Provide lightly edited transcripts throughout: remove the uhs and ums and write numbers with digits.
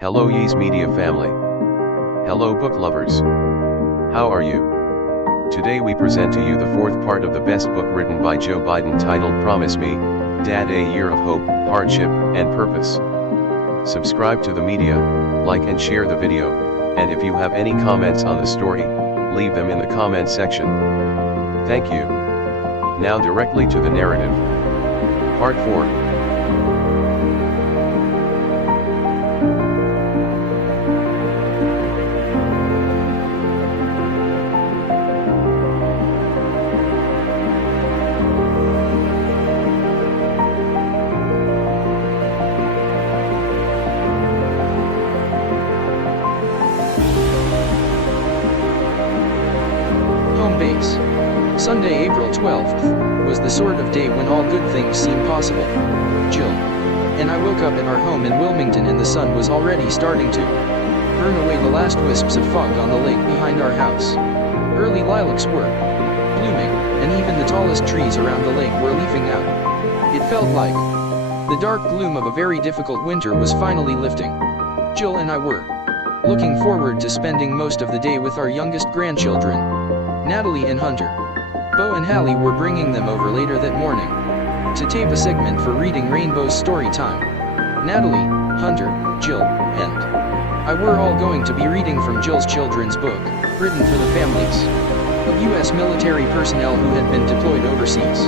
Hello Yeez Media family. Hello book lovers. How are you? Today we present to you the fourth part of the best book written by Joe Biden titled Promise Me, Dad, A Year of Hope, Hardship, and Purpose. Subscribe to the media, like and share the video, and if you have any comments on the story, leave them in the comment section. Thank you. Now directly to the narrative. Part 4. Base. Sunday, April 12th, was the sort of day when all good things seem possible. Jill and I woke up at our home in Wilmington and the sun was already starting to burn away the last wisps of fog on the lake behind our house. Early lilacs were blooming, and even the tallest trees around the lake were leafing out. It felt like the dark gloom of a very difficult winter was finally lifting. Jill and I were looking forward to spending most of the day with our youngest grandchildren, Natalie and Hunter. Bo and Hallie were bringing them over later that morning to tape a segment for Reading Rainbow's story time. Natalie, Hunter, Jill, and I were all going to be reading from Jill's children's book, written for the families of U.S. military personnel who had been deployed overseas.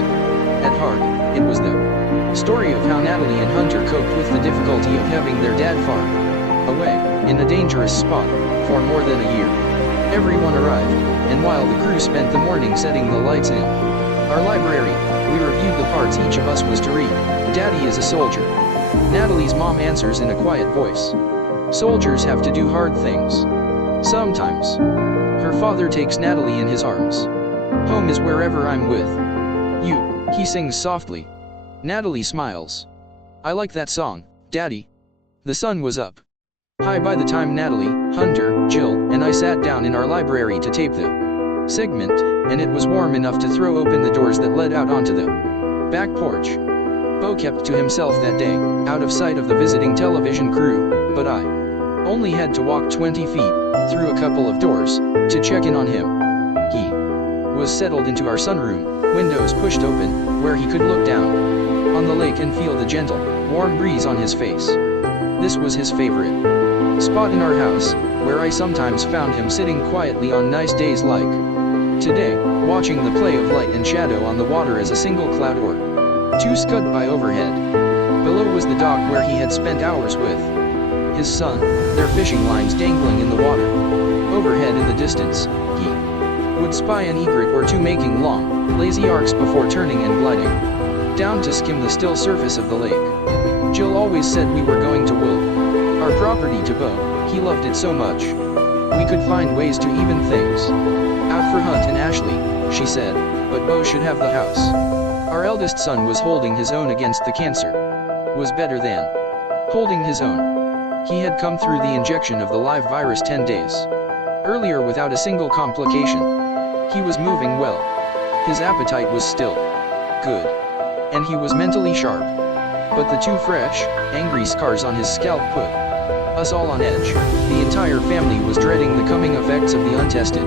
At heart, it was the story of how Natalie and Hunter coped with the difficulty of having their dad far away, in a dangerous spot, for more than a year. Everyone arrived, and while the crew spent the morning setting the lights in our library, we reviewed the parts each of us was to read. Daddy is a soldier. Natalie's mom answers in a quiet voice. Soldiers have to do hard things. Sometimes. Her father takes Natalie in his arms. Home is wherever I'm with you, he sings softly. Natalie smiles. I like that song, Daddy. The sun was up high by the time Natalie, Hunter, Jill, and I sat down in our library to tape the segment, and it was warm enough to throw open the doors that led out onto the back porch. Bo kept to himself that day, out of sight of the visiting television crew, but I only had to walk 20 feet, through a couple of doors, to check in on him. He was settled into our sunroom, windows pushed open, where he could look down on the lake and feel the gentle, warm breeze on his face. This was his favorite spot in our house, where I sometimes found him sitting quietly on nice days like today, watching the play of light and shadow on the water as a single cloud or two scud by overhead. Below was the dock where he had spent hours with his son, their fishing lines dangling in the water. Overhead in the distance, he would spy an egret or two making long, lazy arcs before turning and gliding down to skim the still surface of the lake. Jill always said we were going to will our property to Bo. He loved it so much. We could find ways to even things out for Hunt and Ashley, she said, but Bo should have the house. Our eldest son was holding his own against the cancer. Was better than holding his own. He had come through the injection of the live virus 10 days earlier without a single complication. He was moving well. His appetite was still good. And he was mentally sharp. But the two fresh, angry scars on his scalp put us all on edge. The entire family was dreading the coming effects of the untested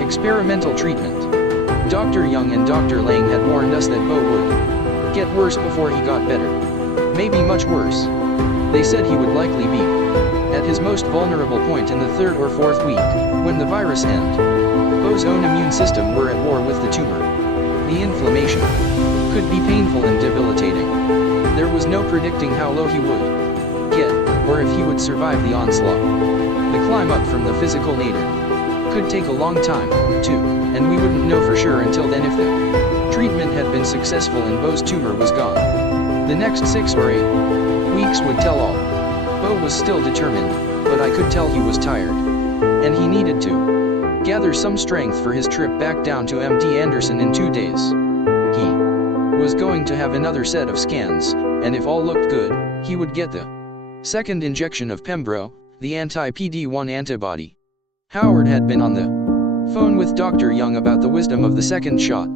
experimental treatment. Dr. Young and Dr. Lang had warned us that Bo would get worse before he got better. Maybe much worse. They said he would likely be at his most vulnerable point in the third or fourth week, when the virus and Bo's own immune system were at war with the tumor. The inflammation could be painful and debilitating. There was no predicting how low he would get, or if he would survive the onslaught. The climb up from the physical nadir could take a long time, too, and we wouldn't know for sure until then if the treatment had been successful and Bo's tumor was gone. The next 6 or 8 weeks would tell all. Bo was still determined, but I could tell he was tired. And he needed to gather some strength for his trip back down to MD Anderson in 2 days. He was going to have another set of scans, and if all looked good, he would get the second injection of Pembro, the anti-PD-1 antibody. Howard had been on the phone with Dr. Young about the wisdom of the second shot.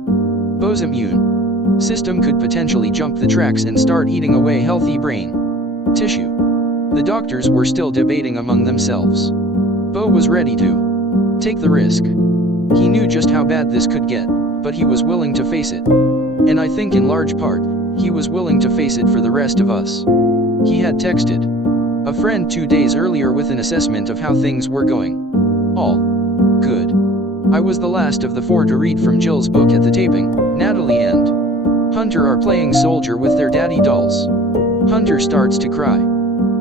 Bo's immune system could potentially jump the tracks and start eating away healthy brain tissue. The doctors were still debating among themselves. Bo was ready to take the risk. He knew just how bad this could get, but he was willing to face it. And I think in large part, he was willing to face it for the rest of us. He had texted a friend 2 days earlier with an assessment of how things were going. All good. I was the last of the 4 to read from Jill's book at the taping. Natalie and Hunter are playing soldier with their daddy dolls. Hunter starts to cry.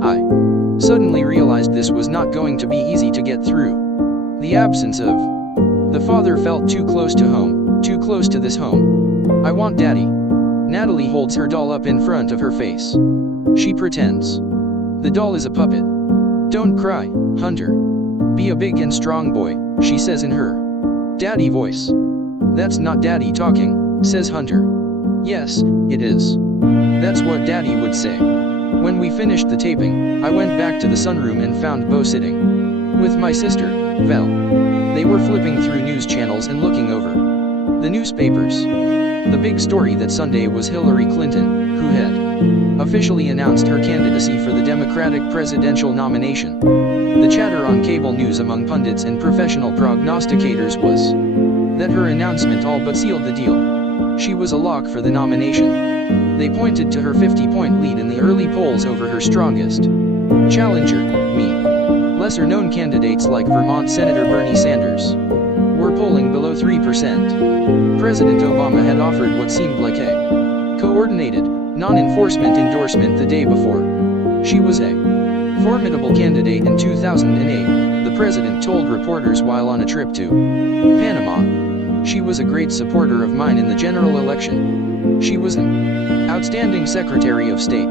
I suddenly realized this was not going to be easy to get through. The absence of the father felt too close to home, too close to this home. I want daddy. Natalie holds her doll up in front of her face. She pretends the doll is a puppet. Don't cry, Hunter. Be a big and strong boy, she says in her daddy voice. That's not daddy talking, says Hunter. Yes, it is. That's what daddy would say. When we finished the taping, I went back to the sunroom and found Bo sitting with my sister, Val. They were flipping through news channels and looking over the newspapers. The big story that Sunday was Hillary Clinton, who had officially announced her candidacy for the Democratic presidential nomination. The chatter on cable news among pundits and professional prognosticators was that her announcement all but sealed the deal. She was a lock for the nomination. They pointed to her 50-point lead in the early polls over her strongest challenger, me. Lesser-known candidates like Vermont Senator Bernie Sanders were polling below 3%. President Obama had offered what seemed like a coordinated, non-enforcement endorsement the day before. She was a formidable candidate in 2008, the president told reporters while on a trip to Panama. She was a great supporter of mine in the general election. She was an outstanding Secretary of State.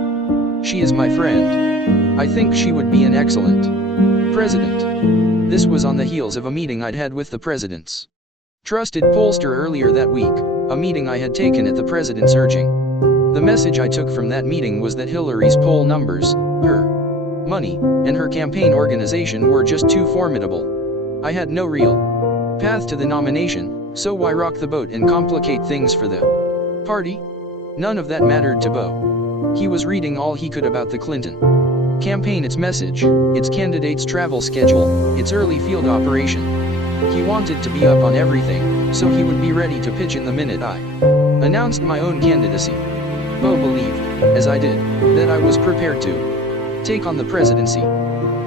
She is my friend. I think she would be an excellent president. This was on the heels of a meeting I'd had with the president's trusted pollster earlier that week, a meeting I had taken at the president's urging. The message I took from that meeting was that Hillary's poll numbers, her money, and her campaign organization were just too formidable. I had no real path to the nomination, so why rock the boat and complicate things for the party? None of that mattered to Bo. He was reading all he could about the Clinton campaign, its message, its candidate's travel schedule, its early field operation. He wanted to be up on everything, so he would be ready to pitch in the minute I announced my own candidacy. Bo believed, as I did, that I was prepared to take on the presidency.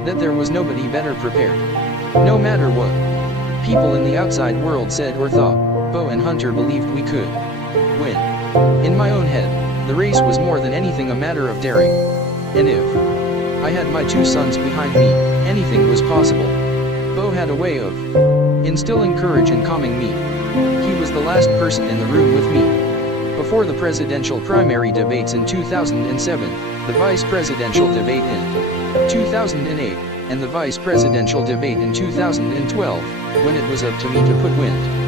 That there was nobody better prepared. No matter what people in the outside world said or thought, Bo and Hunter believed we could win. In my own head, the race was more than anything a matter of daring. And if I had my 2 sons behind me, anything was possible. Bo had a way of instilling courage and calming me. He was the last person in the room with me. Before the presidential primary debates in 2007, the vice presidential debate in 2008, and the vice presidential debate in 2012, when it was up to me to put wind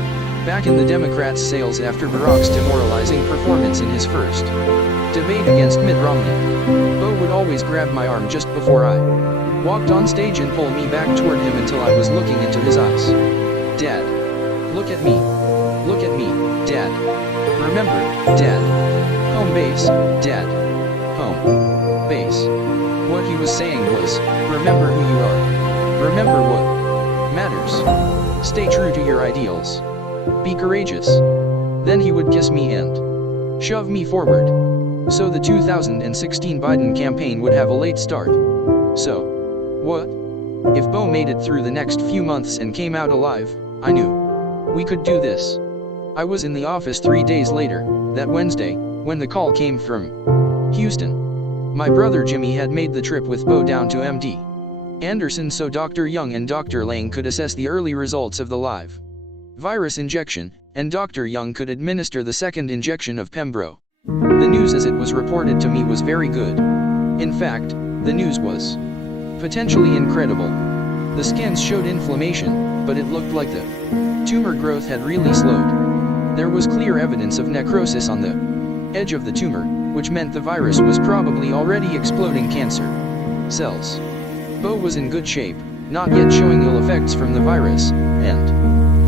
back in the Democrats' sails after Barack's demoralizing performance in his first debate against Mitt Romney. Bo would always grab my arm just before I walked on stage and pull me back toward him until I was looking into his eyes. Dad. Look at me. Look at me, Dad. Remember, Dad. Home base, Dad. Home base. What he was saying was, remember who you are. Remember what matters. Stay true to your ideals. Be courageous. Then he would kiss me and shove me forward. So the 2016 Biden campaign would have a late start. So, what? If Bo made it through the next few months and came out alive, I knew we could do this. I was in the office 3 days later, that Wednesday, when the call came from Houston. My brother Jimmy had made the trip with Bo down to MD Anderson so Dr. Young and Dr. Lang could assess the early results of the live virus injection, and Dr. Young could administer the second injection of Pembro. The news as it was reported to me was very good. In fact, the news was potentially incredible. The scans showed inflammation, but it looked like the tumor growth had really slowed. There was clear evidence of necrosis on the edge of the tumor, which meant the virus was probably already exploding cancer cells. Bo was in good shape, not yet showing ill effects from the virus, and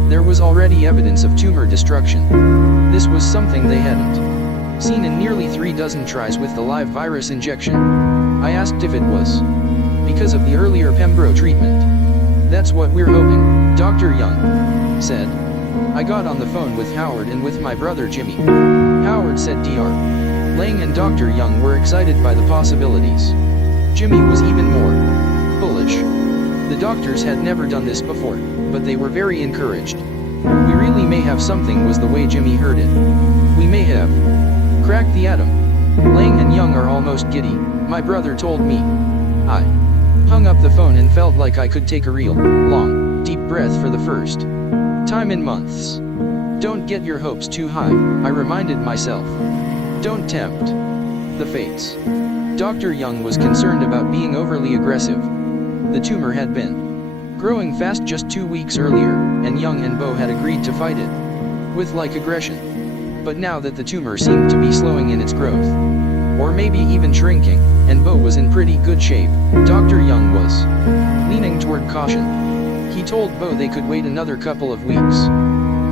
there was already evidence of tumor destruction. This was something they hadn't seen in nearly 3 dozen tries with the live virus injection. I asked if it was because of the earlier Pembro treatment. That's what we're hoping, Dr. Young said. I got on the phone with Howard and with my brother Jimmy. Howard said Dr. Lang and Dr. Young were excited by the possibilities. Jimmy was even more bullish. The doctors had never done this before, but they were very encouraged. We really may have something, was the way Jimmy heard it. We may have cracked the atom. Lang and Young are almost giddy, my brother told me. I hung up the phone and felt like I could take a real, long, deep breath for the first time in months. Don't get your hopes too high, I reminded myself. Don't tempt the fates. Dr. Young was concerned about being overly aggressive. The tumor had been growing fast just 2 weeks earlier, and Young and Bo had agreed to fight it with like aggression. But now that the tumor seemed to be slowing in its growth, or maybe even shrinking, and Bo was in pretty good shape, Dr. Young was leaning toward caution. He told Bo they could wait another couple of weeks,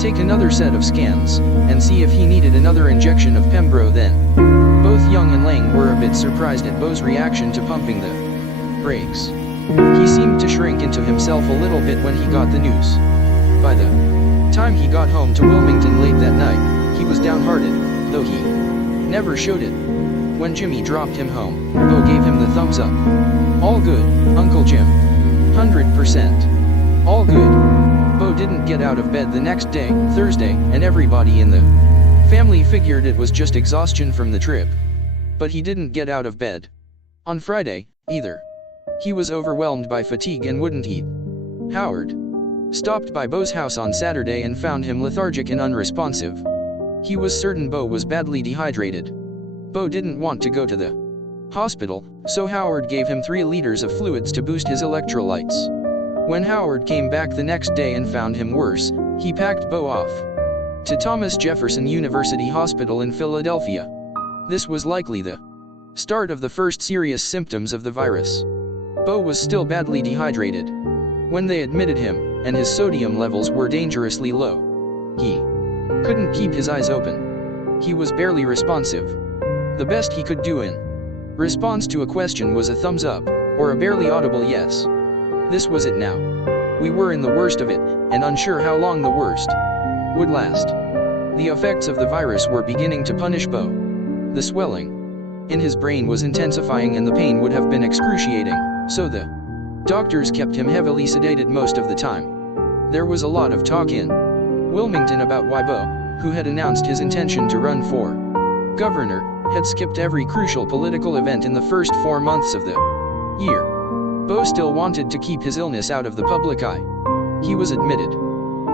take another set of scans, and see if he needed another injection of Pembro then. Both Young and Lang were a bit surprised at Bo's reaction to pumping the brakes. He seemed to shrink into himself a little bit when he got the news. By the time he got home to Wilmington late that night, he was downhearted, though he never showed it. When Jimmy dropped him home, Bo gave him the thumbs up. All good, Uncle Jim. 100%. All good. Bo didn't get out of bed the next day, Thursday, and everybody in the family figured it was just exhaustion from the trip. But he didn't get out of bed on Friday, either. He was overwhelmed by fatigue and wouldn't eat. Howard stopped by Bo's house on Saturday and found him lethargic and unresponsive. He was certain Bo was badly dehydrated. Bo didn't want to go to the hospital, so Howard gave him 3 liters of fluids to boost his electrolytes. When Howard came back the next day and found him worse, he packed Bo off to Thomas Jefferson University Hospital in Philadelphia. This was likely the start of the first serious symptoms of the virus. Bo was still badly dehydrated when they admitted him, and his sodium levels were dangerously low. He couldn't keep his eyes open. He was barely responsive. The best he could do in response to a question was a thumbs up, or a barely audible yes. This was it now. We were in the worst of it, and unsure how long the worst would last. The effects of the virus were beginning to punish Bo. The swelling in his brain was intensifying and the pain would have been excruciating, so the doctors kept him heavily sedated most of the time. There was a lot of talk in Wilmington about why Bo, who had announced his intention to run for governor, had skipped every crucial political event in the first 4 months of the year. Bo still wanted to keep his illness out of the public eye. He was admitted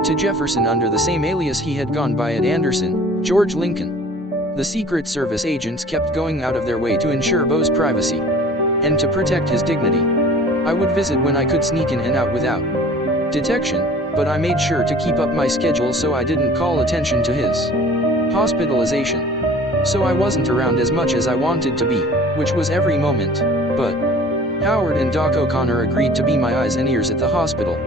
to Jefferson under the same alias he had gone by at Anderson, George Lincoln. The Secret Service agents kept going out of their way to ensure Bo's privacy and to protect his dignity. I would visit when I could sneak in and out without detection, but I made sure to keep up my schedule so I didn't call attention to his hospitalization. So I wasn't around as much as I wanted to be, which was every moment, but Howard and Doc O'Connor agreed to be my eyes and ears at the hospital.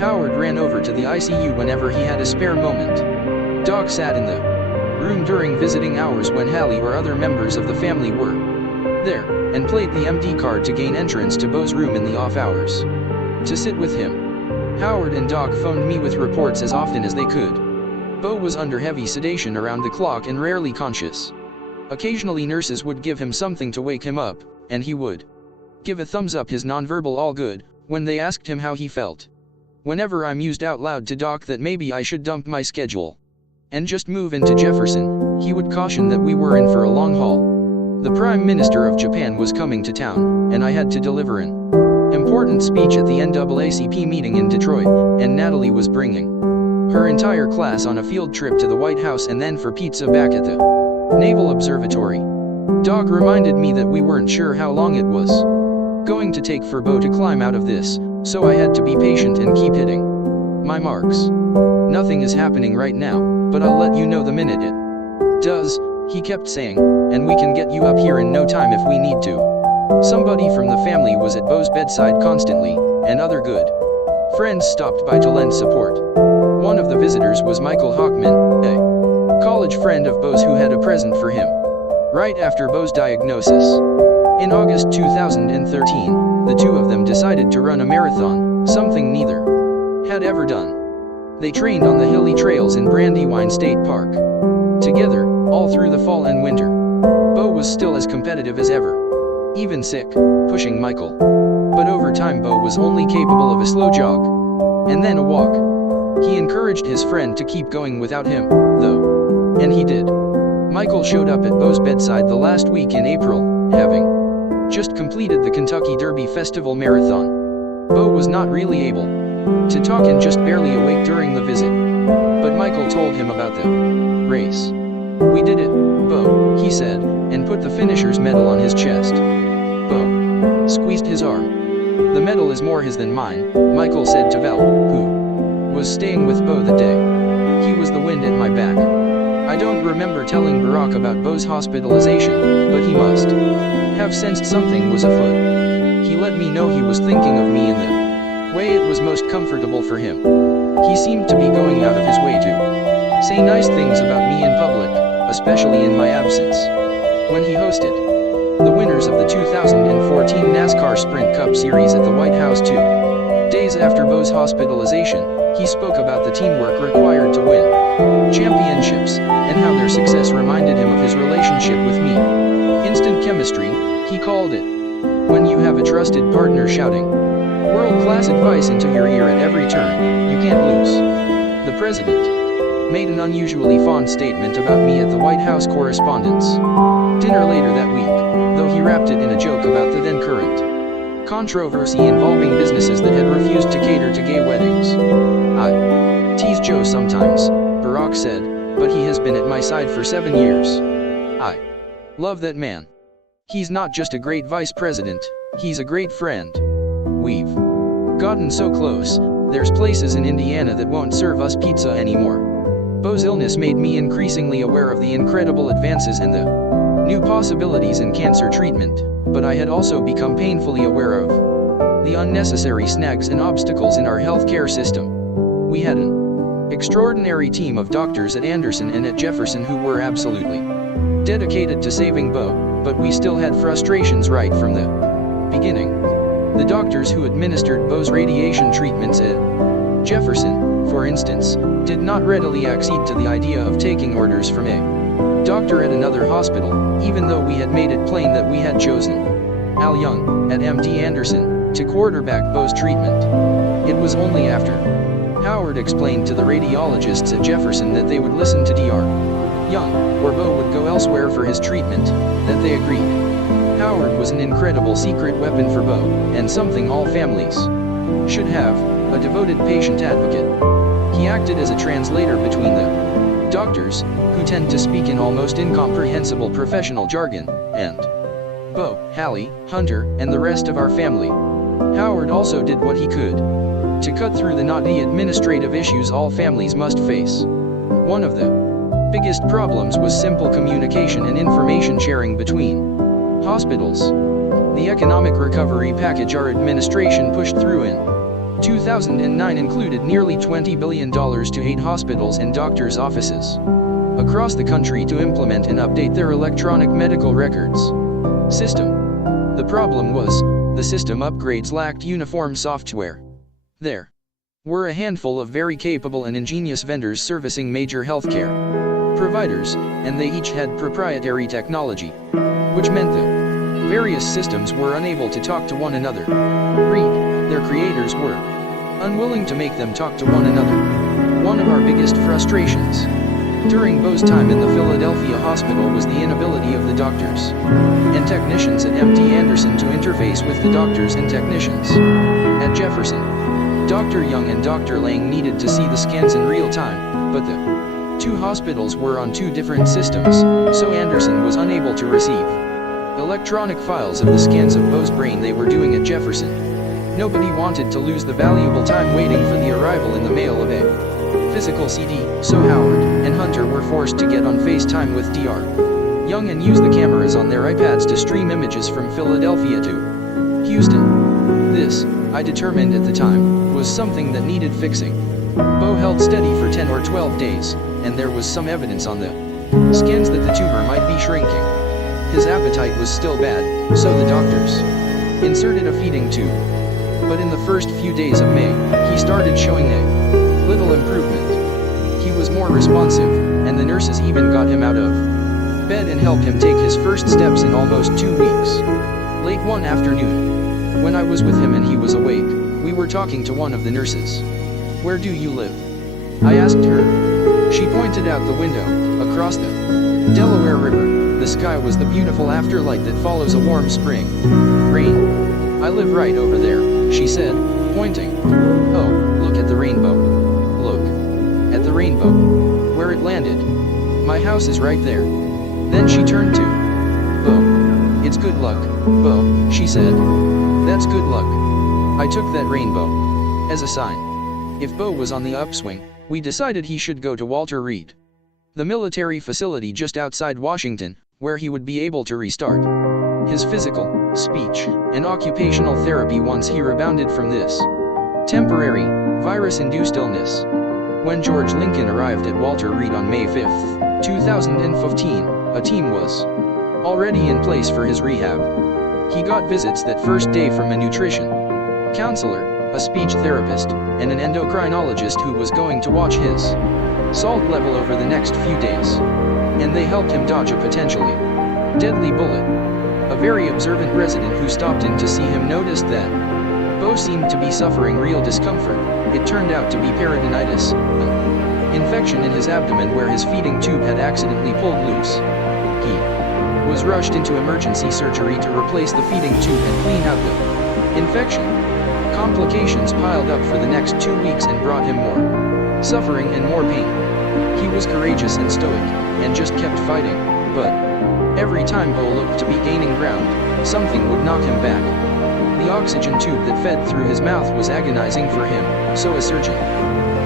Howard ran over to the ICU whenever he had a spare moment. Doc sat in the room during visiting hours when Hallie or other members of the family were there, and played the MD card to gain entrance to Bo's room in the off hours to sit with him. Howard and Doc phoned me with reports as often as they could. Bo was under heavy sedation around the clock and rarely conscious. Occasionally nurses would give him something to wake him up, and he would give a thumbs up, his nonverbal all good, when they asked him how he felt. Whenever I mused out loud to Doc that maybe I should dump my schedule and just move into Jefferson, he would caution that we were in for a long haul. The Prime Minister of Japan was coming to town, and I had to deliver an important speech at the NAACP meeting in Detroit, and Natalie was bringing her entire class on a field trip to the White House and then for pizza back at the Naval Observatory. Doc reminded me that we weren't sure how long it was going to take for Bo to climb out of this, so I had to be patient and keep hitting my marks. Nothing is happening right now, but I'll let you know the minute it does, he kept saying, and we can get you up here in no time if we need to. Somebody from the family was at Bo's bedside constantly, and other good friends stopped by to lend support. One of the visitors was Michael Hockman, a college friend of Bo's who had a present for him right after Bo's diagnosis. In August 2013, the two of them decided to run a marathon, something neither had ever done. They trained on the hilly trails in Brandywine State Park together, all through the fall and winter. Bo was still as competitive as ever, even sick, pushing Michael. But over time Bo was only capable of a slow jog, and then a walk. He encouraged his friend to keep going without him, though. And he did. Michael showed up at Bo's bedside the last week in April, having just completed the Kentucky Derby Festival Marathon. Bo was not really able to talk and just barely awake during the visit. But Michael told him about the race. "We did it, Bo," he said, and put the finisher's medal on his chest. Bo squeezed his arm. "The medal is more his than mine," Michael said to Val, who was staying with Bo that day. "He was the wind at my back." I don't remember telling Barack about Bo's hospitalization, but he must have sensed something was afoot. He let me know he was thinking of me in the way it was most comfortable for him. He seemed to be going out of his way to say nice things about me in public, especially in my absence. When he hosted the winners of the 2014 NASCAR Sprint Cup Series at the White House 2 days after Bo's hospitalization, he spoke about the teamwork required to win championships, and how their success reminded him of his relationship with me. Instant chemistry, he called it. When you have a trusted partner shouting world-class advice into your ear at every turn, you can't lose. The president made an unusually fond statement about me at the White House Correspondents' dinner later that week, though he wrapped it in a joke about the then current controversy involving businesses that had refused to cater to gay weddings. "I tease Joe sometimes," Barack said, "but he has been at my side for 7 years. I love that man. He's not just a great vice president, he's a great friend. We've gotten so close, there's places in Indiana that won't serve us pizza anymore." Bo's illness made me increasingly aware of the incredible advances and the new possibilities in cancer treatment, but I had also become painfully aware of the unnecessary snags and obstacles in our healthcare system. We had an extraordinary team of doctors at Anderson and at Jefferson who were absolutely dedicated to saving Bo, but we still had frustrations right from the beginning. The doctors who administered Bo's radiation treatments at Jefferson, for instance, did not readily accede to the idea of taking orders from a doctor at another hospital, even though we had made it plain that we had chosen Al Young, at MD Anderson, to quarterback Bo's treatment. It was only after Howard explained to the radiologists at Jefferson that they would listen to Dr. Young, or Bo would go elsewhere for his treatment, that they agreed. Howard was an incredible secret weapon for Bo, and something all families should have, a devoted patient advocate. He acted as a translator between the doctors, who tend to speak in almost incomprehensible professional jargon, and Bo, Hallie, Hunter, and the rest of our family. Howard also did what he could to cut through the knotty administrative issues all families must face. One of the biggest problems was simple communication and information sharing between hospitals. The economic recovery package our administration pushed through in 2009 included nearly $20 billion to aid hospitals and doctors' offices across the country to implement and update their electronic medical records system. The problem was, the system upgrades lacked uniform software. There were a handful of very capable and ingenious vendors servicing major healthcare providers, and they each had proprietary technology, which meant the various systems were unable to talk to one another. Their creators were unwilling to make them talk to one another. One of our biggest frustrations during Bo's time in the Philadelphia hospital was the inability of the doctors and technicians at MD Anderson to interface with the doctors and technicians at Jefferson. Dr. Young and Dr. Lang needed to see the scans in real time, but the two hospitals were on two different systems, so Anderson was unable to receive electronic files of the scans of Bo's brain they were doing at Jefferson. Nobody wanted to lose the valuable time waiting for the arrival in the mail of a physical CD, so Howard and Hunter were forced to get on FaceTime with Dr. Young and use the cameras on their iPads to stream images from Philadelphia to Houston. This, I determined at the time, was something that needed fixing. Bo held steady for 10 or 12 days, and there was some evidence on the scans that the tumor might be shrinking. His appetite was still bad, so the doctors inserted a feeding tube. But in the first few days of May, he started showing a little improvement. He was more responsive, and the nurses even got him out of bed and helped him take his first steps in almost 2 weeks. Late one afternoon, when I was with him and he was awake, we were talking to one of the nurses. "Where do you live?" I asked her. She pointed out the window, across the Delaware River. The sky was the beautiful afterlight that follows a warm spring rain. "I live right over there," she said, pointing. "Oh, look at the rainbow. Look at the rainbow. Where it landed. My house is right there." Then she turned to Bo. "It's good luck, Bo," she said. "That's good luck." I took that rainbow as a sign. If Bo was on the upswing, we decided he should go to Walter Reed, the military facility just outside Washington, where he would be able to restart his physical, speech, and occupational therapy once he rebounded from this temporary, virus-induced illness. When George Lincoln arrived at Walter Reed on May 5, 2015, a team was already in place for his rehab. He got visits that first day from a nutrition counselor, a speech therapist, and an endocrinologist who was going to watch his salt level over the next few days. And they helped him dodge a potentially deadly bullet. A very observant resident who stopped in to see him noticed that Bo seemed to be suffering real discomfort. It turned out to be peritonitis, an infection in his abdomen where his feeding tube had accidentally pulled loose. He was rushed into emergency surgery to replace the feeding tube and clean out the infection. Complications piled up for the next 2 weeks and brought him more suffering and more pain. He was courageous and stoic, and just kept fighting, but every time Bo looked to be gaining ground, something would knock him back. The oxygen tube that fed through his mouth was agonizing for him, so a surgeon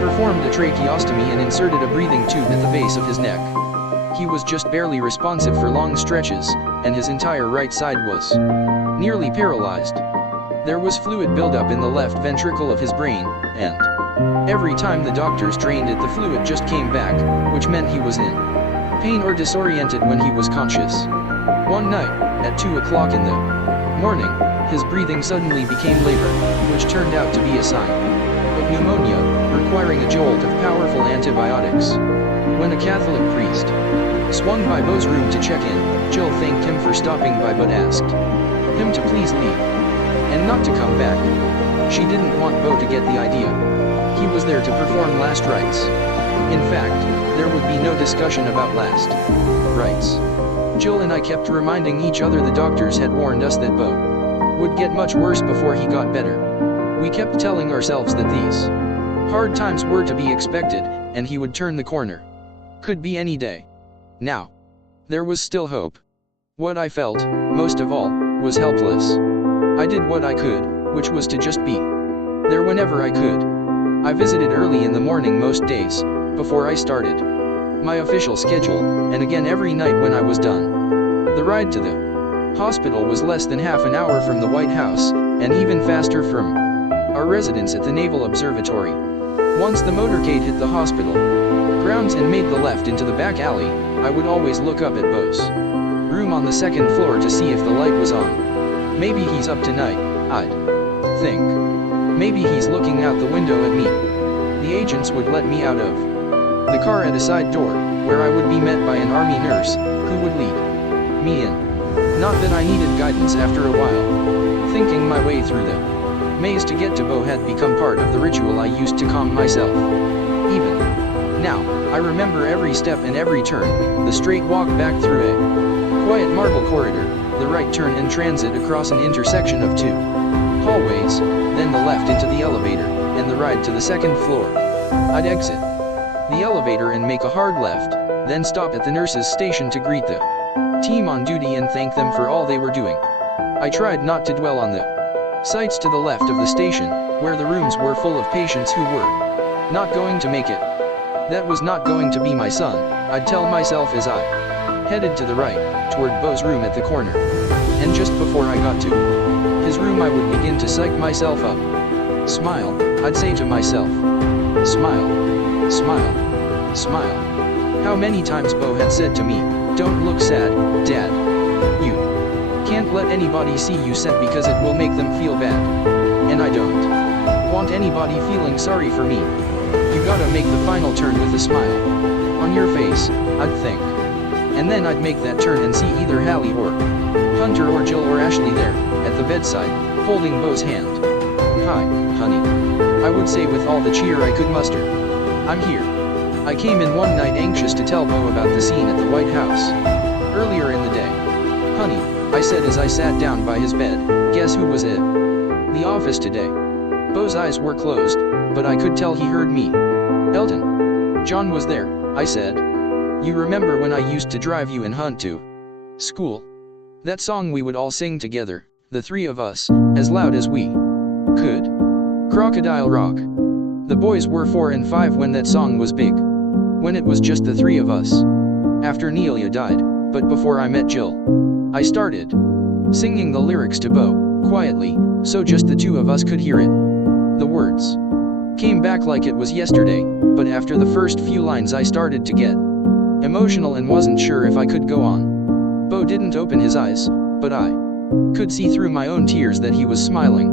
performed a tracheostomy and inserted a breathing tube at the base of his neck. He was just barely responsive for long stretches, and his entire right side was nearly paralyzed. There was fluid buildup in the left ventricle of his brain, and every time the doctors drained it, the fluid just came back, which meant he was in pain or disoriented when he was conscious. One night, at 2 o'clock in the morning, his breathing suddenly became labored, which turned out to be a sign of pneumonia, requiring a jolt of powerful antibiotics. When a Catholic priest swung by Bo's room to check in, Jill thanked him for stopping by but asked him to please leave and not to come back. She didn't want Bo to get the idea he was there to perform last rites. In fact, there would be no discussion about last rites. Jill and I kept reminding each other the doctors had warned us that Bo would get much worse before he got better. We kept telling ourselves that these hard times were to be expected, and he would turn the corner. Could be any day. Now, there was still hope. What I felt, most of all, was helpless. I did what I could, which was to just be there whenever I could. I visited early in the morning most days, before I started my official schedule, and again every night when I was done. The ride to the hospital was less than half an hour from the White House, and even faster from our residence at the Naval Observatory. Once the motorcade hit the hospital grounds and made the left into the back alley, I would always look up at Bo's room on the second floor to see if the light was on. Maybe he's up tonight, I'd think. Maybe he's looking out the window at me. The agents would let me out of the car at a side door, where I would be met by an army nurse, who would lead me in. Not that I needed guidance after a while. Thinking my way through the maze to get to Bo had become part of the ritual I used to calm myself. Even now, I remember every step and every turn, the straight walk back through a quiet marble corridor, the right turn and transit across an intersection of 2 hallways, then the left into the elevator, and the ride to the second floor. I'd exit the elevator and make a hard left, then stop at the nurses' station to greet the team on duty and thank them for all they were doing. I tried not to dwell on the sights to the left of the station, where the rooms were full of patients who were not going to make it. That was not going to be my son, I'd tell myself as I headed to the right, toward Bo's room at the corner. And just before I got to his room I would begin to psych myself up. Smile, I'd say to myself. Smile, smile, smile. How many times Bo had said to me, "Don't look sad, Dad. You Can't let anybody see you sad because it will make them feel bad. And I don't want anybody feeling sorry for me. You gotta make the final turn with a smile on your face, I'd think. And then I'd make that turn and see either Hallie or Hunter or Jill or Ashley there, at the bedside, holding Bo's hand. "Hi, honey," I would say with all the cheer I could muster. "I'm here. I came in one night anxious to tell Bo about the scene at the White House earlier in the day." "Honey," I said as I sat down by his bed, "guess who was in the office today?" Bo's eyes were closed, but I could tell he heard me. "Elton John was there," I said. "You remember when I used to drive you and Hunt to school? That song we would all sing together, the three of us, as loud as we could. Crocodile Rock. The boys were 4 and 5 when that song was big. When it was just the three of us. After Nelia died, but before I met Jill. I started singing the lyrics to Bo, quietly, so just the two of us could hear it. The words came back like it was yesterday, but after the first few lines I started to get emotional and wasn't sure if I could go on. Bo didn't open his eyes, but I could see through my own tears that he was smiling.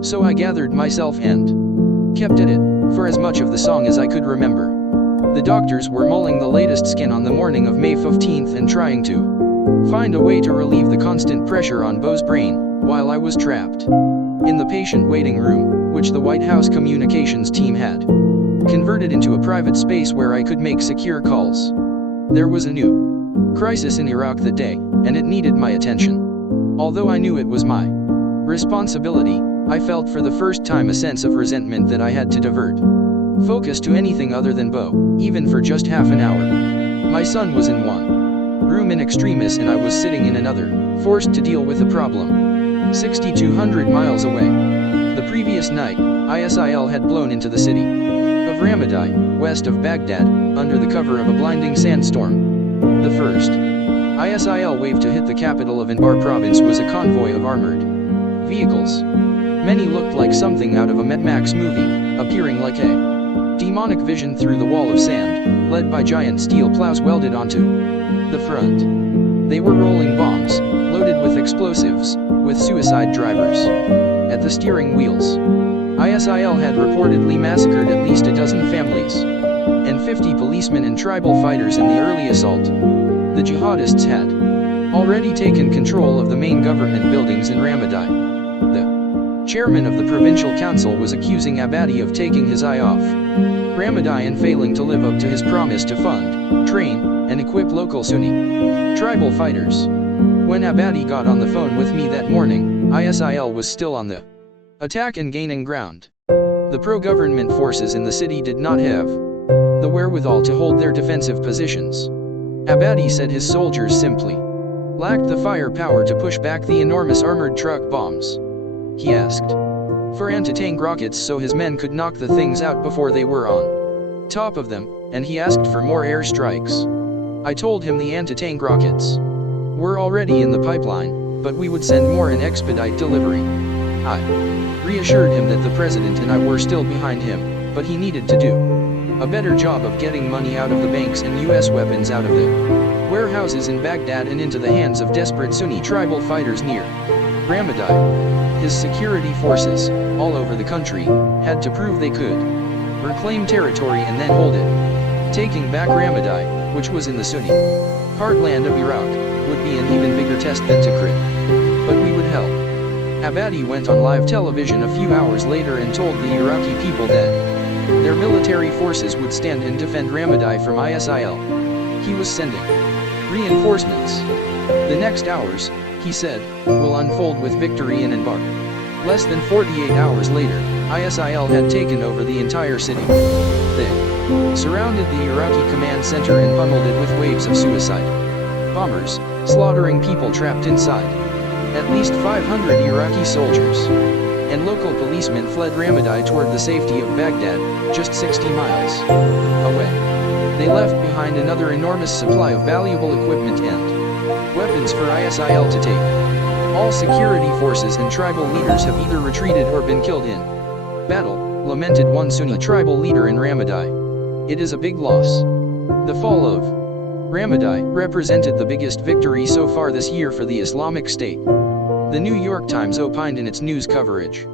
So I gathered myself and kept at it, for as much of the song as I could remember. The doctors were mulling the latest scan on the morning of May 15th and trying to find a way to relieve the constant pressure on Bo's brain, while I was trapped in the patient waiting room, which the White House communications team had converted into a private space where I could make secure calls. There was a new crisis in Iraq that day, and it needed my attention. Although I knew it was my responsibility, I felt for the first time a sense of resentment that I had to divert focus to anything other than Bo, even for just half an hour. My son was in one room in extremis and I was sitting in another, forced to deal with a problem 6,200 miles away. The previous night, ISIL had blown into the city of Ramadi, west of Baghdad, under the cover of a blinding sandstorm. The first ISIL wave to hit the capital of Anbar province was a convoy of armored vehicles. Many looked like something out of a Mad Max movie, appearing like a demonic vision through the wall of sand, led by giant steel plows welded onto the front. They were rolling bombs, loaded with explosives, with suicide drivers at the steering wheels. ISIL had reportedly massacred at least a dozen families and 50 policemen and tribal fighters in the early assault. The jihadists had already taken control of the main government buildings in Ramadi. The chairman of the provincial council was accusing Abadi of taking his eye off Ramadi and failing to live up to his promise to fund, train, and equip local Sunni tribal fighters. When Abadi got on the phone with me that morning, ISIL was still on the attack and gaining ground. The pro-government forces in the city did not have the wherewithal to hold their defensive positions. Abadi said his soldiers simply lacked the firepower to push back the enormous armored truck bombs. He asked for anti-tank rockets so his men could knock the things out before they were on top of them, and he asked for more airstrikes. I told him the anti-tank rockets were already in the pipeline, but we would send more and expedite delivery. I reassured him that the president and I were still behind him, but he needed to do a better job of getting money out of the banks and US weapons out of the warehouses in Baghdad and into the hands of desperate Sunni tribal fighters near Ramadi. His security forces, all over the country, had to prove they could reclaim territory and then hold it. Taking back Ramadi, which was in the Sunni heartland of Iraq, would be an even bigger test than Tikrit. But we would help. Abadi went on live television a few hours later and told the Iraqi people that their military forces would stand and defend Ramadi from ISIL. He was sending reinforcements. The next hours, he said, will unfold with victory in Anbar. Less than 48 hours later, ISIL had taken over the entire city. They surrounded the Iraqi command center and pummeled it with waves of suicide bombers, slaughtering people trapped inside. At least 500 Iraqi soldiers and local policemen fled Ramadi toward the safety of Baghdad, just 60 miles away. They left behind another enormous supply of valuable equipment and weapons for ISIL to take. All security forces and tribal leaders have either retreated or been killed in battle, lamented one Sunni tribal leader in Ramadi. It is a big loss. The fall of Ramadai represented the biggest victory so far this year for the Islamic State. The New York Times opined in its news coverage.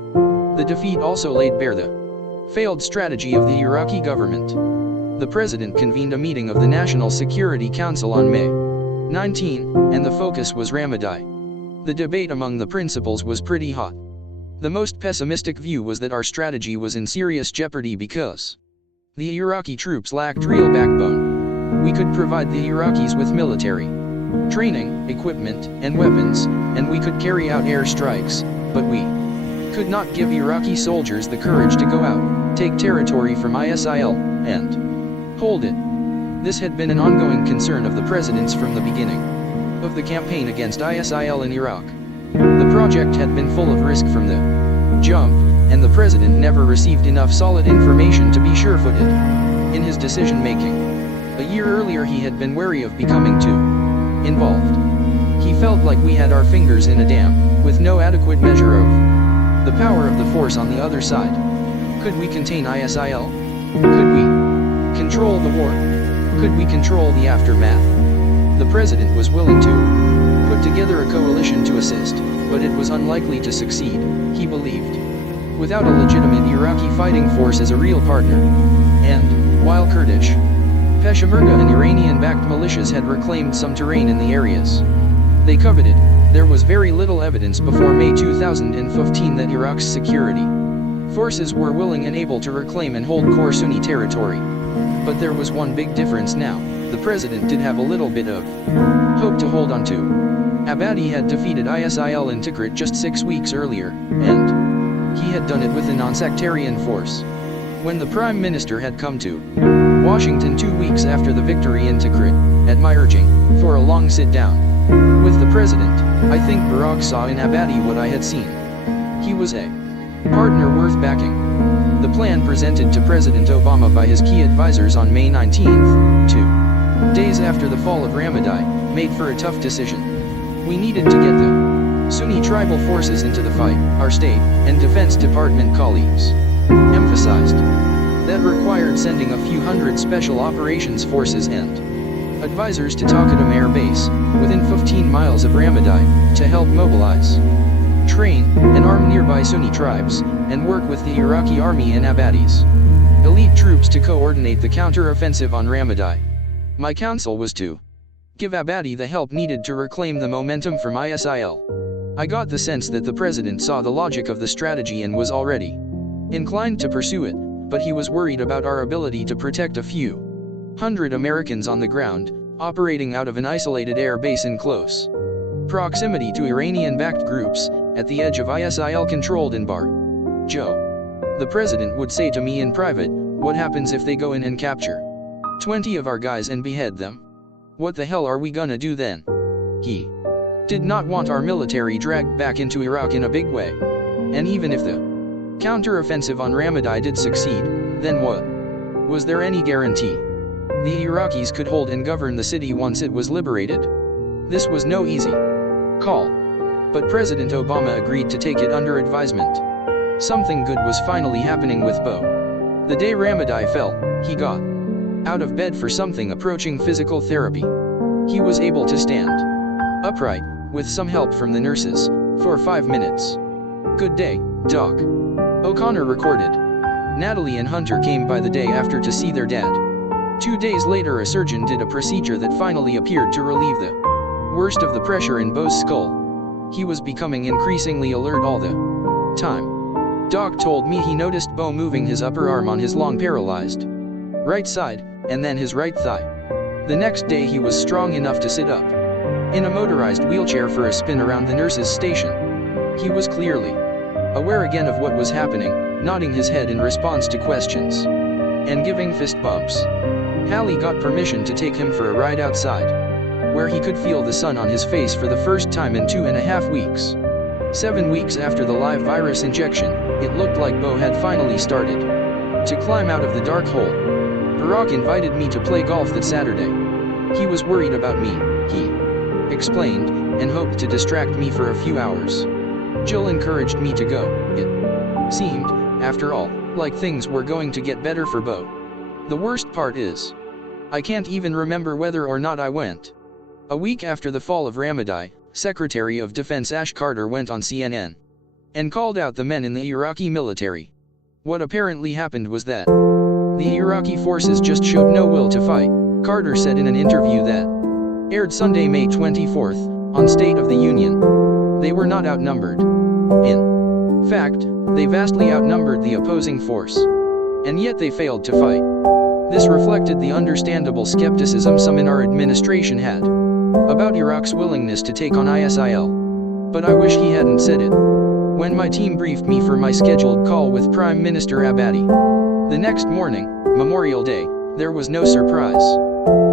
The defeat also laid bare the failed strategy of the Iraqi government. The president convened a meeting of the National Security Council on May 19, and the focus was Ramadai. The debate among the principals was pretty hot. The most pessimistic view was that our strategy was in serious jeopardy because the Iraqi troops lacked real backbone. We could provide the Iraqis with military training, equipment, and weapons, and we could carry out air strikes, but we could not give Iraqi soldiers the courage to go out, take territory from ISIL, and hold it. This had been an ongoing concern of the president's from the beginning of the campaign against ISIL in Iraq. The project had been full of risk from the jump, and the president never received enough solid information to be sure-footed in his decision-making. A year earlier he had been wary of becoming too involved. He felt like we had our fingers in a dam, with no adequate measure of the power of the force on the other side. Could we contain ISIL? Could we control the war? Could we control the aftermath? The president was willing to put together a coalition to assist, but it was unlikely to succeed, he believed, without a legitimate Iraqi fighting force as a real partner. And, while Kurdish, Peshmerga and Iranian-backed militias had reclaimed some terrain in the areas they coveted, there was very little evidence before May 2015 that Iraq's security forces were willing and able to reclaim and hold core Sunni territory. But there was one big difference now. The president did have a little bit of hope to hold on to. Abadi had defeated ISIL in Tikrit just 6 weeks earlier, and he had done it with a non-sectarian force. When the prime minister had come to Washington 2 weeks after the victory in Tikrit, at my urging, for a long sit-down with the president, I think Barack saw in Abadi what I had seen. He was a partner worth backing. The plan presented to President Obama by his key advisors on May 19, 2 days after the fall of Ramadai, made for a tough decision. We needed to get the Sunni tribal forces into the fight, our State and Defense Department colleagues emphasized. That required sending a few hundred special operations forces and advisors to Taqadum Air Base, within 15 miles of Ramadai, to help mobilize, train, and arm nearby Sunni tribes, and work with the Iraqi army and Abadi's elite troops to coordinate the counter-offensive on Ramadai. My counsel was to give Abadi the help needed to reclaim the momentum from ISIL. I got the sense that the president saw the logic of the strategy and was already inclined to pursue it, but he was worried about our ability to protect a few hundred Americans on the ground, operating out of an isolated air base in close proximity to Iranian-backed groups, at the edge of ISIL-controlled Anbar. Joe, the president would say to me in private, what happens if they go in and capture 20 of our guys and behead them? What the hell are we gonna do then? He did not want our military dragged back into Iraq in a big way. And even if the counter-offensive on Ramadai did succeed, then what? Was there any guarantee the Iraqis could hold and govern the city once it was liberated? This was no easy call. But President Obama agreed to take it under advisement. Something good was finally happening with Bo. The day Ramadai fell, he got out of bed for something approaching physical therapy. He was able to stand upright, with some help from the nurses, for 5 minutes. Good day, Doc. O'Connor recorded. Natalie and Hunter came by the day after to see their dad. 2 days later a surgeon did a procedure that finally appeared to relieve the worst of the pressure in Bo's skull. He was becoming increasingly alert all the time. Doc told me he noticed Bo moving his upper arm on his long paralyzed right side, and then his right thigh. The next day he was strong enough to sit up in a motorized wheelchair for a spin around the nurse's station. He was clearly aware again of what was happening, nodding his head in response to questions and giving fist bumps. Hallie got permission to take him for a ride outside, where he could feel the sun on his face for the first time in 2.5 weeks. 7 weeks after the live virus injection, it looked like Bo had finally started to climb out of the dark hole. Barack invited me to play golf that Saturday. He was worried about me, he explained, and hoped to distract me for a few hours. Jill encouraged me to go. It seemed, after all, like things were going to get better for Bo. The worst part is, I can't even remember whether or not I went. A week after the fall of Ramadai, Secretary of Defense Ash Carter went on CNN and called out the men in the Iraqi military. What apparently happened was that the Iraqi forces just showed no will to fight, Carter said in an interview that aired Sunday, May 24th, on State of the Union. They were not outnumbered. In fact, they vastly outnumbered the opposing force. And yet they failed to fight. This reflected the understandable skepticism some in our administration had about Iraq's willingness to take on ISIL. But I wish he hadn't said it. When my team briefed me for my scheduled call with Prime Minister Abadi the next morning, Memorial Day, there was no surprise.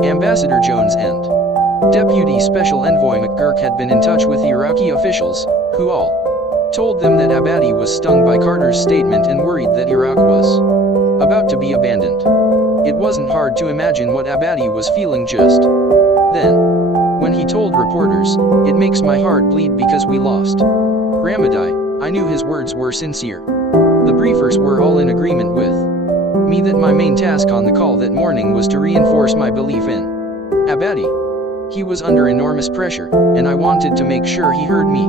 Ambassador Jones and Deputy Special Envoy McGurk had been in touch with Iraqi officials, who all told them that Abadi was stung by Carter's statement and worried that Iraq was about to be abandoned. It wasn't hard to imagine what Abadi was feeling just then. When he told reporters, "It makes my heart bleed because we lost Ramadai," I knew his words were sincere. The briefers were all in agreement with me that my main task on the call that morning was to reinforce my belief in Abadi. He was under enormous pressure, and I wanted to make sure he heard me.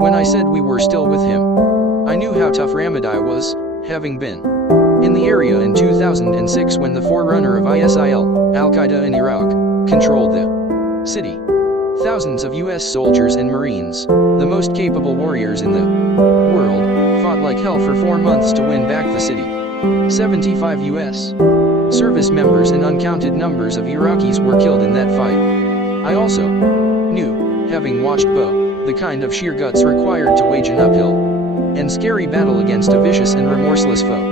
When I said we were still with him, I knew how tough Ramadai was, having been in the area in 2006 when the forerunner of ISIL, Al-Qaeda in Iraq, controlled the city. Thousands of US soldiers and Marines, the most capable warriors in the world, fought like hell for 4 months to win back the city. 75 US service members and uncounted numbers of Iraqis were killed in that fight. I also knew, having watched Bo, the kind of sheer guts required to wage an uphill and scary battle against a vicious and remorseless foe.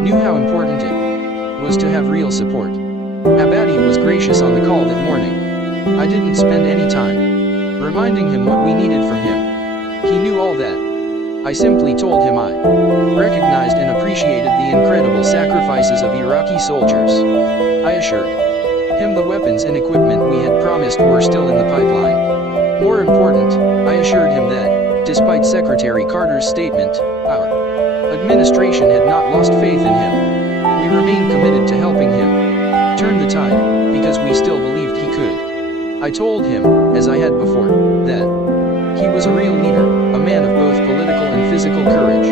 Knew how important it was to have real support. Abadi was gracious on the call that morning. I didn't spend any time reminding him what we needed from him. He knew all that. I simply told him I recognized and appreciated the incredible sacrifices of Iraqi soldiers. I assured him the weapons and equipment we had promised were still in the pipeline. More important, I assured him that, despite Secretary Carter's statement, our administration had not lost faith in him. We remained committed to helping him turn the tide, because we still believed he could. I told him, as I had before, that he was a real leader, a man of both political and physical courage.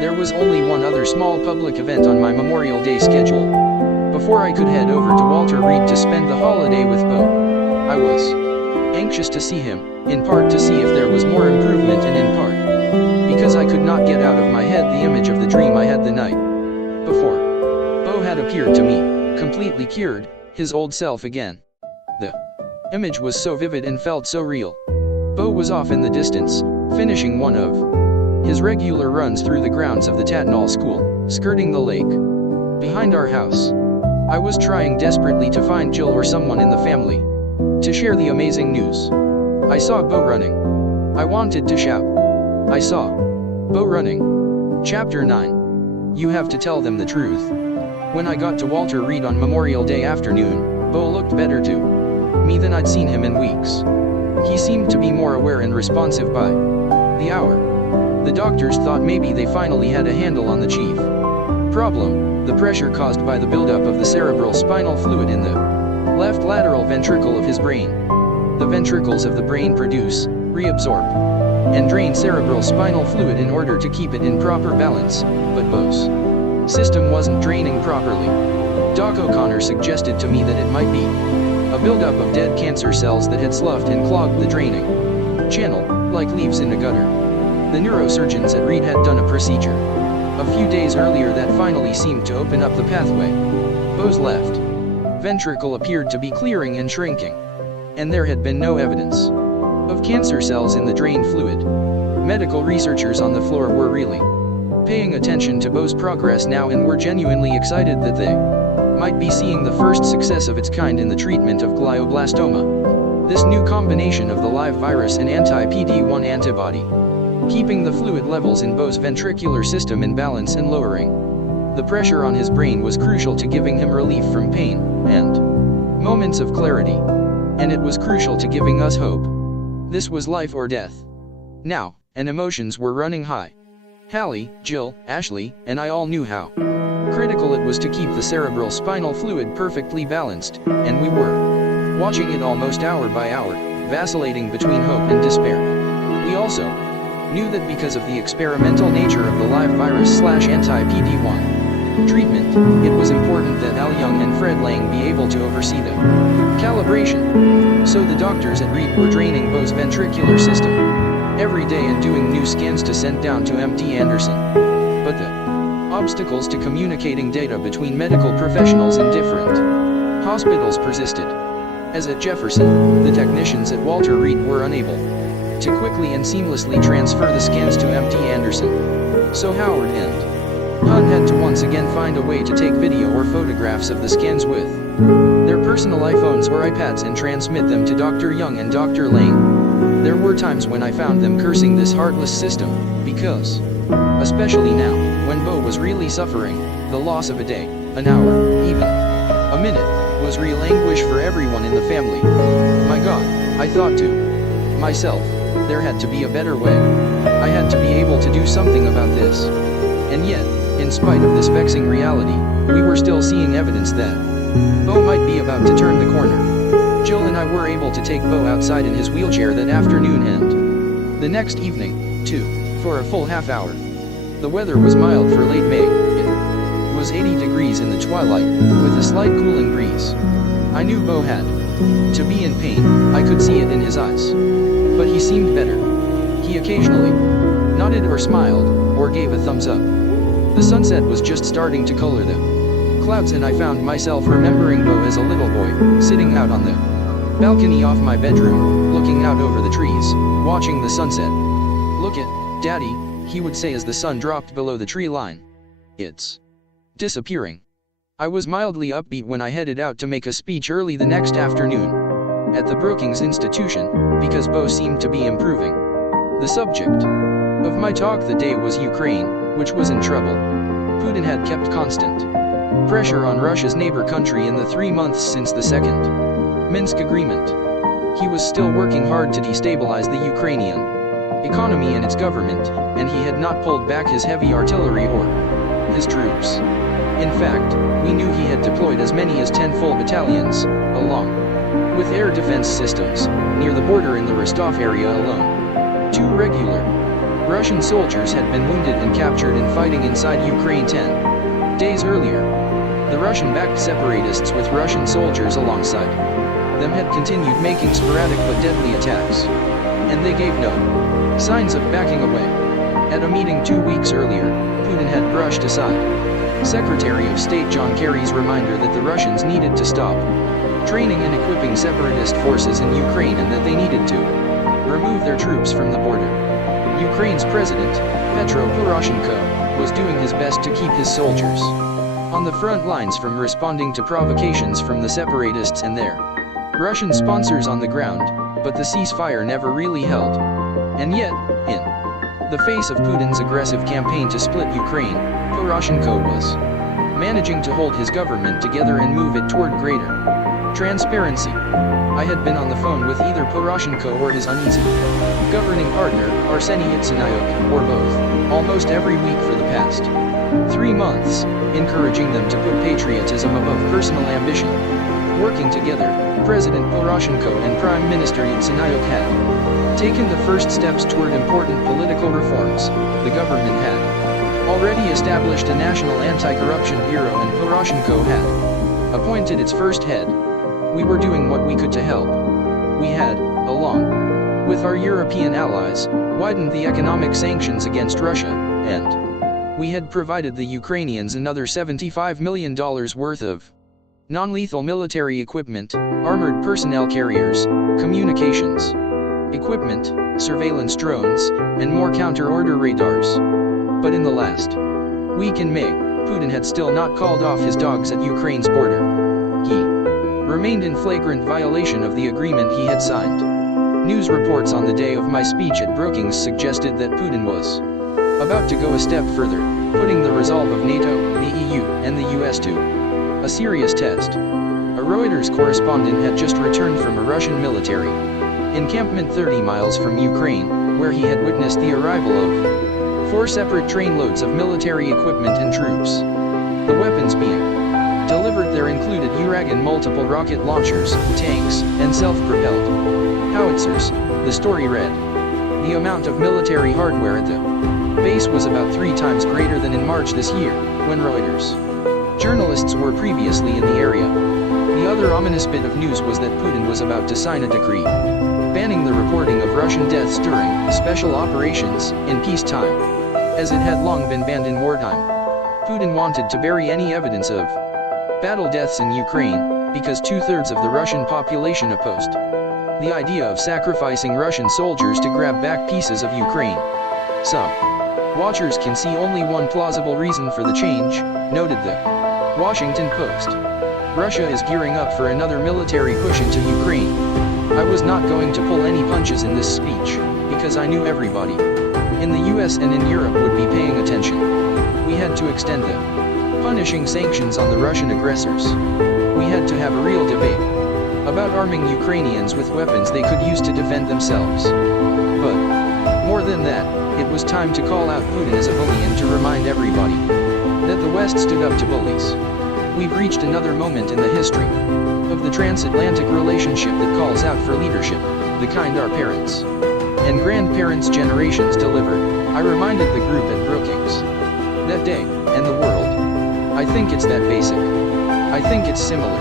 There was only one other small public event on my Memorial Day schedule. Before I could head over to Walter Reed to spend the holiday with Bo, I was anxious to see him, in part to see if there was more improvement and in part because I could not get out of my head the image of the dream I had the night before. Bo had appeared to me, completely cured, his old self again. The image was so vivid and felt so real. Bo was off in the distance, finishing one of his regular runs through the grounds of the Tatnall School, skirting the lake behind our house. I was trying desperately to find Jill or someone in the family to share the amazing news. I saw Bo running. I wanted to shout. I saw Bo running. Chapter 9. You have to tell them the truth. When I got to Walter Reed on Memorial Day afternoon, Bo looked better to me than I'd seen him in weeks. He seemed to be more aware and responsive by the hour. The doctors thought maybe they finally had a handle on the chief problem, the pressure caused by the buildup of the cerebral spinal fluid in the left lateral ventricle of his brain. The ventricles of the brain produce, reabsorb, and drain cerebral spinal fluid in order to keep it in proper balance, but Bo's system wasn't draining properly. Doc O'Connor suggested to me that it might be a buildup of dead cancer cells that had sloughed and clogged the draining channel, like leaves in a gutter. The neurosurgeons at Reed had done a procedure a few days earlier that finally seemed to open up the pathway. Bo's left ventricle appeared to be clearing and shrinking, and there had been no evidence of cancer cells in the drained fluid. Medical researchers on the floor were really paying attention to Bo's progress now and were genuinely excited that they might be seeing the first success of its kind in the treatment of glioblastoma. This new combination of the live virus and anti-PD-1 antibody, keeping the fluid levels in Bo's ventricular system in balance and lowering the pressure on his brain was crucial to giving him relief from pain and moments of clarity. And it was crucial to giving us hope. This was life or death now, and emotions were running high. Hallie, Jill, Ashley, and I all knew how critical it was to keep the cerebral spinal fluid perfectly balanced, and we were watching it almost hour by hour, vacillating between hope and despair. We also knew that because of the experimental nature of the live virus/anti-PD-1 treatment, it was important that Al Young and Fred Lang be able to oversee the calibration. So the doctors at Reed were draining Bo's ventricular system every day and doing new scans to send down to MD Anderson. But the obstacles to communicating data between medical professionals in different hospitals persisted. As at Jefferson, the technicians at Walter Reed were unable to quickly and seamlessly transfer the scans to MD Anderson. So Howard and Hun had to once again find a way to take video or photographs of the scans with their personal iPhones or iPads and transmit them to Dr. Young and Dr. Lang. There were times when I found them cursing this heartless system, because, especially now, when Bo was really suffering, the loss of a day, an hour, even a minute, was real anguish for everyone in the family. My God, I thought to myself, there had to be a better way. I had to be able to do something about this. And yet, in spite of this vexing reality, we were still seeing evidence that Bo might be about to turn the corner. Jill and I were able to take Bo outside in his wheelchair that afternoon and the next evening, too, for a full half hour. The weather was mild for late May. It was 80 degrees in the twilight, with a slight cooling breeze. I knew Bo had to be in pain, I could see it in his eyes. But he seemed better. He occasionally nodded or smiled, or gave a thumbs up. The sunset was just starting to color the clouds and I found myself remembering Bo as a little boy, sitting out on the balcony off my bedroom, looking out over the trees, watching the sunset. "Look at Daddy," he would say as the sun dropped below the tree line. "It's disappearing." I was mildly upbeat when I headed out to make a speech early the next afternoon at the Brookings Institution, because Bo seemed to be improving. The subject of my talk that day was Ukraine, which was in trouble. Putin had kept constant pressure on Russia's neighbor country in the 3 months since the Second Minsk Agreement. He was still working hard to destabilize the Ukrainian economy and its government, and he had not pulled back his heavy artillery or his troops. In fact, we knew he had deployed as many as 10 full battalions, along with air defense systems, near the border in the Rostov area alone. 2 regular Russian soldiers had been wounded and captured in fighting inside Ukraine 10 days earlier. The Russian-backed separatists with Russian soldiers alongside them had continued making sporadic but deadly attacks, and they gave no signs of backing away. At a meeting 2 weeks earlier, Putin had brushed aside Secretary of State John Kerry's reminder that the Russians needed to stop training and equipping separatist forces in Ukraine and that they needed to remove their troops from the border. Ukraine's president, Petro Poroshenko, was doing his best to keep his soldiers on the front lines from responding to provocations from the separatists and their Russian sponsors on the ground, but the ceasefire never really held. And yet, in the face of Putin's aggressive campaign to split Ukraine, Poroshenko was managing to hold his government together and move it toward greater transparency. I had been on the phone with either Poroshenko or his uneasy governing partner, Arseny Yatsenyuk, or both, almost every week for the past 3 months, encouraging them to put patriotism above personal ambition. Working together, President Poroshenko and Prime Minister Yatsenyuk had taken the first steps toward important political reforms. The government had already established a national anti-corruption bureau and Poroshenko had appointed its first head. We were doing what we could to help. We had, along with our European allies, widened the economic sanctions against Russia, and we had provided the Ukrainians another $75 million worth of non-lethal military equipment, armored personnel carriers, communications equipment, surveillance drones, and more counter-order radars. But in the last week in May, Putin had still not called off his dogs at Ukraine's border. He remained in flagrant violation of the agreement he had signed. News reports on the day of my speech at Brookings suggested that Putin was about to go a step further, putting the resolve of NATO, the EU, and the US to a serious test. A Reuters correspondent had just returned from a Russian military encampment 30 miles from Ukraine, where he had witnessed the arrival of 4 separate trainloads of military equipment and troops. The weapons being delivered there included Uragan multiple rocket launchers, tanks, and self-propelled howitzers, the story read. The amount of military hardware at the base was about 3 times greater than in March this year, when Reuters journalists were previously in the area. The other ominous bit of news was that Putin was about to sign a decree banning the reporting of Russian deaths during special operations in peacetime, as it had long been banned in wartime. Putin wanted to bury any evidence of battle deaths in Ukraine, because 2/3 of the Russian population opposed the idea of sacrificing Russian soldiers to grab back pieces of Ukraine. Some watchers can see only one plausible reason for the change, noted the Washington Post. Russia is gearing up for another military push into Ukraine. I was not going to pull any punches in this speech, because I knew everybody in the US and in Europe would be paying attention. We had to extend the punishing sanctions on the Russian aggressors. We had to have a real debate about arming Ukrainians with weapons they could use to defend themselves. But more than that, it was time to call out Putin as a bully and to remind everybody that the West stood up to bullies. We've reached another moment in the history of the transatlantic relationship that calls out for leadership, the kind our parents and grandparents' generations delivered. I reminded the group at Brookings that day, and the world. I think it's that basic. I think it's similar.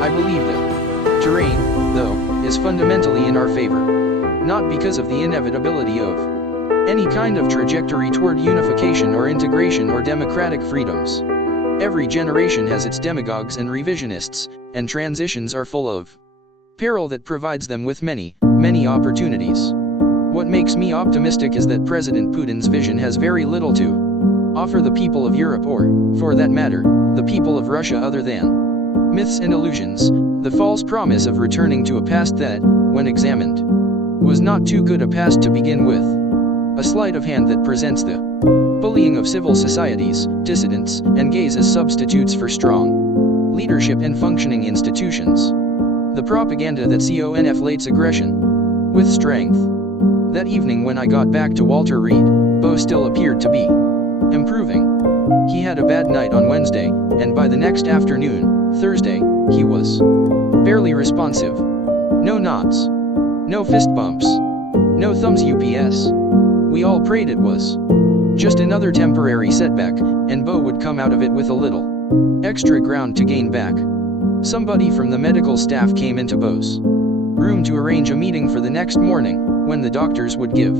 I believe that terrain, though, is fundamentally in our favor. Not because of the inevitability of any kind of trajectory toward unification or integration or democratic freedoms. Every generation has its demagogues and revisionists, and transitions are full of peril that provides them with many, many opportunities. What makes me optimistic is that President Putin's vision has very little to offer the people of Europe or, for that matter, the people of Russia other than myths and illusions, the false promise of returning to a past that, when examined, was not too good a past to begin with. A sleight of hand that presents the bullying of civil societies, dissidents, and gays as substitutes for strong leadership and functioning institutions. The propaganda that conflates aggression with strength. That evening when I got back to Walter Reed, Bo still appeared to be improving. He had a bad night on Wednesday, and by the next afternoon, Thursday, he was barely responsive. No nods. No fist bumps. No thumbs UPS. We all prayed it was just another temporary setback, and Bo would come out of it with a little extra ground to gain back. Somebody from the medical staff came into Bo's room to arrange a meeting for the next morning, when the doctors would give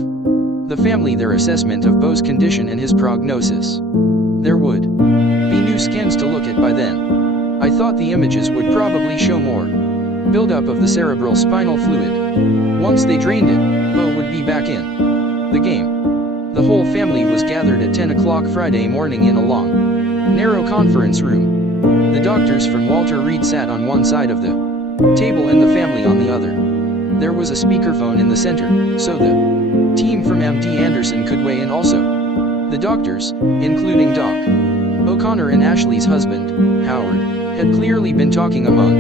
the family their assessment of Bo's condition and his prognosis. There would be new scans to look at by then. I thought the images would probably show more buildup of the cerebral spinal fluid. Once they drained it, Bo would be back in the game. The whole family was gathered at 10 o'clock Friday morning in a long, narrow conference room. The doctors from Walter Reed sat on one side of the table and the family on the other. There was a speakerphone in the center, so the team from MD Anderson could weigh in also. The doctors, including Doc O'Connor and Ashley's husband, Howard, had clearly been talking among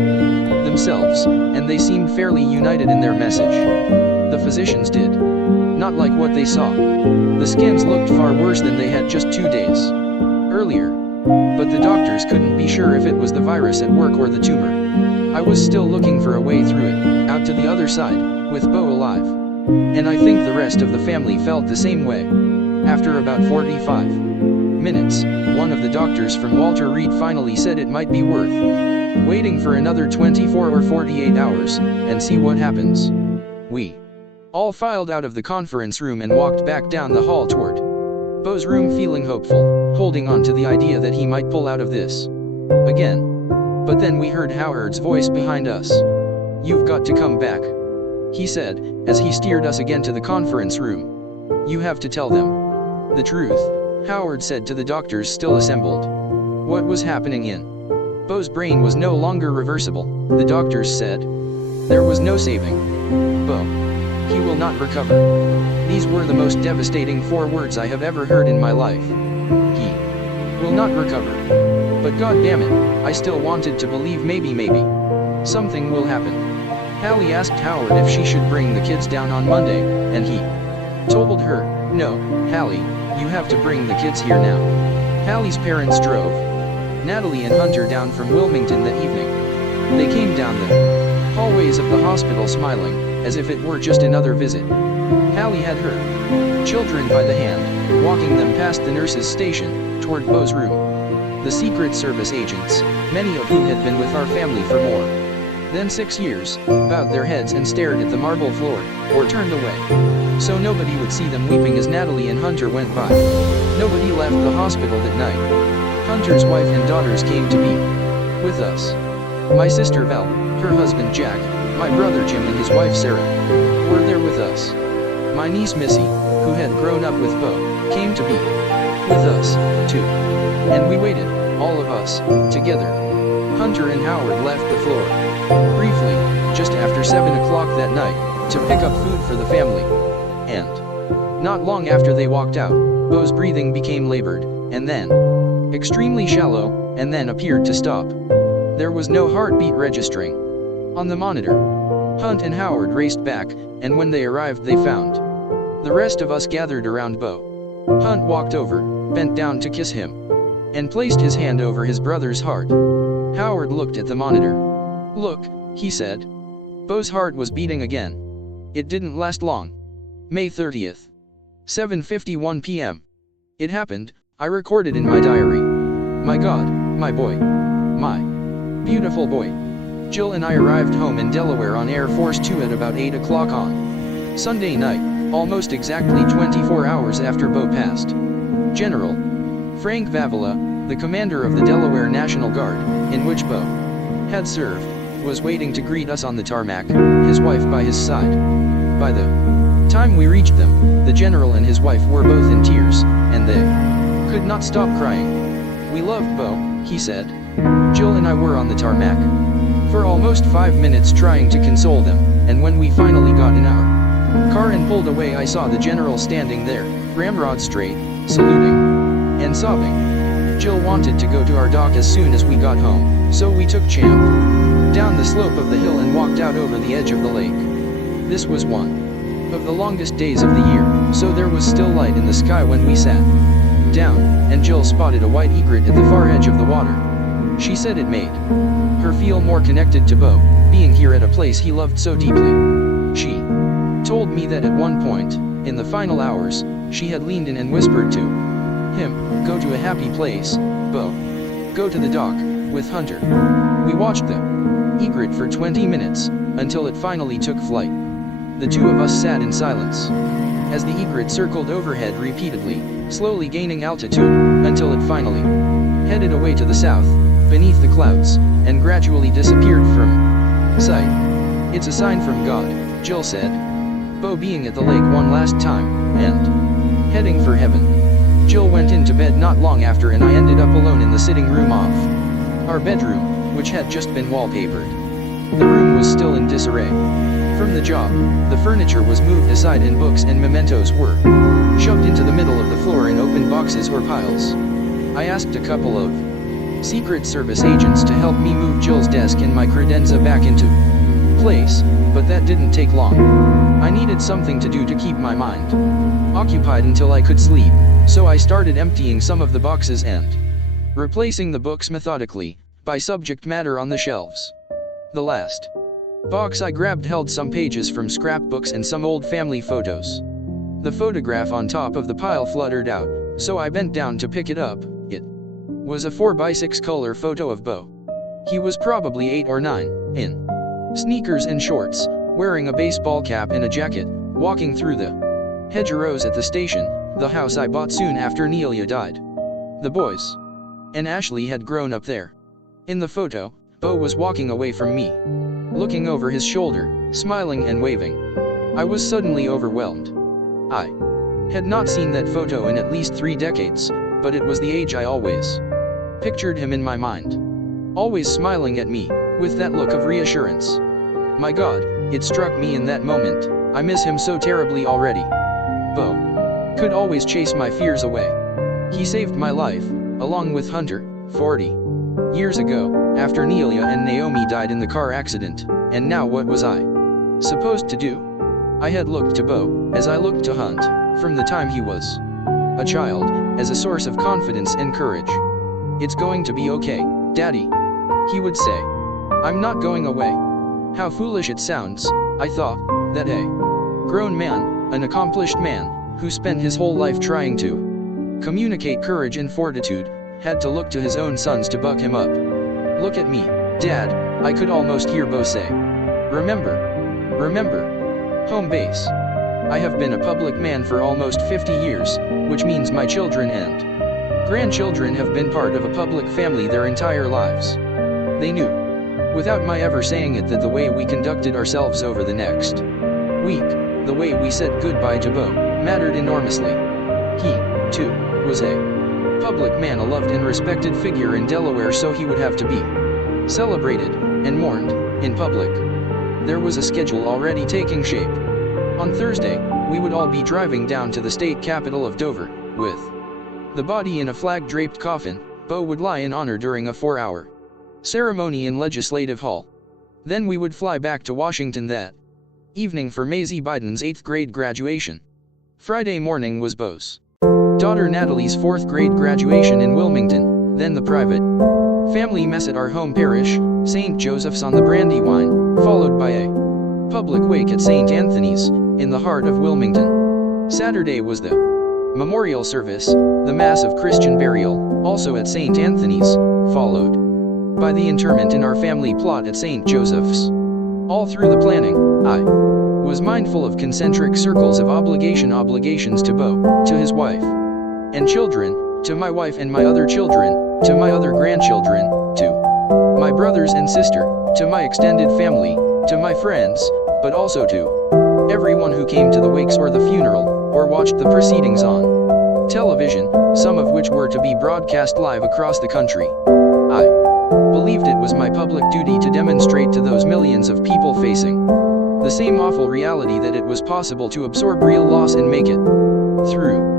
themselves, and they seemed fairly united in their message. The physicians did not like what they saw. The scans looked far worse than they had just 2 days earlier. But the doctors couldn't be sure if it was the virus at work or the tumor. I was still looking for a way through it, out to the other side, with Bo alive. And I think the rest of the family felt the same way. After about 45 minutes, one of the doctors from Walter Reed finally said it might be worth waiting for another 24 or 48 hours, and see what happens. We all filed out of the conference room and walked back down the hall toward Bo's room, feeling hopeful, holding on to the idea that he might pull out of this again. But then we heard Howard's voice behind us. "You've got to come back," he said, as he steered us again to the conference room. "You have to tell them the truth," Howard said to the doctors still assembled. What was happening in Bo's brain was no longer reversible, the doctors said. There was no saving Bo. He will not recover. These were the most devastating 4 words I have ever heard in my life. He will not recover. But God damn it, I still wanted to believe maybe something will happen. Hallie asked Howard if she should bring the kids down on Monday, and he told her, "No, Hallie, You have to bring the kids here now. Hallie's parents drove Natalie and Hunter down from Wilmington that evening. They came down the hallways of the hospital smiling, as if it were just another visit. Hallie had her children by the hand, walking them past the nurse's station, toward Beau's room. The Secret Service agents, many of whom had been with our family for more than 6 years, bowed their heads and stared at the marble floor, or turned away, so nobody would see them weeping as Natalie and Hunter went by. Nobody left the hospital that night. Hunter's wife and daughters came to be with us. My sister Val, her husband Jack, my brother Jim and his wife Sarah were there with us. My niece Missy, who had grown up with Beau, came to be with us, too. And we waited, all of us, together. Hunter and Howard left the floor briefly, just after 7 o'clock that night, to pick up food for the family. And not long after they walked out, Beau's breathing became labored, and then extremely shallow, and then appeared to stop. There was no heartbeat registering on the monitor. Hunt and Howard raced back, and when they arrived they found the rest of us gathered around Beau. Hunt walked over, bent down to kiss him, and placed his hand over his brother's heart. Howard looked at the monitor. "Look," he said. Beau's heart was beating again. It didn't last long. May 30th. 7:51 p.m. It happened, I recorded in my diary. My God, my boy. My beautiful boy. Jill and I arrived home in Delaware on Air Force 2 at about 8 o'clock on Sunday night, almost exactly 24 hours after Beau passed. General Frank Vavala, the commander of the Delaware National Guard, in which Beau had served, was waiting to greet us on the tarmac, his wife by his side. By the time we reached them, the general and his wife were both in tears, and they could not stop crying. "We loved Beau," he said. Jill and I were on the tarmac for almost 5 minutes trying to console them, and when we finally got in our car and pulled away, I saw the general standing there, ramrod straight, saluting and sobbing. Jill wanted to go to our dock as soon as we got home, so we took Champ down the slope of the hill and walked out over the edge of the lake. This was one of the longest days of the year, so there was still light in the sky when we sat down, and Jill spotted a white egret at the far edge of the water. She said it made her feel more connected to Beau, being here at a place he loved so deeply. She told me that at one point, in the final hours, she had leaned in and whispered to him, "Go to a happy place, Beau. Go to the dock, with Hunter." We watched the egret for 20 minutes, until it finally took flight. The two of us sat in silence as the egret circled overhead repeatedly, slowly gaining altitude, until it finally headed away to the south, beneath the clouds, and gradually disappeared from sight. "It's a sign from God," Jill said. Beau being at the lake one last time, and heading for heaven. Jill went into bed not long after, and I ended up alone in the sitting room of our bedroom, which had just been wallpapered. The room was still in disarray. From the job, the furniture was moved aside and books and mementos were shoved into the middle of the floor in open boxes or piles. I asked a couple of Secret Service agents to help me move Jill's desk and my credenza back into place, but that didn't take long. I needed something to do to keep my mind occupied until I could sleep, so I started emptying some of the boxes and replacing the books methodically, by subject matter on the shelves. The last box I grabbed held some pages from scrapbooks and some old family photos. The photograph on top of the pile fluttered out, so I bent down to pick it up. It was a 4x6 color photo of Beau. He was probably 8 or 9, in sneakers and shorts, wearing a baseball cap and a jacket, walking through the hedgerows at the station, the house I bought soon after Nelia died. The boys and Ashley had grown up there. In the photo, Beau was walking away from me, looking over his shoulder, smiling and waving. I was suddenly overwhelmed. I had not seen that photo in at least 3 decades, but it was the age I always pictured him in my mind. Always smiling at me, with that look of reassurance. My God, it struck me in that moment, I miss him so terribly already. Beau could always chase my fears away. He saved my life, along with Hunter, 40 years ago, after Nelia and Naomi died in the car accident, and now what was I supposed to do? I had looked to Beau, as I looked to Hunt, from the time he was a child, as a source of confidence and courage. "It's going to be okay, Daddy," he would say. "I'm not going away." How foolish it sounds, I thought, that a grown man, an accomplished man, who spent his whole life trying to communicate courage and fortitude, had to look to his own sons to buck him up. "Look at me, Dad," I could almost hear Bo say. Remember, home base. I have been a public man for almost 50 years, which means my children and grandchildren have been part of a public family their entire lives. They knew, without my ever saying it, that the way we conducted ourselves over the next week, the way we said goodbye to Bo, mattered enormously. He, too, was a public man, a loved and respected figure in Delaware, so he would have to be celebrated and mourned in public. There was a schedule already taking shape. On Thursday, we would all be driving down to the state capital of Dover, with the body in a flag-draped coffin. Bo would lie in honor during a 4-hour ceremony in Legislative Hall. Then we would fly back to Washington that evening for Maisie Biden's 8th grade graduation. Friday morning was Bo's daughter Natalie's 4th grade graduation in Wilmington, then the private family mess at our home parish, St. Joseph's on the Brandywine, followed by a public wake at St. Anthony's, in the heart of Wilmington. Saturday was the memorial service, the Mass of Christian burial, also at St. Anthony's, followed by the interment in our family plot at St. Joseph's. All through the planning, I was mindful of concentric circles of obligations to Bo, to his wife and children, to my wife and my other children, to my other grandchildren, to my brothers and sister, to my extended family, to my friends, but also to everyone who came to the wakes or the funeral, or watched the proceedings on television, some of which were to be broadcast live across the country. I believed it was my public duty to demonstrate to those millions of people facing the same awful reality that it was possible to absorb real loss and make it through.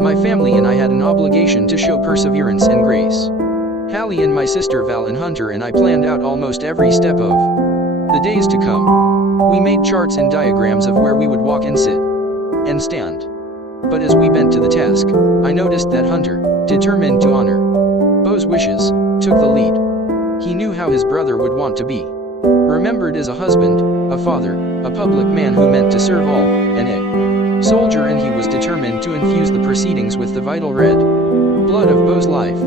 My family and I had an obligation to show perseverance and grace. Hallie and my sister Val and Hunter and I planned out almost every step of the days to come. We made charts and diagrams of where we would walk and sit and stand. But as we bent to the task, I noticed that Hunter, determined to honor Bo's wishes, took the lead. He knew how his brother would want to be remembered as a husband, a father, a public man who meant to serve all, and a soldier, and he was determined to infuse the proceedings with the vital red blood of Bo's life.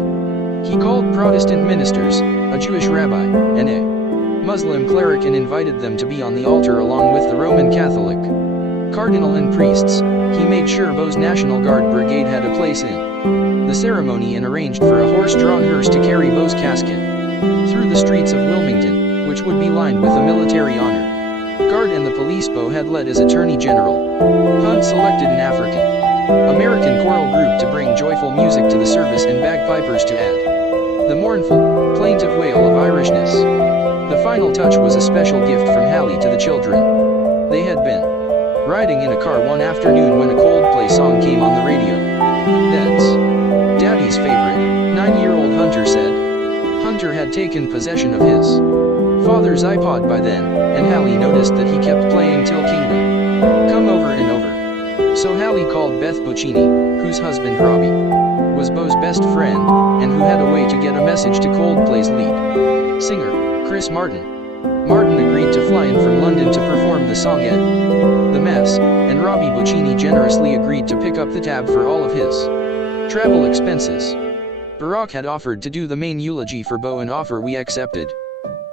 He called Protestant ministers, a Jewish rabbi, and a Muslim cleric, and invited them to be on the altar along with the Roman Catholic cardinal and priests. He made sure Bo's National Guard brigade had a place in the ceremony and arranged for a horse-drawn hearse to carry Bo's casket through the streets of Wilmington, which would be lined with a military honor guard and the police Bo had led as Attorney General. Hunt selected an African-American choral group to bring joyful music to the service and bagpipers to add the mournful, plaintive wail of Irishness. The final touch was a special gift from Hallie to the children. They had been riding in a car one afternoon when a Coldplay song came on the radio. "That's Daddy's favorite," 9-year-old Hunter said. Hunter had taken possession of his father's iPod by then, and Hallie noticed that he kept playing Till Kingdom Come over and over. So Hallie called Beth Buccini, whose husband Robbie was Bo's best friend, and who had a way to get a message to Coldplay's lead singer, Chris Martin. Martin agreed to fly in from London to perform the song at the Mass, and Robbie Buccini generously agreed to pick up the tab for all of his travel expenses. Barack had offered to do the main eulogy for Bo, an offer we accepted.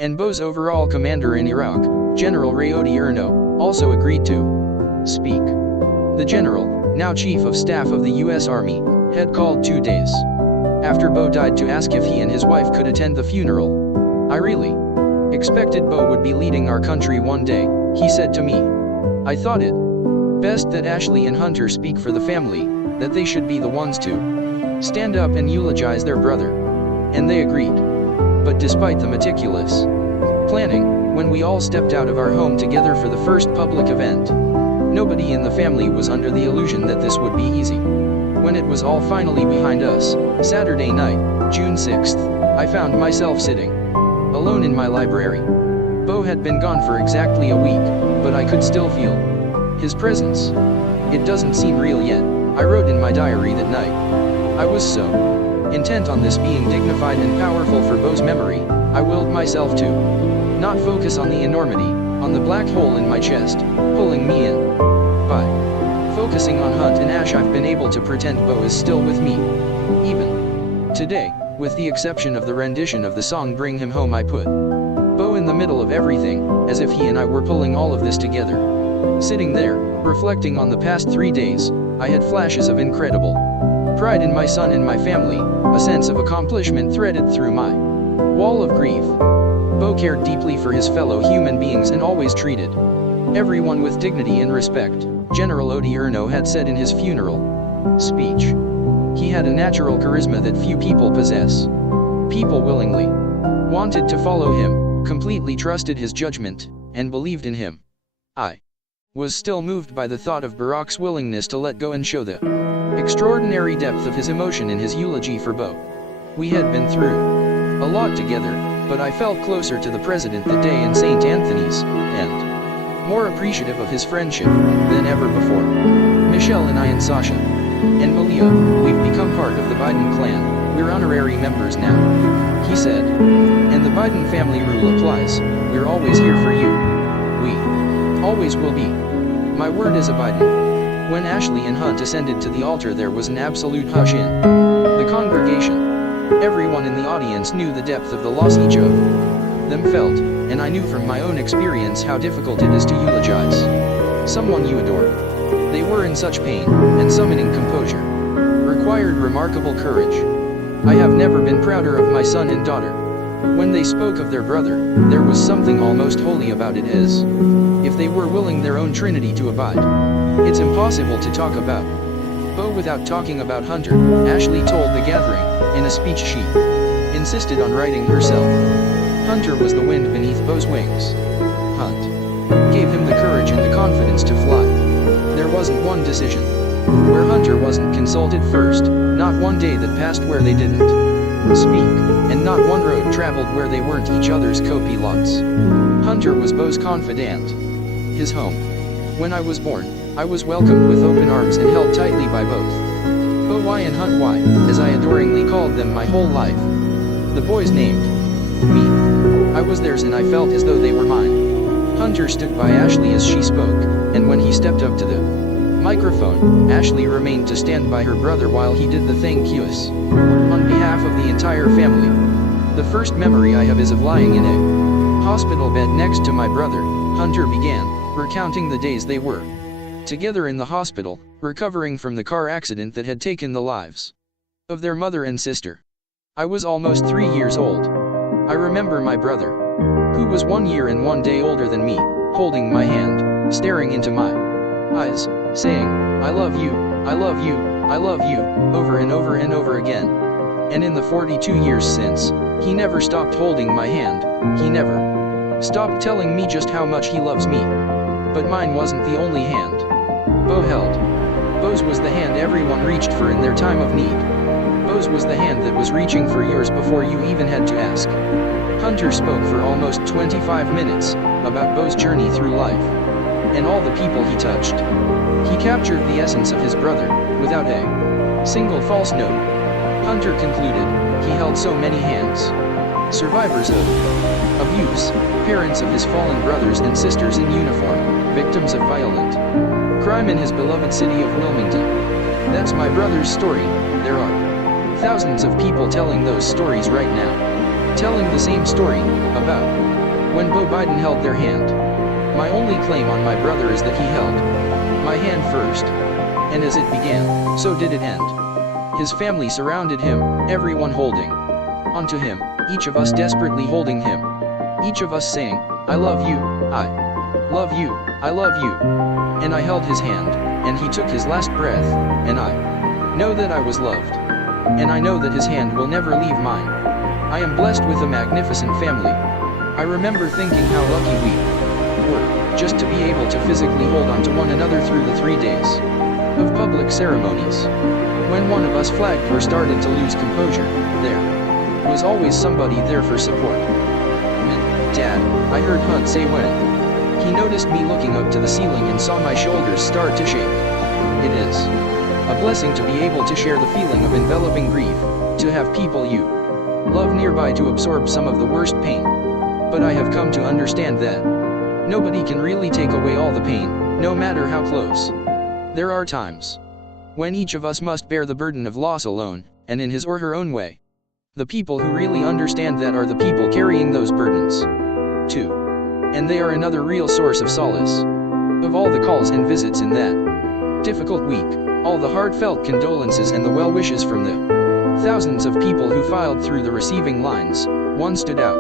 And Bo's overall commander in Iraq, General Rayodi Erno, also agreed to speak. The general, now Chief of Staff of the U.S. Army, had called 2 days after Bo died to ask if he and his wife could attend the funeral. "I really expected Bo would be leading our country one day," he said to me. "I thought it best that Ashley and Hunter speak for the family, that they should be the ones to stand up and eulogize their brother." And they agreed. But despite the meticulous planning, when we all stepped out of our home together for the first public event, nobody in the family was under the illusion that this would be easy. When it was all finally behind us, Saturday night, June 6th, I found myself sitting alone in my library. Bo had been gone for exactly a week, but I could still feel his presence. "It doesn't seem real yet," I wrote in my diary that night. I was so intent on this being dignified and powerful for Bo's memory, I willed myself to not focus on the enormity, on the black hole in my chest, pulling me in. By focusing on Hunt and Ash, I've been able to pretend Bo is still with me. Even today, with the exception of the rendition of the song Bring Him Home, I put Bo in the middle of everything, as if he and I were pulling all of this together. Sitting there, reflecting on the past 3 days, I had flashes of incredible pride in my son and my family, a sense of accomplishment threaded through my wall of grief. Bo cared deeply for his fellow human beings and always treated everyone with dignity and respect, General Odierno had said in his funeral speech. He had a natural charisma that few people possess. People willingly wanted to follow him, completely trusted his judgment, and believed in him. I was still moved by the thought of Barack's willingness to let go and show the extraordinary depth of his emotion in his eulogy for Bo. We had been through a lot together, but I felt closer to the president that day in St. Anthony's, and more appreciative of his friendship than ever before. Michelle and I and Sasha and Malia, we've become part of the Biden clan, we're honorary members now, he said. And the Biden family rule applies, we're always here for you. We always will be. My word is a Biden. When Ashley and Hunt ascended to the altar, there was an absolute hush in the congregation. Everyone in the audience knew the depth of the loss each of them felt, and I knew from my own experience how difficult it is to eulogize someone you adore. They were in such pain, and summoning composure required remarkable courage. I have never been prouder of my son and daughter. When they spoke of their brother, there was something almost holy about it, as if they were willing their own trinity to abide. It's impossible to talk about Bo without talking about Hunter, Ashley told the gathering, in a speech she insisted on writing herself. Hunter was the wind beneath Bo's wings. Hunt gave him the courage and the confidence to fly. There wasn't one decision where Hunter wasn't consulted first, not one day that passed where they didn't speak, and not one road traveled where they weren't each other's co-pilots. Hunter was Bo's confidant, his home. When I was born, I was welcomed with open arms and held tightly by both Bo Y and Hunt Y, as I adoringly called them my whole life. The boys named me. I was theirs and I felt as though they were mine. Hunter stood by Ashley as she spoke, and when he stepped up to the microphone, Ashley remained to stand by her brother while he did the thank yous. On behalf of the entire family, the first memory I have is of lying in a hospital bed next to my brother, Hunter began, recounting the days they were together in the hospital, recovering from the car accident that had taken the lives of their mother and sister. I was almost 3 years old. I remember my brother, who was 1 year and 1 day older than me, holding my hand, staring into my eyes, saying, I love you, I love you, I love you, over and over and over again. And in the 42 years since, he never stopped holding my hand, he never stopped telling me just how much he loves me. But mine wasn't the only hand Bo held. Bo's was the hand everyone reached for in their time of need. Bo's was the hand that was reaching for yours before you even had to ask. Hunter spoke for almost 25 minutes about Bo's journey through life and all the people he touched. He captured the essence of his brother, without a single false note. Hunter concluded, he held so many hands. Survivors of abuse, parents of his fallen brothers and sisters in uniform, victims of violent crime in his beloved city of Wilmington. That's my brother's story. There are thousands of people telling those stories right now. Telling the same story, about when Bo Biden held their hand. My only claim on my brother is that he held my hand first. And as it began, so did it end. His family surrounded him, everyone holding onto him, each of us desperately holding him. Each of us saying, I love you, I love you, I love you. And I held his hand, and he took his last breath, and I know that I was loved. And I know that his hand will never leave mine. I am blessed with a magnificent family. I remember thinking how lucky we were, just to be able to physically hold on to one another through the 3 days of public ceremonies. When one of us flagged or started to lose composure, there was always somebody there for support. Dad, I heard Hunt say when he noticed me looking up to the ceiling and saw my shoulders start to shake. It is A blessing to be able to share the feeling of enveloping grief, to have people you love nearby to absorb some of the worst pain. But I have come to understand that nobody can really take away all the pain, no matter how close. There are times when each of us must bear the burden of loss alone, and in his or her own way. The people who really understand that are the people carrying those burdens, too. And they are another real source of solace. Of all the calls and visits in that difficult week, all the heartfelt condolences and the well wishes from the thousands of people who filed through the receiving lines, one stood out.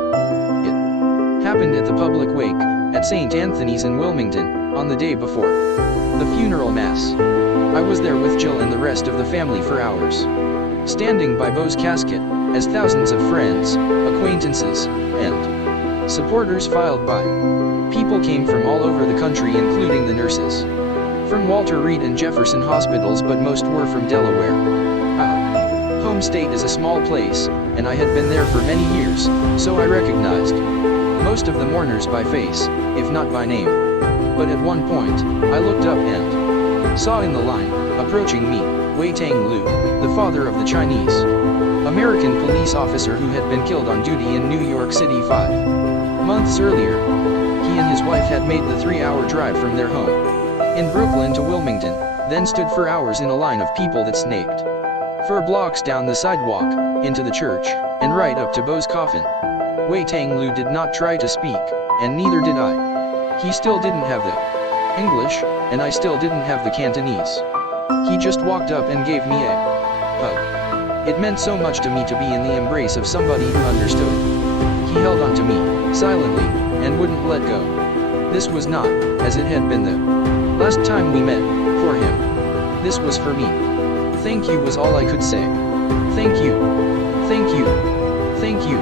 It happened at the public wake, at St. Anthony's in Wilmington, on the day before the funeral mass. I was there with Jill and the rest of the family for hours, standing by Beau's casket, as thousands of friends, acquaintances, and supporters filed by. People came from all over the country, including the nurses from Walter Reed and Jefferson hospitals, but most were from Delaware. Our home state is a small place, and I had been there for many years, so I recognized most of the mourners by face, if not by name. But at one point, I looked up and saw in the line, approaching me, Wei Tang Lu, the father of the Chinese American police officer who had been killed on duty in New York City 5 months earlier. He and his wife had made the 3-hour drive from their home in Brooklyn to Wilmington, then stood for hours in a line of people that snaked for blocks down the sidewalk, into the church, and right up to Beau's coffin. Wei Tang Lu did not try to speak, and neither did I. He still didn't have the English, and I still didn't have the Cantonese. He just walked up and gave me a hug. It meant so much to me to be in the embrace of somebody who understood. He held on to me, silently, and wouldn't let go. This was not, as it had been the last time we met, for him. This was for me. Thank you was all I could say. Thank you. Thank you. Thank you.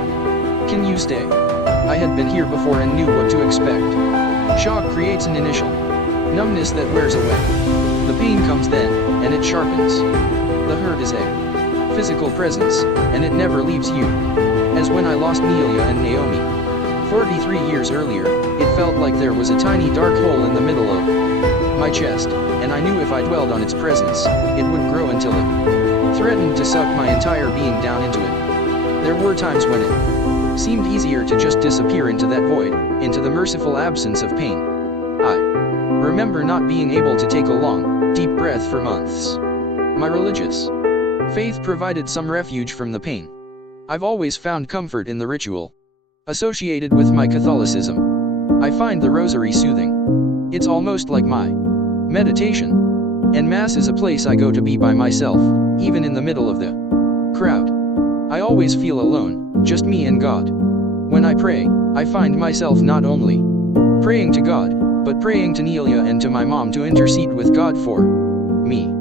Can you stay? I had been here before and knew what to expect. Shock creates an initial numbness that wears away. The pain comes then, and it sharpens. The hurt is a physical presence, and it never leaves you. As when I lost Nelia and Naomi 43 years earlier, it felt like there was a tiny dark hole in the middle of my chest, and I knew if I dwelled on its presence, it would grow until it threatened to suck my entire being down into it. There were times when it seemed easier to just disappear into that void, into the merciful absence of pain. I remember not being able to take a long, deep breath for months. My religious faith provided some refuge from the pain. I've always found comfort in the ritual associated with my Catholicism. I find the rosary soothing. It's almost like my meditation. And Mass is a place I go to be by myself, even in the middle of the crowd. I always feel alone, just me and God. When I pray, I find myself not only praying to God, but praying to Nelia and to my mom to intercede with God for me.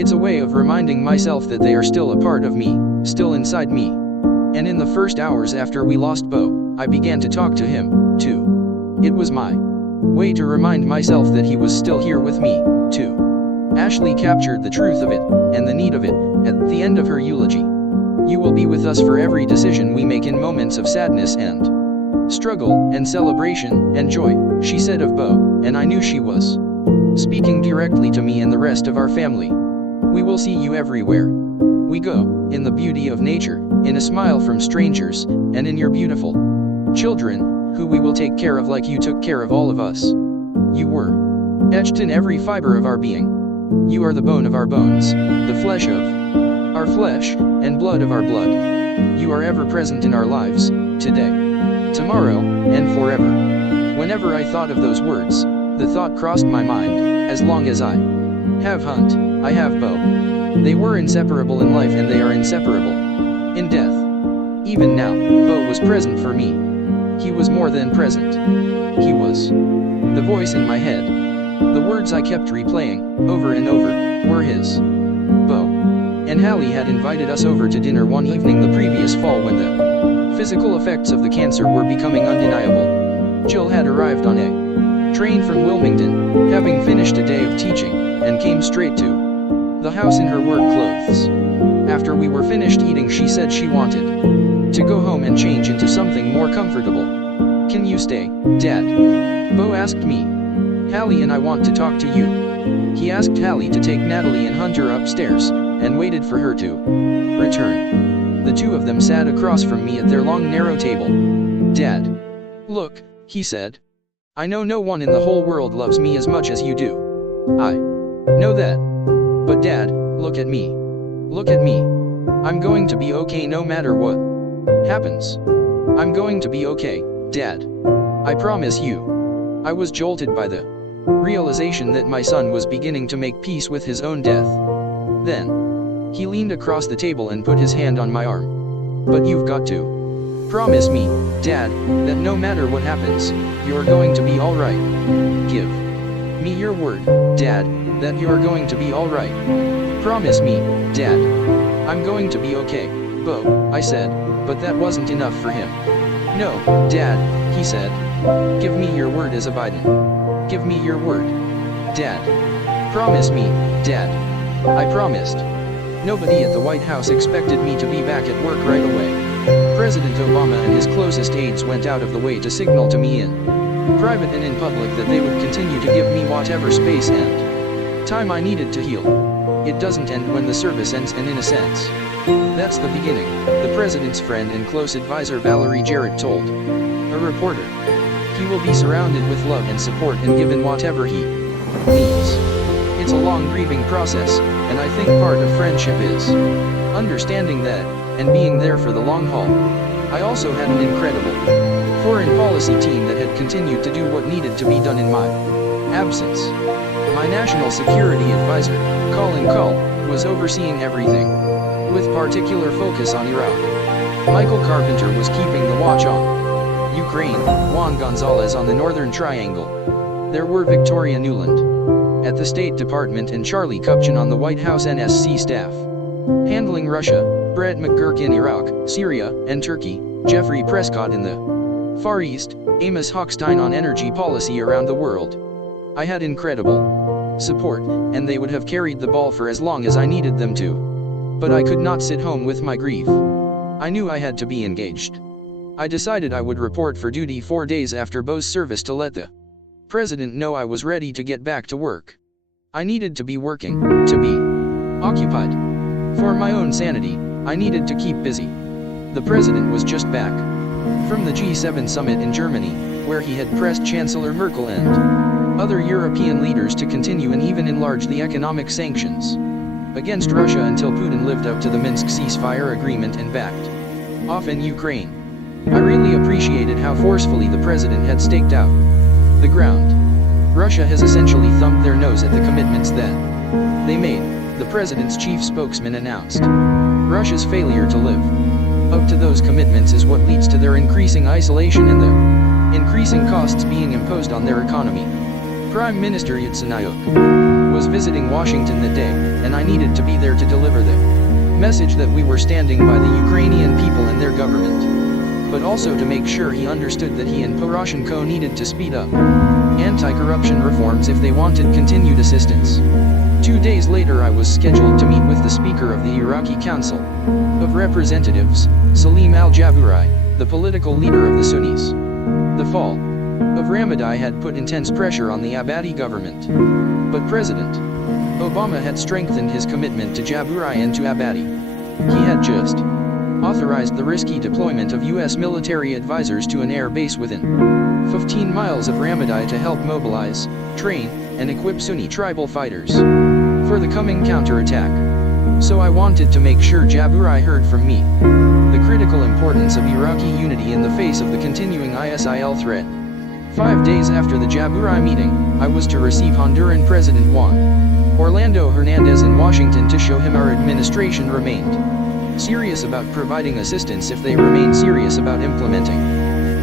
It's a way of reminding myself that they are still a part of me, still inside me. And in the first hours after we lost Beau, I began to talk to him, too. It was my way to remind myself that he was still here with me, too. Ashley captured the truth of it, and the need of it, at the end of her eulogy. You will be with us for every decision we make in moments of sadness and struggle, and celebration, and joy, she said of Beau, and I knew she was speaking directly to me and the rest of our family. We will see you everywhere we go, in the beauty of nature, in a smile from strangers, and in your beautiful children, who we will take care of like you took care of all of us. You were etched in every fiber of our being. You are the bone of our bones, the flesh of our flesh, and blood of our blood. You are ever present in our lives, today, tomorrow, and forever. Whenever I thought of those words, the thought crossed my mind, as long as I have Hunt, I have Beau. They were inseparable in life and they are inseparable in death. Even now, Beau was present for me. He was more than present. He was the voice in my head. The words I kept replaying, over and over, were his. Beau and Hallie had invited us over to dinner one evening the previous fall when the physical effects of the cancer were becoming undeniable. Jill had arrived on a train from Wilmington, having finished a day of teaching, and came straight to the house in her work clothes. After we were finished eating, she said she wanted to go home and change into something more comfortable. Can you stay, Dad? Beau asked me. Hallie and I want to talk to you. He asked Hallie to take Natalie and Hunter upstairs, and waited for her to return. The two of them sat across from me at their long narrow table. "Dad. Look," he said. "I know no one in the whole world loves me as much as you do. I know that. But Dad, look at me. Look at me. I'm going to be okay no matter what happens. I'm going to be okay, Dad. I promise you." I was jolted by the realization that my son was beginning to make peace with his own death. Then, he leaned across the table and put his hand on my arm. "But you've got to promise me, Dad, that no matter what happens, you're going to be alright. Give me your word, Dad, that you're going to be alright. Promise me, Dad. I'm going to be okay, Bo," I said, but that wasn't enough for him. "No, Dad," he said. "Give me your word as a Biden. Give me your word, Dad. Promise me, Dad." I promised. Nobody at the White House expected me to be back at work right away. President Obama and his closest aides went out of the way to signal to me in private and in public that they would continue to give me whatever space and time I needed to heal. It doesn't end when the service ends, and in a sense, that's the beginning, the president's friend and close advisor Valerie Jarrett told a reporter. He will be surrounded with love and support and given whatever he needs. It's a long grieving process, and I think part of friendship is understanding that, and being there for the long haul. I also had an incredible foreign policy team that had continued to do what needed to be done in my absence. My national security advisor, Colin Cull, was overseeing everything, with particular focus on Iraq. Michael Carpenter was keeping the watch on Ukraine, Juan Gonzalez on the Northern Triangle. There were Victoria Nuland at the State Department and Charlie Kupchan on the White House NSC staff. Handling Russia, Brett McGurk in Iraq, Syria, and Turkey, Jeffrey Prescott in the Far East, Amos Hochstein on energy policy around the world. I had incredible support, and they would have carried the ball for as long as I needed them to. But I could not sit home with my grief. I knew I had to be engaged. I decided I would report for duty 4 days after Bo's service to let the president know I was ready to get back to work. I needed to be working, to be occupied. For my own sanity, I needed to keep busy. The president was just back from the G7 summit in Germany, where he had pressed Chancellor Merkel and other European leaders to continue and even enlarge the economic sanctions against Russia until Putin lived up to the Minsk ceasefire agreement and backed off in Ukraine. I really appreciated how forcefully the president had staked out the ground. Russia has essentially thumbed their nose at the commitments that they made, the president's chief spokesman announced. Russia's failure to live up to those commitments is what leads to their increasing isolation and the increasing costs being imposed on their economy. Prime Minister Yatsenyuk was visiting Washington that day, and I needed to be there to deliver the message that we were standing by the Ukrainian people and their government, but also to make sure he understood that he and Poroshenko needed to speed up anti-corruption reforms if they wanted continued assistance. 2 days later I was scheduled to meet with the Speaker of the Iraqi Council of Representatives, Salim al-Jabouri, the political leader of the Sunnis. The fall of Ramadai had put intense pressure on the Abadi government, but President Obama had strengthened his commitment to Jabouri and to Abadi. He had just authorized the risky deployment of U.S. military advisors to an air base within 15 miles of Ramadai to help mobilize, train, and equip Sunni tribal fighters for the coming counterattack. So I wanted to make sure Jabouri heard from me the critical importance of Iraqi unity in the face of the continuing ISIL threat. 5 days after the Jabouri meeting, I was to receive Honduran President Juan Orlando Hernandez in Washington to show him our administration remained serious about providing assistance if they remain serious about implementing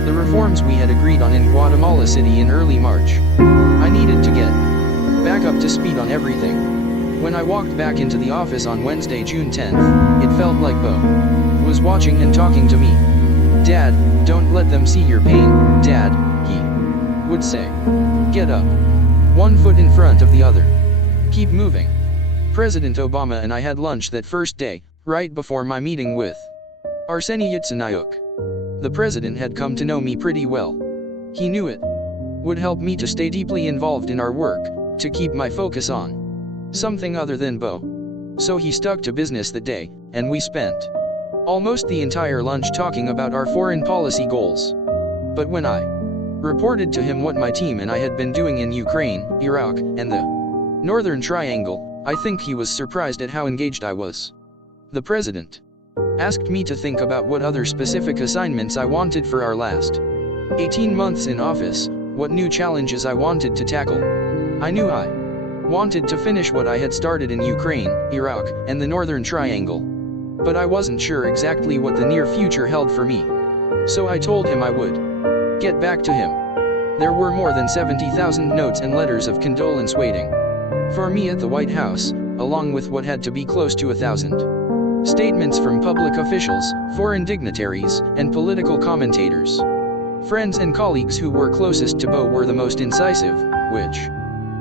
the reforms we had agreed on in Guatemala City in early March. I needed to get back up to speed on everything. When I walked back into the office on Wednesday, June 10th, it felt like Bo was watching and talking to me. "Dad, don't let them see your pain, Dad," he would say. "Get up. One foot in front of the other. Keep moving." President Obama and I had lunch that first day, right before my meeting with Arseniy Yatsenyuk. The president had come to know me pretty well. He knew it would help me to stay deeply involved in our work, to keep my focus on something other than Bo. So he stuck to business that day, and we spent almost the entire lunch talking about our foreign policy goals. But when I reported to him what my team and I had been doing in Ukraine, Iraq, and the Northern Triangle, I think he was surprised at how engaged I was. The president asked me to think about what other specific assignments I wanted for our last 18 months in office, what new challenges I wanted to tackle. I knew I wanted to finish what I had started in Ukraine, Iraq, and the Northern Triangle. But I wasn't sure exactly what the near future held for me. So I told him I would get back to him. There were more than 70,000 notes and letters of condolence waiting for me at the White House, along with what had to be close to 1,000 statements from public officials, foreign dignitaries, and political commentators. Friends and colleagues who were closest to Bo were the most incisive, which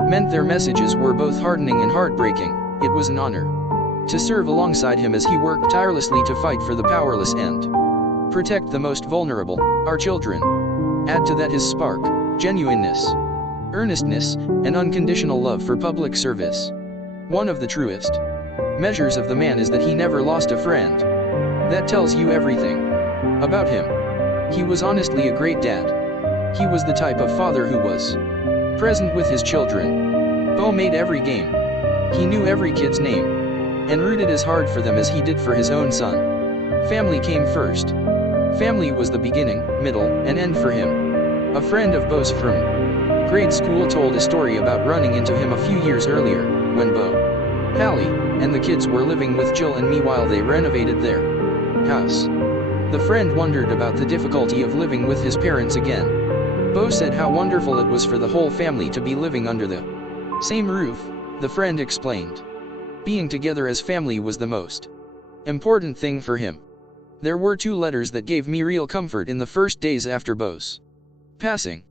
meant their messages were both heartening and heartbreaking. It was an honor to serve alongside him as he worked tirelessly to fight for the powerless and protect the most vulnerable, our children. Add to that his spark, genuineness, earnestness, and unconditional love for public service. One of the truest measures of the man is that he never lost a friend. That tells you everything about him. He was honestly a great dad. He was the type of father who was present with his children. Bo made every game. He knew every kid's name, and rooted as hard for them as he did for his own son. Family came first. Family was the beginning, middle, and end for him. A friend of Bo's from grade school told a story about running into him a few years earlier, when Bo, Hallie, and the kids were living with Jill and me while they renovated their house. The friend wondered about the difficulty of living with his parents again. Bo said how wonderful it was for the whole family to be living under the same roof, the friend explained. Being together as family was the most important thing for him. There were 2 letters that gave me real comfort in the first days after Bo's passing.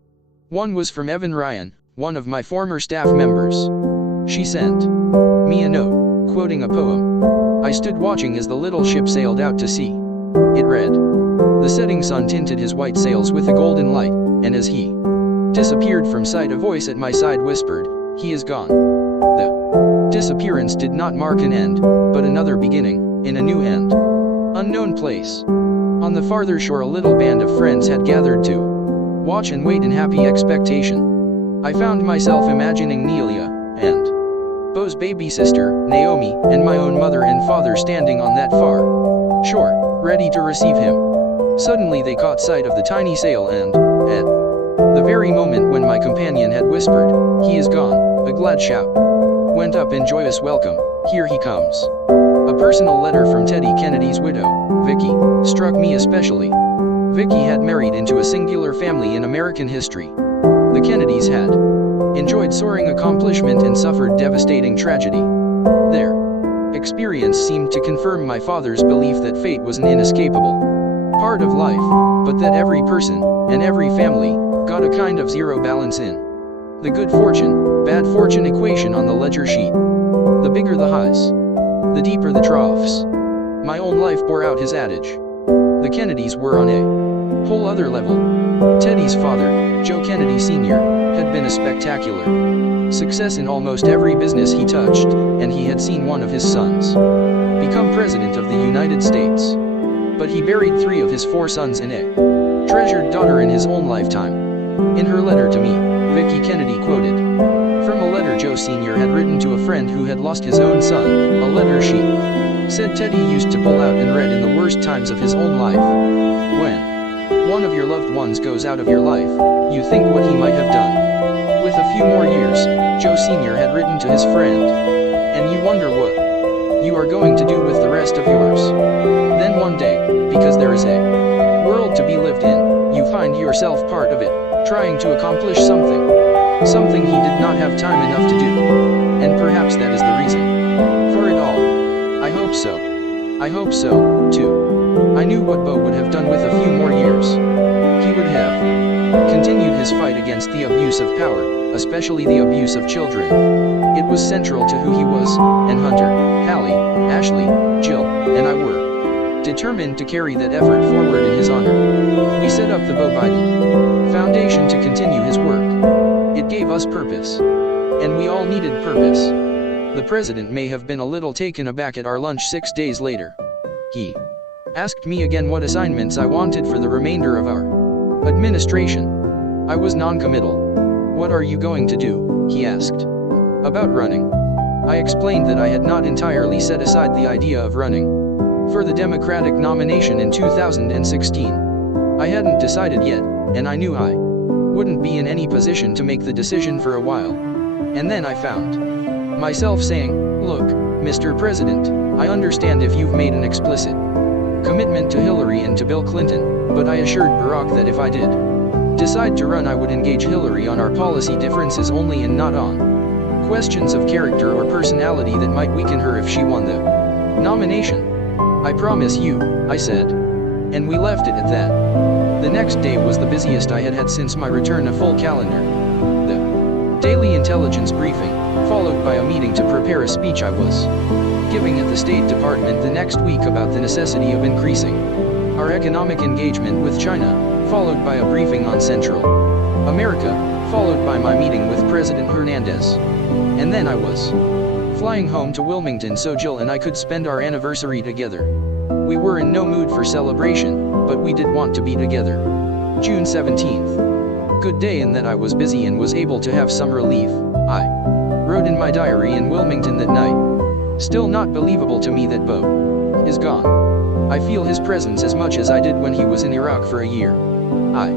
One was from Evan Ryan, one of my former staff members. She sent me a note, quoting a poem. I stood watching as the little ship sailed out to sea. It read, "The setting sun tinted his white sails with a golden light, and as he disappeared from sight a voice at my side whispered, 'He is gone.' The disappearance did not mark an end, but another beginning, in a new and unknown place. On the farther shore a little band of friends had gathered to watch and wait in happy expectation. I found myself imagining Nelia, and Bo's baby sister, Naomi, and my own mother and father standing on that far shore, ready to receive him. Suddenly they caught sight of the tiny sail and, at the very moment when my companion had whispered, 'He is gone,' a glad shout went up in joyous welcome, 'Here he comes.' A personal letter from Teddy Kennedy's widow, Vicky, struck me especially. Vicky had married into a singular family in American history. The Kennedys had enjoyed soaring accomplishment and suffered devastating tragedy. Their experience seemed to confirm my father's belief that fate was an inescapable part of life, but that every person, and every family, got a kind of zero balance in the good fortune, bad fortune equation on the ledger sheet. The bigger the highs, the deeper the troughs. My own life bore out his adage. The Kennedys were on a whole other level. Teddy's father, Joe Kennedy Sr., had been a spectacular success in almost every business he touched, and he had seen one of his sons become president of the United States. But he buried 3 of his 4 sons and a treasured daughter in his own lifetime. In her letter to me, Vicky Kennedy quoted from a letter Joe Sr. had written to a friend who had lost his own son, a letter she said Teddy used to pull out and read in the worst times of his own life. When one of your loved ones goes out of your life, you think what he might have done with a few more years, Joe Sr. had written to his friend. And you wonder what you are going to do with the rest of yours. Then one day, because there is a world to be lived in, you find yourself part of it, trying to accomplish something he did not have time enough to do. And perhaps that is the reason for it all. I hope so. I hope so, too. I knew what Bo would have done with a few more years. He would have continued his fight against the abuse of power, especially the abuse of children. It was central to who he was, and Hunter, Hallie, Ashley, Jill, and I were determined to carry that effort forward in his honor. We set up the Bo Biden Foundation to continue his work. It gave us purpose. and we all needed purpose. The president may have been a little taken aback at our lunch 6 days later. He asked me again what assignments I wanted for the remainder of our administration. I was non-committal. "What are you going to do?" he asked. "About running." I explained that I had not entirely set aside the idea of running for the Democratic nomination in 2016. I hadn't decided yet, and I knew I wouldn't be in any position to make the decision for a while. And then I found myself saying, "Look, Mr. President, I understand if you've made an explicit commitment to Hillary and to Bill Clinton, but I assured Barack that if I did decide to run, I would engage Hillary on our policy differences only and not on questions of character or personality that might weaken her if she won the nomination. I promise you," I said. And we left it at that. The next day was the busiest I had had since my return, a full calendar. The daily intelligence briefing, followed by a meeting to prepare a speech I was giving at the State Department the next week about the necessity of increasing our economic engagement with China, followed by a briefing on Central America, followed by my meeting with President Hernandez. And then I was flying home to Wilmington so Jill and I could spend our anniversary together. We were in no mood for celebration, but we did want to be together. June 17th. Good day in that I was busy and was able to have some relief. I wrote in my diary in Wilmington that night. Still not believable to me that Bo is gone. I feel his presence as much as I did when he was in Iraq for a year. I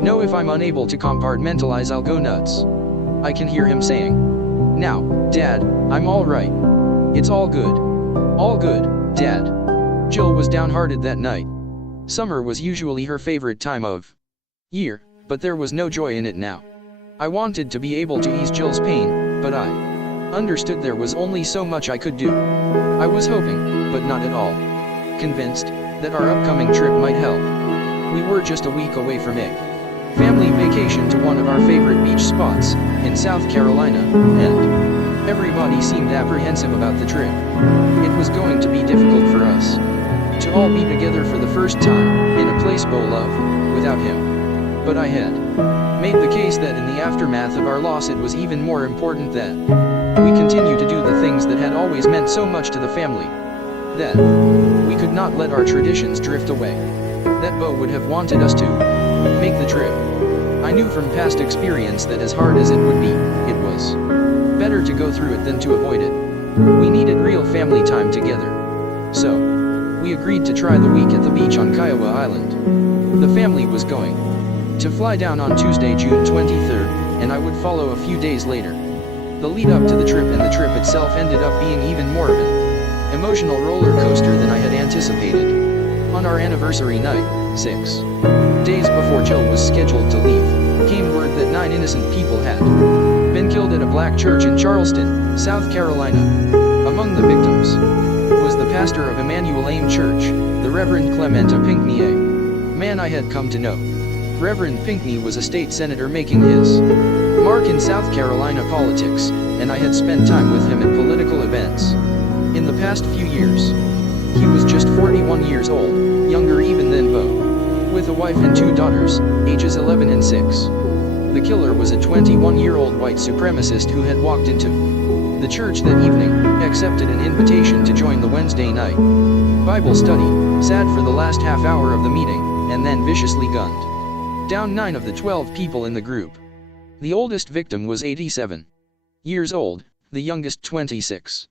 know if I'm unable to compartmentalize, I'll go nuts. I can hear him saying, "Now, Dad, I'm all right. It's all good. All good, Dad." Jill was downhearted that night. Summer was usually her favorite time of year, but there was no joy in it now. I wanted to be able to ease Jill's pain, but I understood there was only so much I could do. I was hoping, but not at all convinced, that our upcoming trip might help. We were just a week away from a family vacation to one of our favorite beach spots in South Carolina, and everybody seemed apprehensive about the trip. It was going to be difficult for us to all be together for the first time in a place Bo loved without him. But I had made the case that in the aftermath of our loss it was even more important that we continue to do the things that had always meant so much to the family. That we could not let our traditions drift away. That Bo would have wanted us to make the trip. I knew from past experience that as hard as it would be, it was better to go through it than to avoid it. We needed real family time together. So we agreed to try the week at the beach on Kiowa Island. The family was going to fly down on Tuesday, June 23rd, and I would follow a few days later. The lead up to the trip and the trip itself ended up being even more of an emotional roller coaster than I had anticipated. On our anniversary night, 6 days before Jill was scheduled to leave, came word that 9 innocent people had been killed at a black church in Charleston, South Carolina. Among the victims was the pastor of Emmanuel AIM Church, the Reverend Clement Pinckney, a man I had come to know. Reverend Pinckney was a state senator making his mark in South Carolina politics, and I had spent time with him at political events. In the past few years, he was just 41 years old, younger even than Bo, with a wife and 2 daughters, ages 11 and 6. The killer was a 21-year-old white supremacist who had walked into the church that evening, accepted an invitation to join the Wednesday night Bible study, sat for the last half hour of the meeting, and then viciously gunned down 9 of the 12 people in the group. The oldest victim was 87 years old, the youngest 26.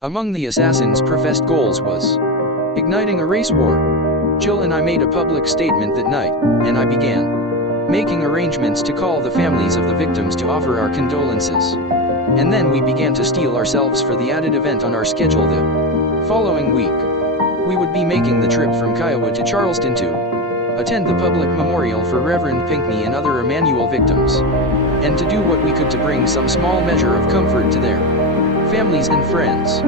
Among the assassin's professed goals was igniting a race war. Jill and I made a public statement that night, and I began making arrangements to call the families of the victims to offer our condolences. And then we began to steel ourselves for the added event on our schedule the following week. We would be making the trip from Kiowa to Charleston to attend the public memorial for Reverend Pinckney and other Emmanuel victims, and to do what we could to bring some small measure of comfort to their families and friends.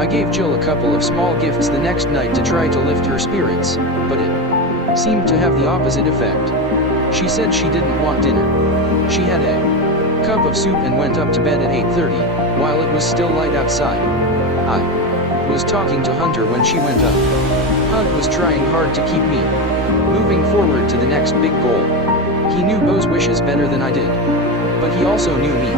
I gave Jill a couple of small gifts the next night to try to lift her spirits, but it seemed to have the opposite effect. She said she didn't want dinner. She had a cup of soup and went up to bed at 8:30, while it was still light outside. I was talking to Hunter when she went up. Hud was trying hard to keep me moving forward to the next big goal. He knew Bo's wishes better than I did. But he also knew me.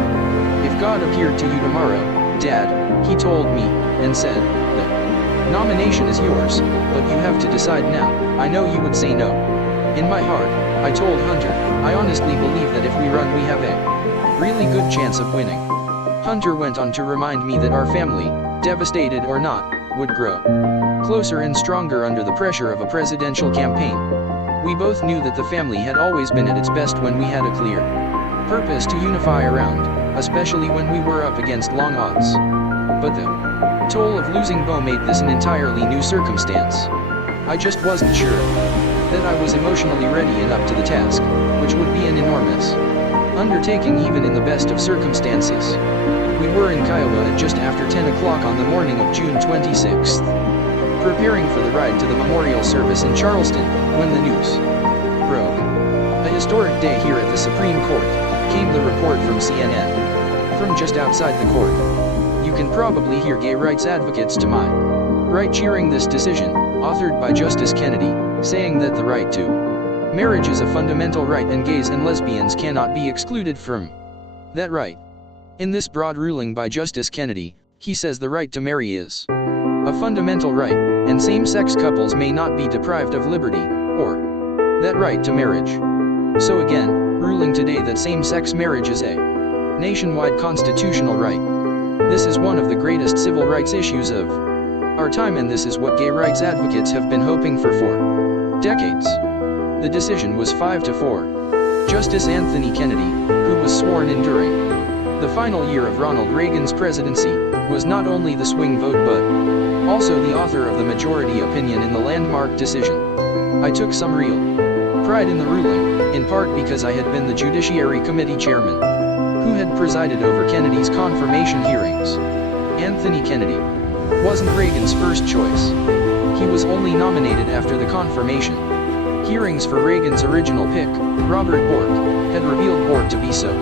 If God appeared to you tomorrow, Dad, he told me, and said, the nomination is yours, but you have to decide now, I know you would say no. In my heart, I told Hunter, I honestly believe that if we run we have a really good chance of winning. Hunter went on to remind me that our family, devastated or not, would grow closer and stronger under the pressure of a presidential campaign. We both knew that the family had always been at its best when we had a clear purpose to unify around, especially when we were up against long odds. But the toll of losing Bo made this an entirely new circumstance. I just wasn't sure that I was emotionally ready and up to the task, which would be an enormous undertaking even in the best of circumstances. We were in Kiowa at just after 10 o'clock on the morning of June 26th, preparing for the ride to the memorial service in Charleston, when the news broke. A historic day here at the Supreme Court, came the report from CNN. From just outside the court, you can probably hear gay rights advocates to my right cheering this decision, authored by Justice Kennedy, saying that the right to marriage is a fundamental right and gays and lesbians cannot be excluded from that right. In this broad ruling by Justice Kennedy, he says the right to marry is a fundamental right, and same-sex couples may not be deprived of liberty, or that right to marriage. So again, ruling today that same-sex marriage is a nationwide constitutional right. This is one of the greatest civil rights issues of our time, and this is what gay rights advocates have been hoping for decades. The decision was 5-4. Justice Anthony Kennedy, who was sworn in during the final year of Ronald Reagan's presidency, was not only the swing vote but also the author of the majority opinion in the landmark decision. I took some real pride in the ruling, in part because I had been the Judiciary Committee chairman who had presided over Kennedy's confirmation hearings. Anthony Kennedy wasn't Reagan's first choice. He was only nominated after the confirmation hearings for Reagan's original pick, Robert Bork, had revealed Bork to be so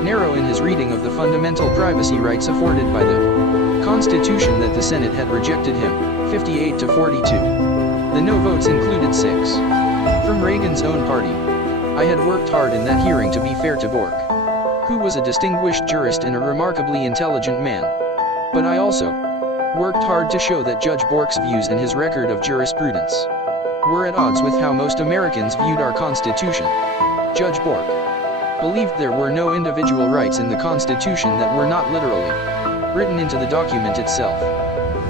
narrow in his reading of the fundamental privacy rights afforded by the Constitution that the Senate had rejected him, 58-42. The no votes included 6 from Reagan's own party. I had worked hard in that hearing to be fair to Bork, who was a distinguished jurist and a remarkably intelligent man. But I also worked hard to show that Judge Bork's views and his record of jurisprudence were at odds with how most Americans viewed our Constitution. Judge Bork believed there were no individual rights in the Constitution that were not literally written into the document itself.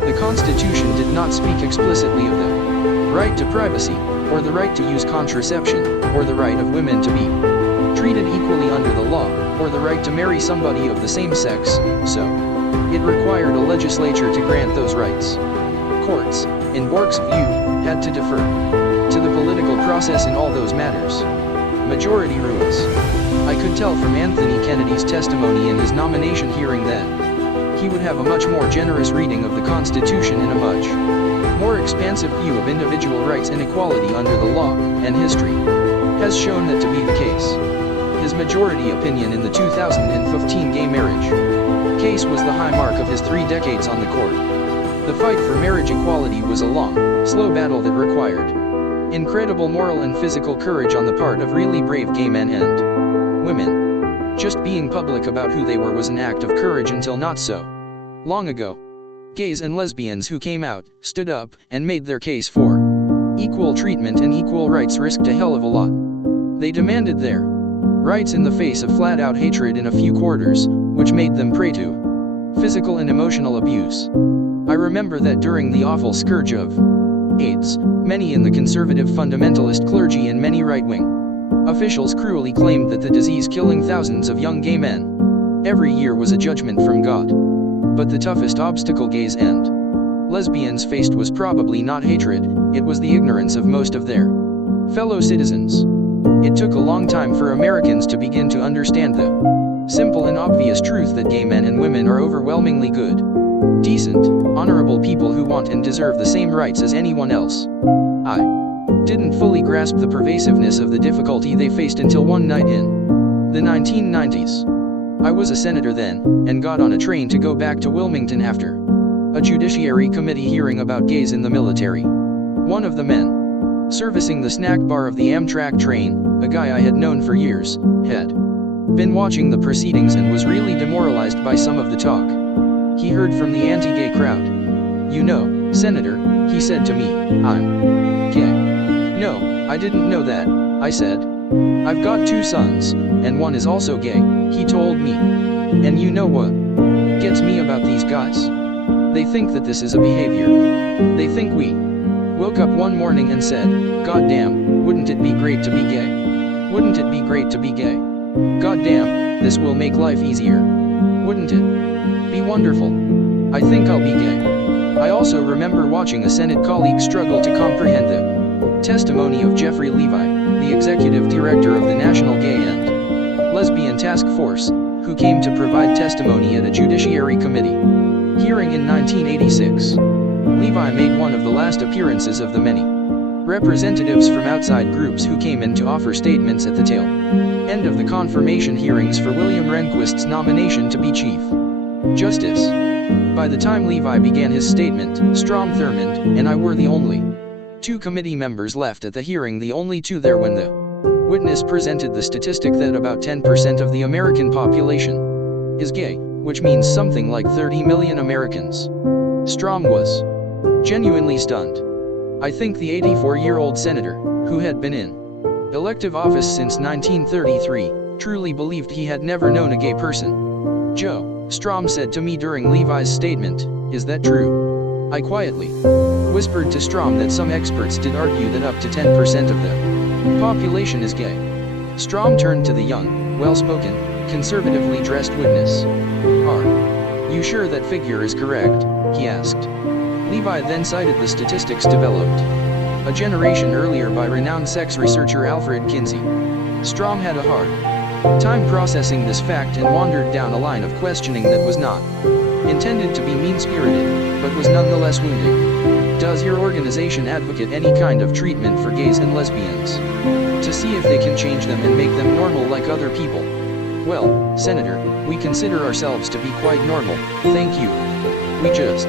The Constitution did not speak explicitly of the right to privacy, or the right to use contraception, or the right of women to be treated equally under the law, or the right to marry somebody of the same sex, so it required a legislature to grant those rights. Courts, in Bork's view, had to defer to the political process in all those matters. Majority rules. I could tell from Anthony Kennedy's testimony in his nomination hearing that he would have a much more generous reading of the Constitution and a much more expansive view of individual rights and equality under the law, and history has shown that to be the case. His majority opinion in the 2015 gay marriage case was the high mark of his 3 decades on the court. The fight for marriage equality was a long, slow battle that required incredible moral and physical courage on the part of really brave gay men and women. Just being public about who they were was an act of courage until not so long ago. Gays and lesbians who came out, stood up, and made their case for equal treatment and equal rights risked a hell of a lot. They demanded their rights in the face of flat-out hatred in a few quarters, which made them prey to physical and emotional abuse. I remember that during the awful scourge of AIDS, many in the conservative fundamentalist clergy and many right-wing officials cruelly claimed that the disease killing thousands of young gay men every year was a judgment from God. But the toughest obstacle gays and lesbians faced was probably not hatred, it was the ignorance of most of their fellow citizens. It took a long time for Americans to begin to understand the simple and obvious truth that gay men and women are overwhelmingly good, decent, honorable people who want and deserve the same rights as anyone else. I didn't fully grasp the pervasiveness of the difficulty they faced until one night in the 1990s. I was a senator then, and got on a train to go back to Wilmington after a Judiciary Committee hearing about gays in the military. One of the men servicing the snack bar of the Amtrak train, a guy I had known for years, had been watching the proceedings and was really demoralized by some of the talk. He heard from the anti-gay crowd. "You know, Senator," he said to me, "I'm gay." "No, I didn't know that," I said. "I've got 2 sons, and one is also gay," he told me. And you know what gets me about these guys? They think that this is a behavior. They think we woke up one morning and said, "God damn, wouldn't it be great to be gay? Wouldn't it be great to be gay? God damn, this will make life easier. Wouldn't it be wonderful? I think I'll be gay." I also remember watching a Senate colleague struggle to comprehend the testimony of Jeffrey Levi, the executive director of the National Gay and Lesbian Task Force, who came to provide testimony at a Judiciary Committee hearing in 1986. Levi made one of the last appearances of the many representatives from outside groups who came in to offer statements at the tail end of the confirmation hearings for William Rehnquist's nomination to be Chief Justice. By the time Levi began his statement, Strom Thurmond and I were the only 2 committee members left at the hearing, the only 2 there when the witness presented the statistic that about 10% of the American population is gay, which means something like 30 million Americans. Strom was genuinely stunned. I think the 84-year-old senator, who had been in elective office since 1933, truly believed he had never known a gay person. "Joe," Strom said to me during Levi's statement, "is that true?" I quietly whispered to Strom that some experts did argue that up to 10% of the population is gay. Strom turned to the young, well-spoken, conservatively dressed witness. "Are you sure that figure is correct?" he asked. Levi then cited the statistics developed a generation earlier by renowned sex researcher Alfred Kinsey. Strom had a hard time processing this fact and wandered down a line of questioning that was not intended to be mean-spirited, but was nonetheless wounding. "Does your organization advocate any kind of treatment for gays and lesbians to see if they can change them and make them normal like other people?" "Well, Senator, we consider ourselves to be quite normal, thank you. We just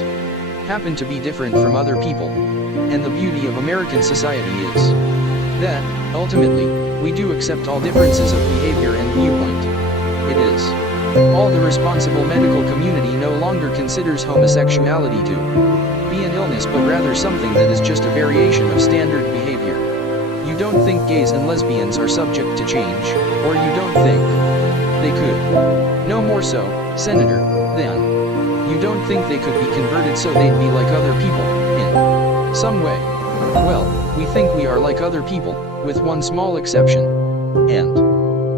happen to be different from other people. And the beauty of American society is that, ultimately, we do accept all differences of behavior and viewpoint. It is all the responsible medical community no longer considers homosexuality to be an illness, but rather something that is just a variation of standard behavior. You don't think gays and lesbians are subject to change, or you don't think they could. No more so, Senator, than you don't think they could be converted so they'd be like other people, in some way. Well, we think we are like other people, with one small exception. And,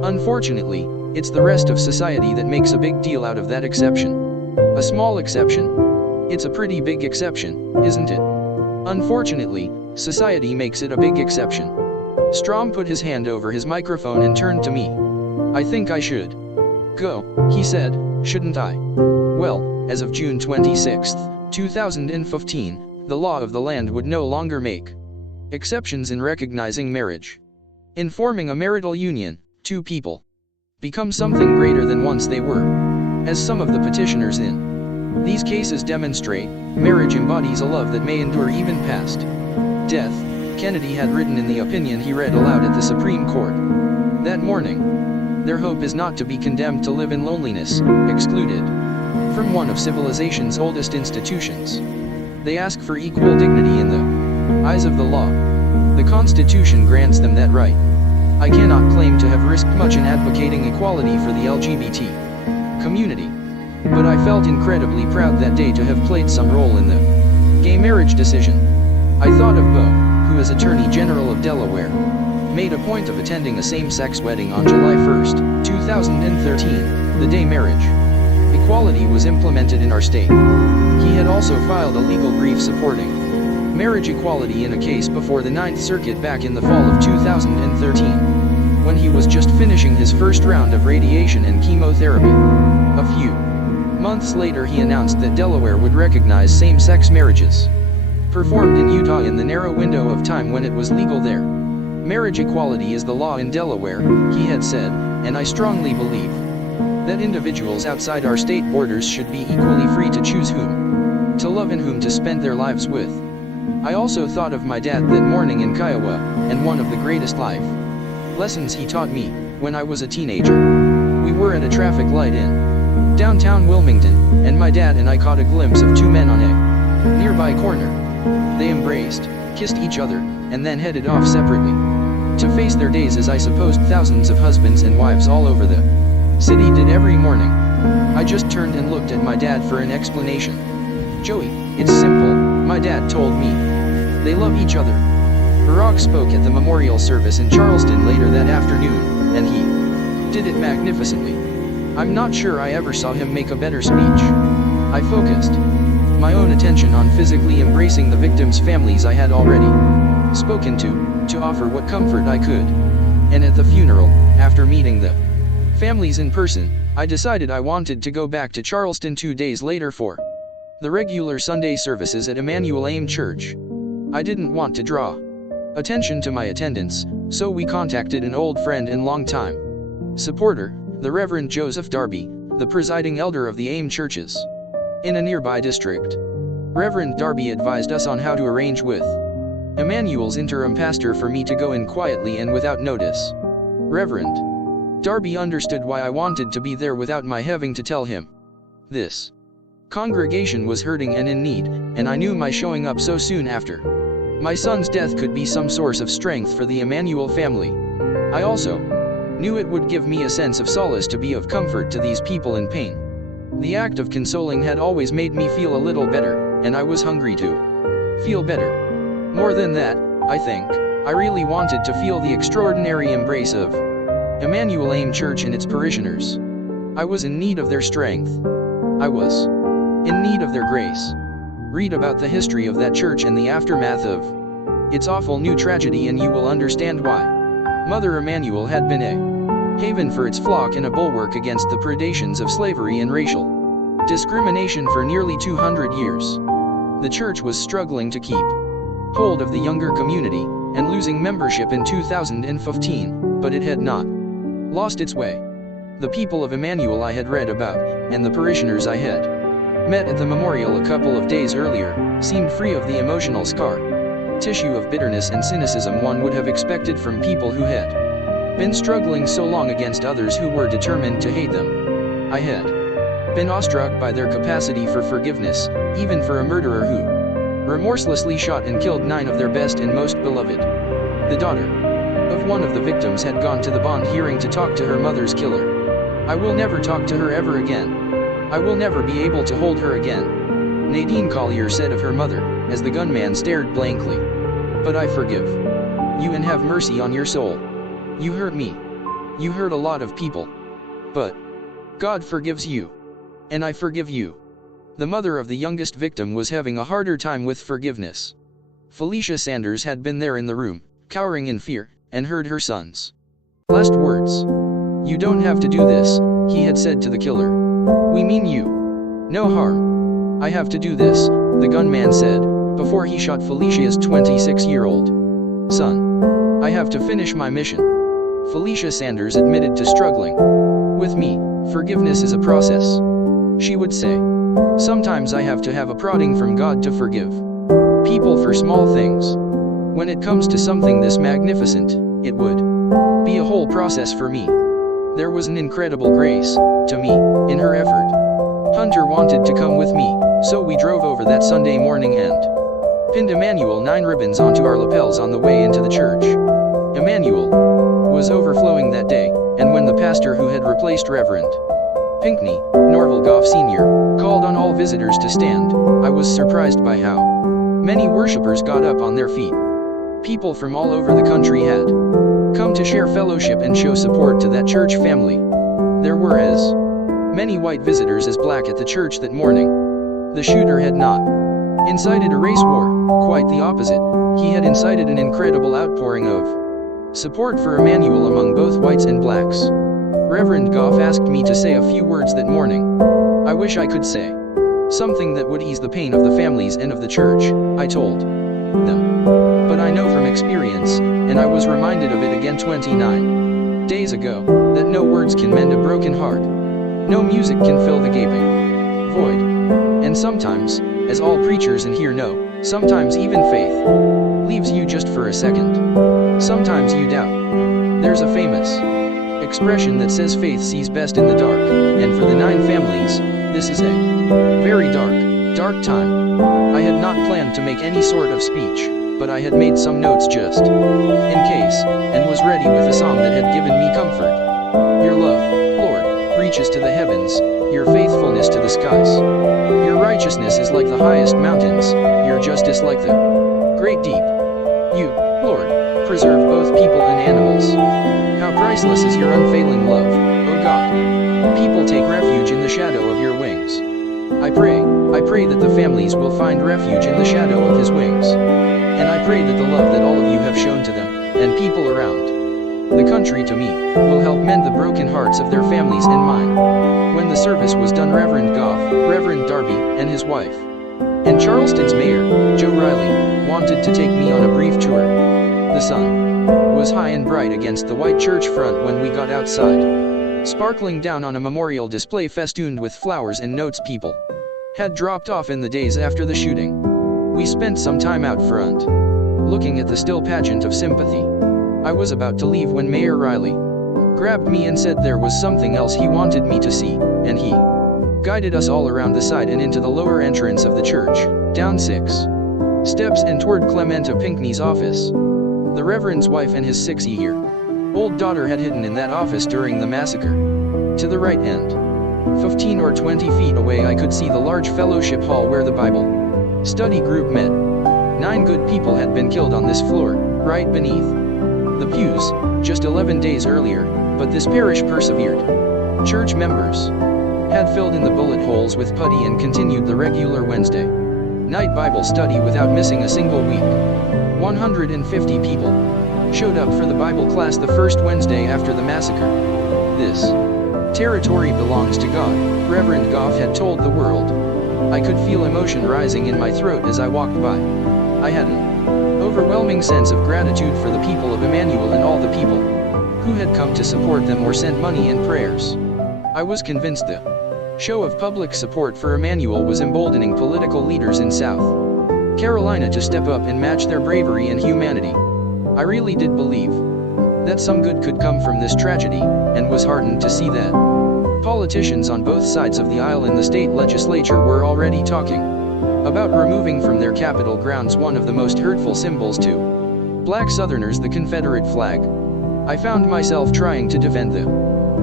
unfortunately, it's the rest of society that makes a big deal out of that exception. A small exception? It's a pretty big exception, isn't it? Unfortunately, society makes it a big exception." Strom put his hand over his microphone and turned to me. "I think I should go," he said, "shouldn't I?" Well, as of June 26, 2015, the law of the land would no longer make exceptions in recognizing marriage. In forming a marital union, 2 people become something greater than once they were. As some of the petitioners in these cases demonstrate, marriage embodies a love that may endure even past death, Kennedy had written in the opinion he read aloud at the Supreme Court that morning. Their hope is not to be condemned to live in loneliness, excluded from one of civilization's oldest institutions. They ask for equal dignity in the eyes of the law. The Constitution grants them that right. I cannot claim to have risked much in advocating equality for the LGBT community, but I felt incredibly proud that day to have played some role in the gay marriage decision. I thought of Bo, who as Attorney General of Delaware, made a point of attending a same-sex wedding on July 1, 2013, the day marriage equality was implemented in our state. He had also filed a legal brief supporting marriage equality in a case before the 9th Circuit back in the fall of 2013, when he was just finishing his first round of radiation and chemotherapy. A few months later he announced that Delaware would recognize same-sex marriages performed in Utah in the narrow window of time when it was legal there. Marriage equality is the law in Delaware, he had said, and I strongly believe that individuals outside our state borders should be equally free to choose whom to love and whom to spend their lives with. I also thought of my dad that morning in Kiowa, and one of the greatest life lessons he taught me when I was a teenager were at a traffic light in downtown Wilmington, and my dad and I caught a glimpse of two men on a nearby corner. They embraced, kissed each other, and then headed off separately to face their days, as I supposed thousands of husbands and wives all over the city did every morning. I just turned and looked at my dad for an explanation. "Joey, it's simple," my dad told me. "They love each other." Barack spoke at the memorial service in Charleston later that afternoon, and he did it magnificently. I'm not sure I ever saw him make a better speech. I focused my own attention on physically embracing the victims' families I had already spoken to offer what comfort I could. And at the funeral, after meeting the families in person, I decided I wanted to go back to Charleston 2 days later for the regular Sunday services at Emmanuel AIM Church. I didn't want to draw attention to my attendance, so we contacted an old friend and longtime supporter, the Reverend Joseph Darby, the presiding elder of the AIM churches in a nearby district. Reverend Darby advised us on how to arrange with Emmanuel's interim pastor for me to go in quietly and without notice. Reverend Darby understood why I wanted to be there without my having to tell him. This congregation was hurting and in need, and I knew my showing up so soon after my son's death could be some source of strength for the Emmanuel family. I also knew it would give me a sense of solace to be of comfort to these people in pain. The act of consoling had always made me feel a little better, and I was hungry to feel better. More than that, I think, I really wanted to feel the extraordinary embrace of Emmanuel AIM Church and its parishioners. I was in need of their strength. I was in need of their grace. Read about the history of that church and the aftermath of its awful new tragedy and you will understand why. Mother Emmanuel had been a haven for its flock and a bulwark against the predations of slavery and racial discrimination for nearly 200 years. The church was struggling to keep hold of the younger community, and losing membership in 2015, but it had not lost its way. The people of Emmanuel I had read about, and the parishioners I had met at the memorial a couple of days earlier, seemed free of the emotional scar tissue of bitterness and cynicism one would have expected from people who had been struggling so long against others who were determined to hate them. I had been awestruck by their capacity for forgiveness, even for a murderer who remorselessly shot and killed 9 of their best and most beloved. The daughter of one of the victims had gone to the bond hearing to talk to her mother's killer. "I will never talk to her ever again. I will never be able to hold her again," Nadine Collier said of her mother, as the gunman stared blankly. "But I forgive you and have mercy on your soul. You hurt me. You hurt a lot of people. But God forgives you. And I forgive you." The mother of the youngest victim was having a harder time with forgiveness. Felicia Sanders had been there in the room, cowering in fear, and heard her son's last words. "You don't have to do this," he had said to the killer. "We mean you no harm." "I have to do this," the gunman said, before he shot Felicia's 26-year-old son. "I have to finish my mission." Felicia Sanders admitted to struggling with me. "Forgiveness is a process," she would say. "Sometimes I have to have a prodding from God to forgive people for small things. When it comes to something this magnificent, it would be a whole process for me." There was an incredible grace to me in her effort. Hunter wanted to come with me, so we drove over that Sunday morning and pinned Emmanuel 9 ribbons onto our lapels on the way into the church. Emmanuel was overflowing that day, and when the pastor who had replaced Reverend Pinckney, Norval Goff Sr., called on all visitors to stand, I was surprised by how many worshipers got up on their feet. People from all over the country had come to share fellowship and show support to that church family. There were as many white visitors as black at the church that morning. The shooter had not incited a race war, quite the opposite. He had incited an incredible outpouring of support for Emmanuel among both whites and blacks. Reverend Goff asked me to say a few words that morning. "I wish I could say something that would ease the pain of the families and of the church," I told them. "But I know from experience, and I was reminded of it again 29 days ago, that no words can mend a broken heart. No music can fill the gaping void. And sometimes, as all preachers in here know, sometimes even faith leaves you just for a second. Sometimes you doubt. There's a famous expression that says faith sees best in the dark, and for the 9 families, this is a very dark time. I had not planned to make any sort of speech, but I had made some notes just in case, and was ready with a song that had given me comfort. Your love, Lord, reaches to the heavens, your faithfulness to the skies. Your righteousness is like the highest mountains, your justice like the great deep. You, Lord, preserve both people and animals. How priceless is your unfailing love, O God. People take refuge in the shadow of your wings. I pray that the families will find refuge in the shadow of his wings. And I pray that the love that all of you have shown to them, and people around the country to me, will help mend the broken hearts of their families and mine. When the service was done, Reverend Goff, Reverend Darby, and his wife, and Charleston's mayor, Joe Riley, wanted to take me on a brief tour. The sun was high and bright against the white church front when we got outside, sparkling down on a memorial display festooned with flowers and notes people had dropped off in the days after the shooting. We spent some time out front, looking at the still pageant of sympathy. I was about to leave when Mayor Riley grabbed me and said there was something else he wanted me to see, and he guided us all around the side and into the lower entrance of the church, down 6 steps and toward Clementa Pinckney's office. The Reverend's wife and his 6-year-old daughter had hidden in that office during the massacre. To the right end, 15 or 20 feet away, I could see the large fellowship hall where the Bible study group met. 9 good people had been killed on this floor, right beneath the pews, just 11 days earlier, but this parish persevered. Church members had filled in the bullet holes with putty and continued the regular Wednesday night Bible study without missing a single week. 150 people showed up for the Bible class the first Wednesday after the massacre. This territory belongs to God, Reverend Goff had told the world. I could feel emotion rising in my throat as I walked by. I had an overwhelming sense of gratitude for the people of Emmanuel and all the people who had come to support them or sent money and prayers. I was convinced the show of public support for Emmanuel was emboldening political leaders in South Carolina to step up and match their bravery and humanity. I really did believe that some good could come from this tragedy, and was heartened to see that politicians on both sides of the aisle in the state legislature were already talking about removing from their Capitol grounds one of the most hurtful symbols to black Southerners, the Confederate flag. I found myself trying to defend the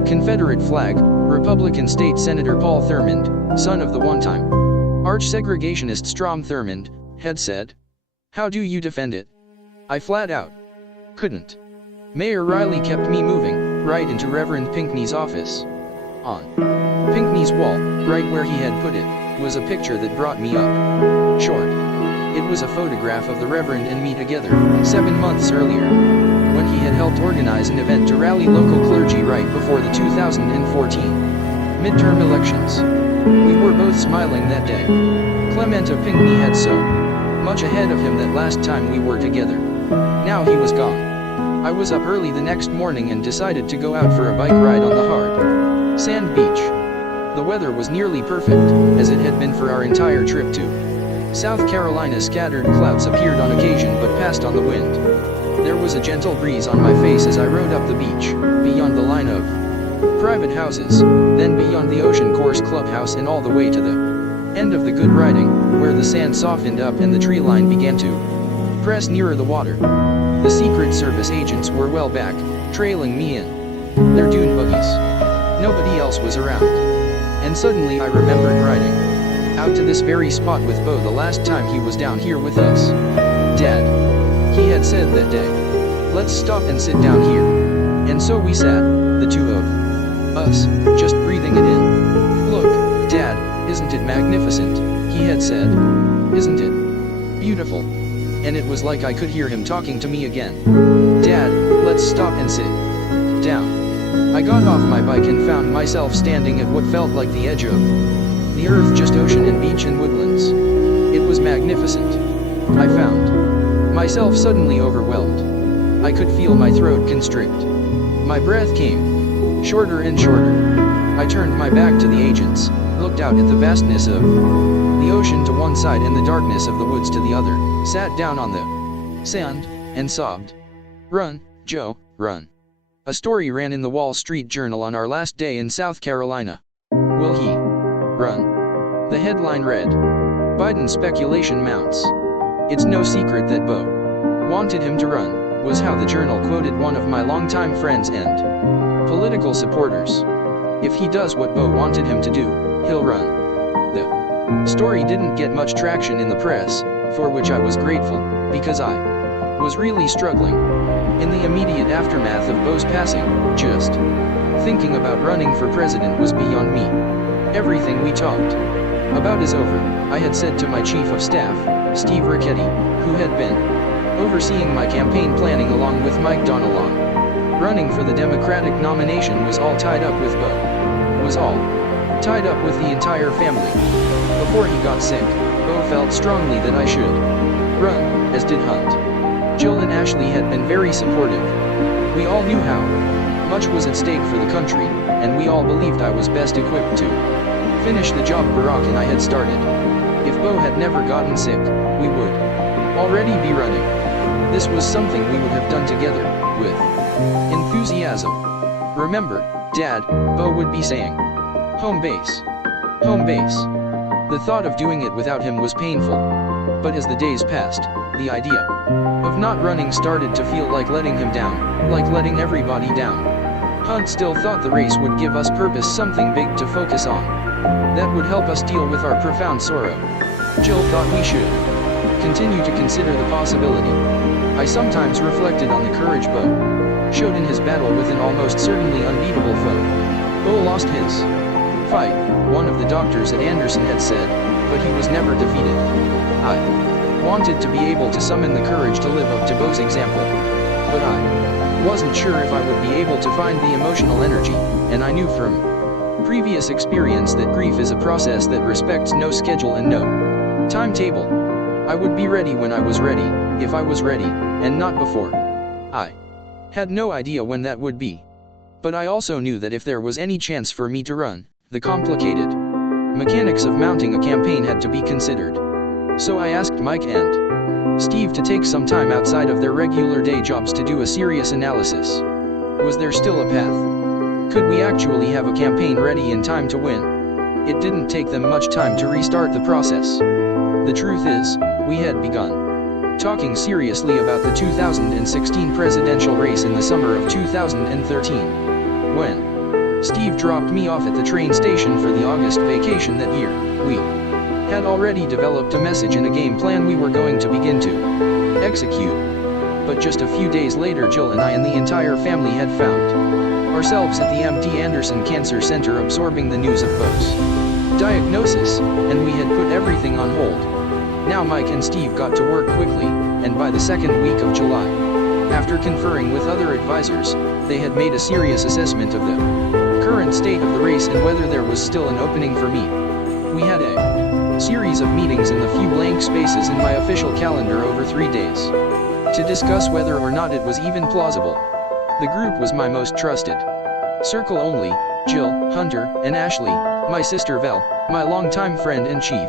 Confederate flag. Republican State Senator Paul Thurmond, son of the one-time arch-segregationist Strom Thurmond, had said, "How do you defend it?" I flat out couldn't. Mayor Riley kept me moving, right into Reverend Pinckney's office. On Pinckney's wall, right where he had put it, was a picture that brought me up short. It was a photograph of the Reverend and me together, 7 months earlier, when he had helped organize an event to rally local clergy right before the 2014 midterm elections. We were both smiling that day. Clementa Pinckney had so much ahead of him that last time we were together. Now he was gone. I was up early the next morning and decided to go out for a bike ride on the hard sand beach. The weather was nearly perfect, as it had been for our entire trip to South Carolina. Scattered clouds appeared on occasion but passed on the wind. There was a gentle breeze on my face as I rode up the beach, beyond the line of private houses, then beyond the Ocean Course Clubhouse and all the way to the end of the good riding, where the sand softened up and the tree line began to press nearer the water. The Secret Service agents were well back, trailing me in their dune buggies. Nobody else was around. And suddenly I remembered riding out to this very spot with Bo the last time he was down here with us. Dad, he had said that day, "Let's stop and sit down here." And so we sat, the two of us, just breathing it in. "Look, Dad, isn't it magnificent?" he had said. "Isn't it beautiful?" And it was like I could hear him talking to me again. "Dad, let's stop and sit down." I got off my bike and found myself standing at what felt like the edge of the earth, just ocean and beach and woodlands. It was magnificent. I found myself suddenly overwhelmed. I could feel my throat constrict. My breath came shorter and shorter. I turned my back to the agents, looked out at the vastness of the ocean to one side and the darkness of the woods to the other, sat down on the sand, and sobbed. "Run, Joe, run." A story ran in the Wall Street Journal on our last day in South Carolina. Will he run? The headline read, Biden speculation mounts. It's no secret that Beau wanted him to run, was how the Journal quoted one of my longtime friends and political supporters. If he does what Beau wanted him to do, he'll run. The story didn't get much traction in the press, for which I was grateful, because I was really struggling. In the immediate aftermath of Beau's passing, just thinking about running for president was beyond me. Everything we talked about is over, I had said to my chief of staff, Steve Ricchetti, who had been overseeing my campaign planning along with Mike Donilon. Running for the Democratic nomination was all tied up with Beau. Was all tied up with the entire family. Before he got sick, Beau felt strongly that I should run, as did Hunt. Jill and Ashley had been very supportive. We all knew how much was at stake for the country, and we all believed I was best equipped to finish the job Barack and I had started. If Beau had never gotten sick, we would already be running. This was something we would have done together, with enthusiasm. Remember, Dad, Beau would be saying, home base. Home base. The thought of doing it without him was painful. But as the days passed, the idea of not running started to feel like letting him down, like letting everybody down. Hunt still thought the race would give us purpose, something big to focus on. That would help us deal with our profound sorrow. Jill thought we should continue to consider the possibility. I sometimes reflected on the courage Beau showed in his battle with an almost certainly unbeatable foe. Beau lost his fight, one of the doctors at Anderson had said, but he was never defeated. I wanted to be able to summon the courage to live up to Beau's example. But I wasn't sure if I would be able to find the emotional energy, and I knew from previous experience that grief is a process that respects no schedule and no timetable. I would be ready when I was ready, if I was ready, and not before. I had no idea when that would be. But I also knew that if there was any chance for me to run, the complicated mechanics of mounting a campaign had to be considered. So I asked Mike and Steve to take some time outside of their regular day jobs to do a serious analysis. Was there still a path? Could we actually have a campaign ready in time to win? It didn't take them much time to restart the process. The truth is, we had begun talking seriously about the 2016 presidential race in the summer of 2013. When Steve dropped me off at the train station for the August vacation that year, we had already developed a message and a game plan we were going to begin to execute. But just a few days later, Jill and I and the entire family had found ourselves at the MD Anderson Cancer Center absorbing the news of Beau's diagnosis, and we had put everything on hold. Now Mike and Steve got to work quickly, and by the second week of July, after conferring with other advisors, they had made a serious assessment of the current state of the race and whether there was still an opening for me. We had a series of meetings in the few blank spaces in my official calendar over 3 days to discuss whether or not it was even plausible. The group was my most trusted circle only: Jill, Hunter, and Ashley, my sister Vel, my longtime friend and chief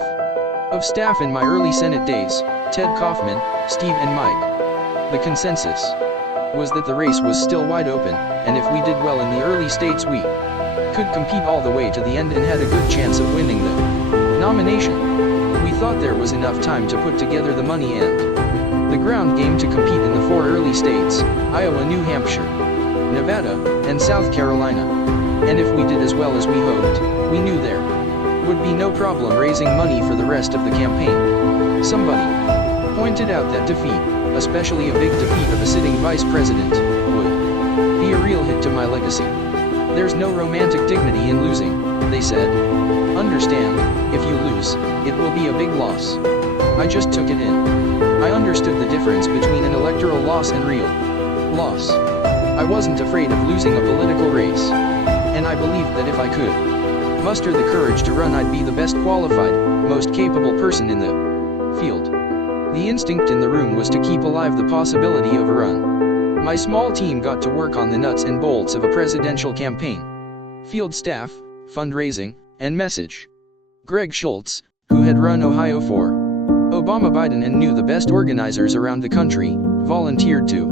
of staff in my early Senate days, Ted Kaufman, Steve and Mike. The consensus was that the race was still wide open, and if we did well in the early states we could compete all the way to the end and had a good chance of winning the nomination. We thought there was enough time to put together the money and the ground game to compete in the 4 early states: Iowa, New Hampshire, Nevada, and South Carolina. And if we did as well as we hoped, we knew there would be no problem raising money for the rest of the campaign. Somebody pointed out that defeat, especially a big defeat of a sitting vice president, would be a real hit to my legacy. There's no romantic dignity in losing, they said. Understand, if you lose, it will be a big loss. I just took it in. I understood the difference between an electoral loss and real loss. I wasn't afraid of losing a political race. And I believed that if I could muster the courage to run, I'd be the best qualified, most capable person in the field. The instinct in the room was to keep alive the possibility of a run. My small team got to work on the nuts and bolts of a presidential campaign: field staff, fundraising, and message. Greg Schultz, who had run Ohio for Obama Biden and knew the best organizers around the country, volunteered to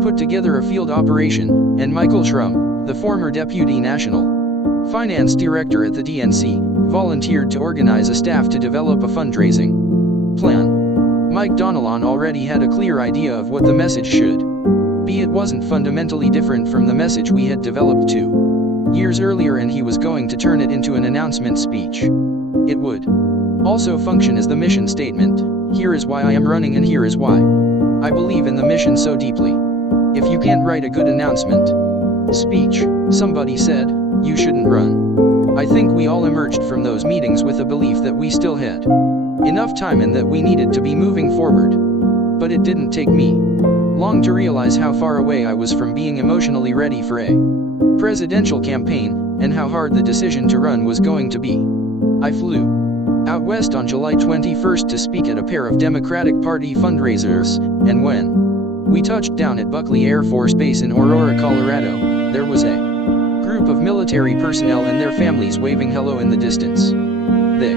put together a field operation, and Michael Shrum, the former Deputy National Finance Director at the DNC, volunteered to organize a staff to develop a fundraising plan. Mike Donelon already had a clear idea of what the message should be. It wasn't fundamentally different from the message we had developed 2 years earlier, and he was going to turn it into an announcement speech. It would also function as the mission statement. Here is why I am running, and here is why I believe in the mission so deeply. If you can't write a good announcement speech, somebody said, you shouldn't run. I think we all emerged from those meetings with a belief that we still had enough time and that we needed to be moving forward. But it didn't take me long to realize how far away I was from being emotionally ready for a presidential campaign, and how hard the decision to run was going to be. I flew out west on July 21st to speak at a pair of Democratic Party fundraisers, and when we touched down at Buckley Air Force Base in Aurora, Colorado, there was a group of military personnel and their families waving hello in the distance. They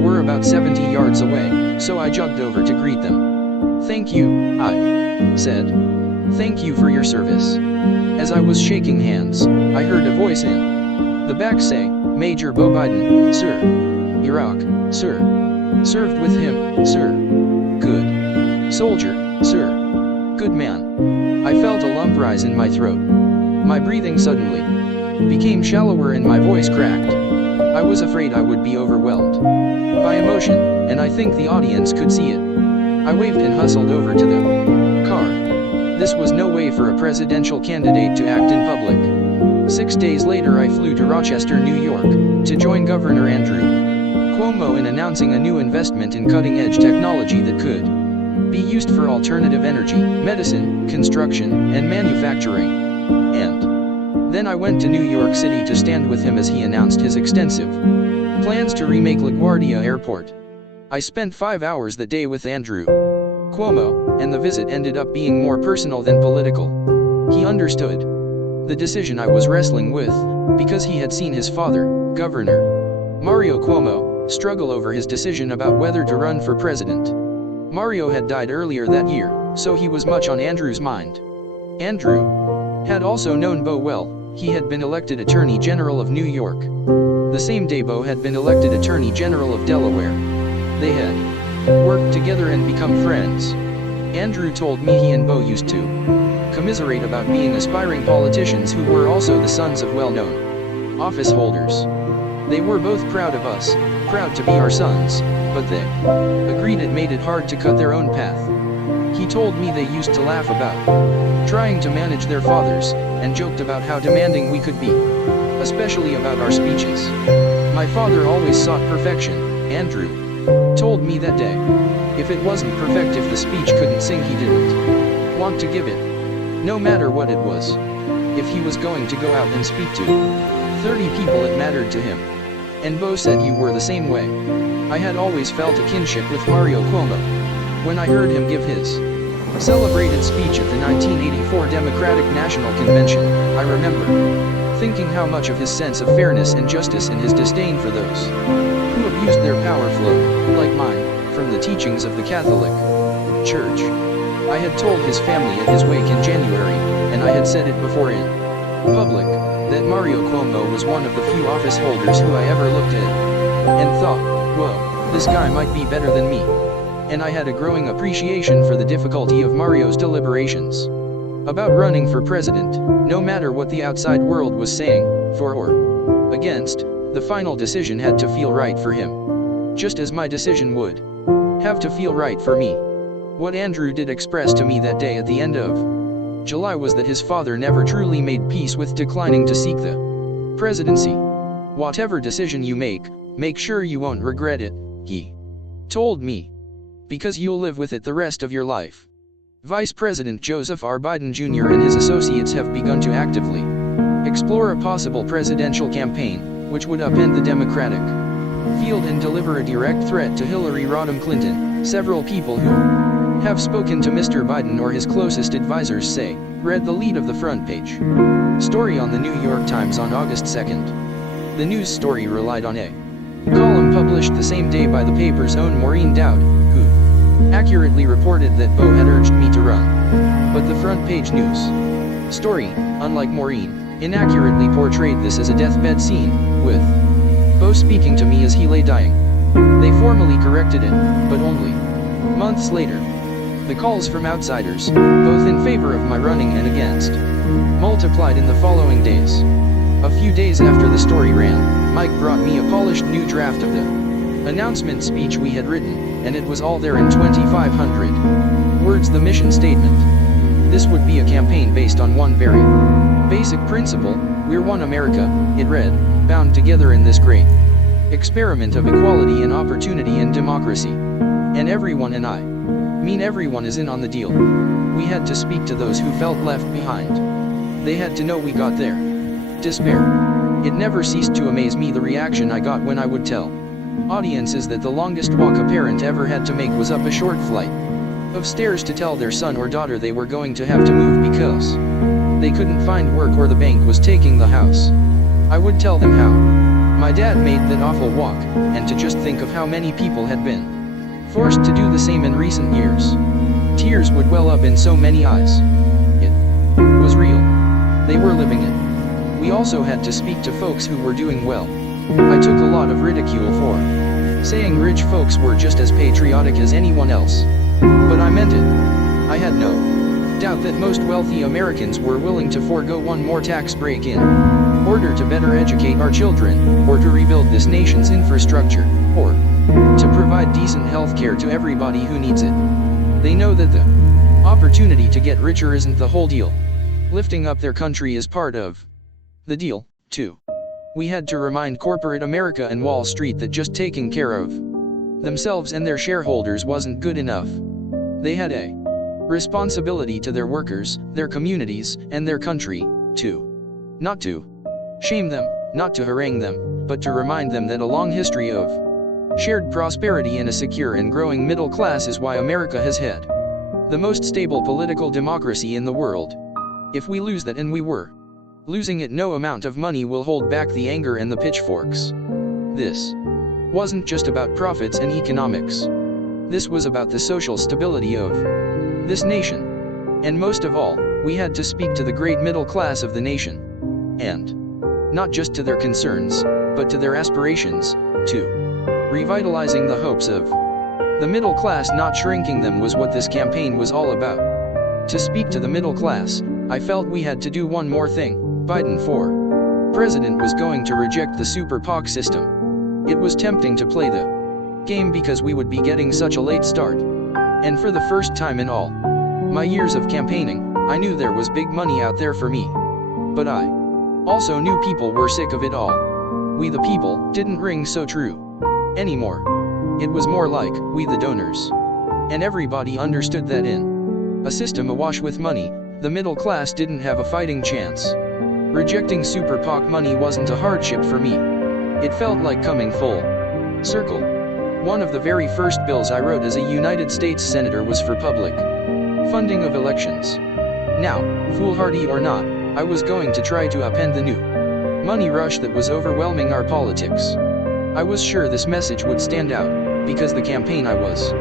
were about 70 yards away, so I jogged over to greet them. Thank you, I said. Thank you for your service. As I was shaking hands, I heard a voice in the back say, Major Bo Biden, sir. Iraq, sir. Served with him, sir. Good soldier, sir. Good man. I felt a lump rise in my throat. My breathing suddenly became shallower and my voice cracked. I was afraid I would be overwhelmed by emotion, and I think the audience could see it. I waved and hustled over to the car. This was no way for a presidential candidate to act in public. 6 days later I flew to Rochester, New York, to join Governor Andrew Cuomo in announcing a new investment in cutting-edge technology that could be used for alternative energy, medicine, construction, and manufacturing. And then I went to New York City to stand with him as he announced his extensive plans to remake LaGuardia Airport. I spent 5 hours that day with Andrew Cuomo, and the visit ended up being more personal than political. He understood the decision I was wrestling with, because he had seen his father, Governor Mario Cuomo, struggle over his decision about whether to run for president. Mario had died earlier that year, so he was much on Andrew's mind. Andrew had also known Bo well. He had been elected Attorney General of New York the same day Bo had been elected Attorney General of Delaware. They had worked together and become friends. Andrew told me he and Bo used to commiserate about being aspiring politicians who were also the sons of well-known office holders. They were both proud of us, proud to be our sons, but they agreed it made it hard to cut their own path. He told me they used to laugh about trying to manage their fathers, and joked about how demanding we could be, especially about our speeches. My father always sought perfection, Andrew told me that day. If it wasn't perfect, if the speech couldn't sing, he didn't want to give it, no matter what it was. If he was going to go out and speak to 30 people, it mattered to him. And Bo said you were the same way. I had always felt a kinship with Mario Cuomo. When I heard him give his celebrated speech at the 1984 Democratic National Convention, I remember thinking how much of his sense of fairness and justice and his disdain for those who abused their power flowed, like mine, from the teachings of the Catholic Church. I had told his family at his wake in January, and I had said it before in public, that Mario Cuomo was one of the few office holders who I ever looked at and thought, whoa, this guy might be better than me. And I had a growing appreciation for the difficulty of Mario's deliberations about running for president, no matter what the outside world was saying, for or against. The final decision had to feel right for him, just as my decision would have to feel right for me. What Andrew did express to me that day at the end of July was that his father never truly made peace with declining to seek the presidency. Whatever decision you make sure you won't regret it, he told me, because you'll live with it the rest of your life. Vice President Joseph R. Biden Jr. and his associates have begun to actively explore a possible presidential campaign, which would upend the Democratic field and deliver a direct threat to Hillary Rodham Clinton. Several people who have spoken to Mr. Biden or his closest advisors say, read the lead of the front page story on the New York Times on August 2nd. The news story relied on a column published the same day by the paper's own Maureen Dowd, who accurately reported that Bo had urged me to run. But the front page news story, unlike Maureen, inaccurately portrayed this as a deathbed scene, with Bo speaking to me as he lay dying. They formally corrected it, but only months later. The calls from outsiders, both in favor of my running and against, multiplied in the following days. A few days after the story ran, Mike brought me a polished new draft of the announcement speech we had written, and it was all there in 2,500 words. The mission statement. This would be a campaign based on one very basic principle: we're one America, it read, bound together in this great experiment of equality and opportunity and democracy. And everyone, and I mean everyone, is in on the deal. We had to speak to those who felt left behind. They had to know we got there. Despair. It never ceased to amaze me the reaction I got when I would tell audiences that the longest walk a parent ever had to make was up a short flight of stairs to tell their son or daughter they were going to have to move because they couldn't find work or the bank was taking the house. I would tell them how my dad made that awful walk, and to just think of how many people had been forced to do the same in recent years. Tears would well up in so many eyes. It was real. They were living it. We also had to speak to folks who were doing well. I took a lot of ridicule for saying rich folks were just as patriotic as anyone else. But I meant it. I had no doubt that most wealthy Americans were willing to forego one more tax break in order to better educate our children, or to rebuild this nation's infrastructure, or to provide decent health care to everybody who needs it. They know that the opportunity to get richer isn't the whole deal. Lifting up their country is part of the deal, too. We had to remind corporate America and Wall Street that just taking care of themselves and their shareholders wasn't good enough. They had a responsibility to their workers, their communities, and their country, too. Not to shame them, not to harangue them, but to remind them that a long history of shared prosperity and a secure and growing middle class is why America has had the most stable political democracy in the world. If we lose that, and we were losing it, no amount of money will hold back the anger and the pitchforks. This wasn't just about profits and economics. This was about the social stability of this nation. And most of all, we had to speak to the great middle class of the nation. And not just to their concerns, but to their aspirations, too. Revitalizing the hopes of the middle class, not shrinking them, was what this campaign was all about. To speak to the middle class, I felt we had to do one more thing. Biden for president was going to reject the super PAC system. It was tempting to play the game because we would be getting such a late start. And for the first time in all my years of campaigning, I knew there was big money out there for me. But I also knew people were sick of it all. We the people didn't ring so true anymore. It was more like we the donors. And everybody understood that in a system awash with money, the middle class didn't have a fighting chance. Rejecting super PAC money wasn't a hardship for me. It felt like coming full circle. One of the very first bills I wrote as a United States Senator was for public funding of elections. Now, foolhardy or not, I was going to try to upend the new money rush that was overwhelming our politics. I was sure this message would stand out, because the campaign I was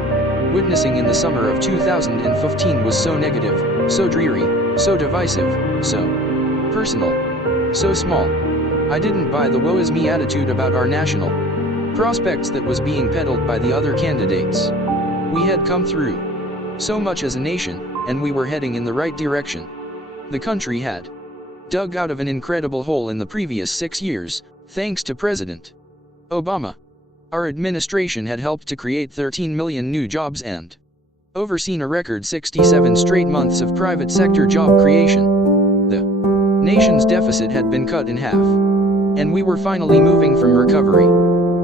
witnessing in the summer of 2015 was so negative, so dreary, so divisive, so personal, so small. I didn't buy the woe is me attitude about our national prospects that was being peddled by the other candidates. We had come through so much as a nation, and we were heading in the right direction. The country had dug out of an incredible hole in the previous 6 years, thanks to President Obama. Our administration had helped to create 13 million new jobs and overseen a record 67 straight months of private sector job creation. The nation's deficit had been cut in half. And we were finally moving from recovery